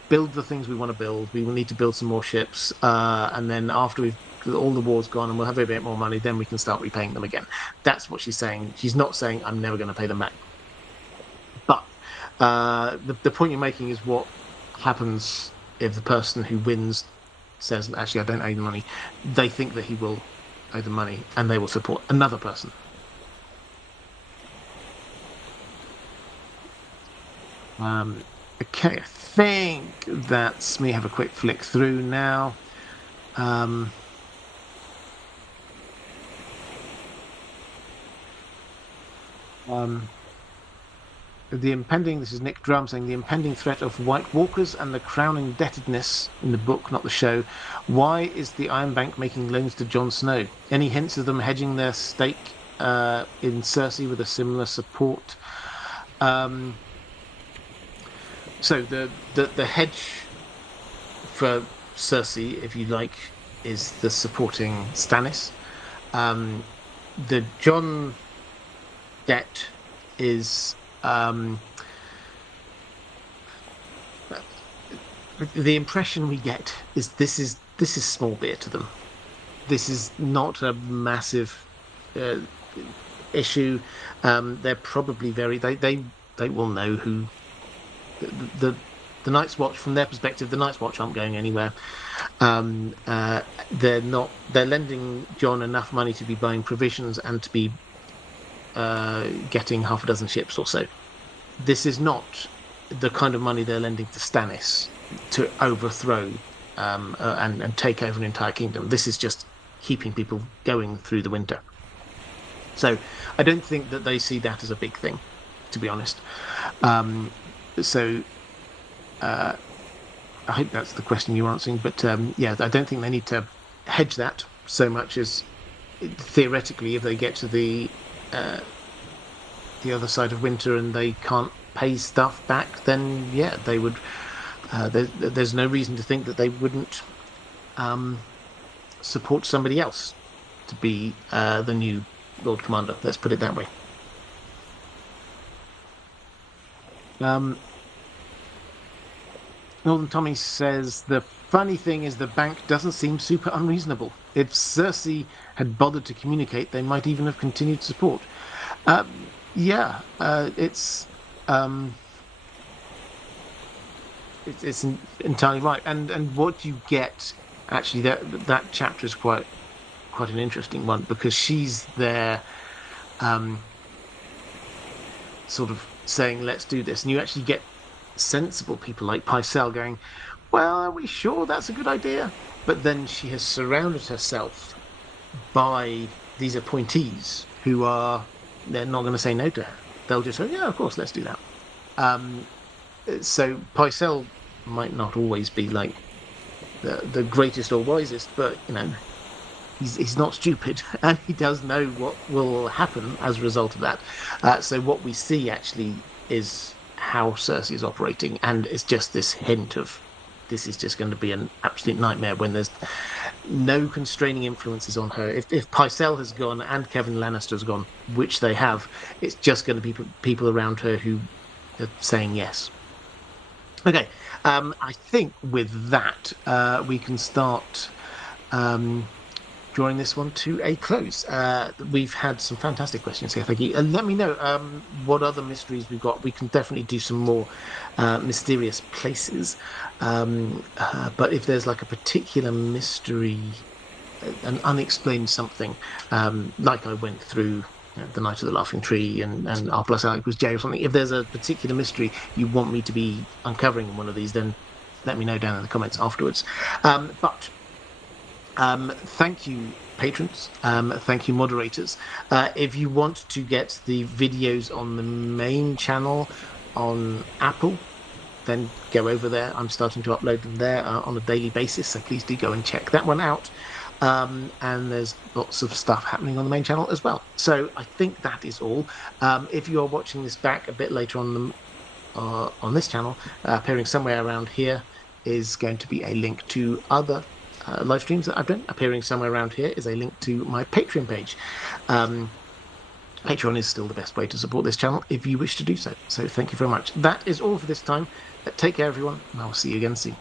build the things we want to build. We will need to build some more ships. And then after all the war's gone and we'll have a bit more money, then we can start repaying them again. That's what she's saying. She's not saying, I'm never going to pay them back. But the point you're making is what happens if the person who wins says, actually, I don't owe you the money. They think that he will owe the money, and they will support another person. Okay, I think that's me. Have a quick flick through now. The impending, this is Nick Drum saying, the impending threat of White Walkers and the crown indebtedness in the book, not the show. Why is the Iron Bank making loans to Jon Snow? Any hints of them hedging their stake in Cersei with a similar support? So the hedge for Cersei, if you like, is the supporting Stannis. The Jon debt is the impression we get is this is small beer to them. This is not a massive issue. They're probably they will know who the Night's Watch, from their perspective, the Night's Watch aren't going anywhere. They're lending Jon enough money to be buying provisions and to be getting half a dozen ships or so. This is not the kind of money they're lending to Stannis to overthrow and take over an entire kingdom. This is just keeping people going through the winter. So I don't think that they see that as a big thing, to be honest. I hope that's the question you're answering. But yeah, I don't think they need to hedge that so much as theoretically, if they get to the other side of winter and they can't pay stuff back, then yeah, they would. There's no reason to think that they wouldn't support somebody else to be the new Lord Commander. Let's put it that way. Northern Tommy says the funny thing is the bank doesn't seem super unreasonable. If Cersei had bothered to communicate, they might even have continued support. Yeah, it's entirely right. And what you get actually, that chapter is quite an interesting one, because she's there, sort of saying, "Let's do this," and you actually get sensible people like Pycelle going, "Well, are we sure that's a good idea?" But then she has surrounded herself by these appointees who they're not going to say no to her. They'll just say, "Yeah, of course, let's do that." Um, so Pycelle might not always be like the greatest or wisest, but he's not stupid, and he does know what will happen as a result of that. So what we see actually is how Cersei is operating, and it's just this hint of this is just going to be an absolute nightmare when there's no constraining influences on her. If Pycelle has gone and Kevin Lannister has gone, which they have, it's just going to be people around her who are saying yes. Okay, I think with that we can start drawing this one to a close. We've had some fantastic questions here, thank you. Let me know what other mysteries we've got. We can definitely do some more mysterious places. But if there's like a particular mystery, an unexplained something, like I went through the Night of the Laughing Tree and R plus Alec was Jay or something, if there's a particular mystery you want me to be uncovering in one of these, then let me know down in the comments afterwards. But thank you, patrons. Thank you, moderators. If you want to get the videos on the main channel on Apple, then go over there. I'm starting to upload them there on a daily basis, so please do go and check that one out. And there's lots of stuff happening on the main channel as well. So I think that is all. If you're watching this back a bit later on this channel, appearing somewhere around here is going to be a link to other live streams that I've done. Appearing somewhere around here is a link to my Patreon page. Patreon is still the best way to support this channel if you wish to do so. So thank you very much. That is all for this time. Take care, everyone, and I'll see you again soon.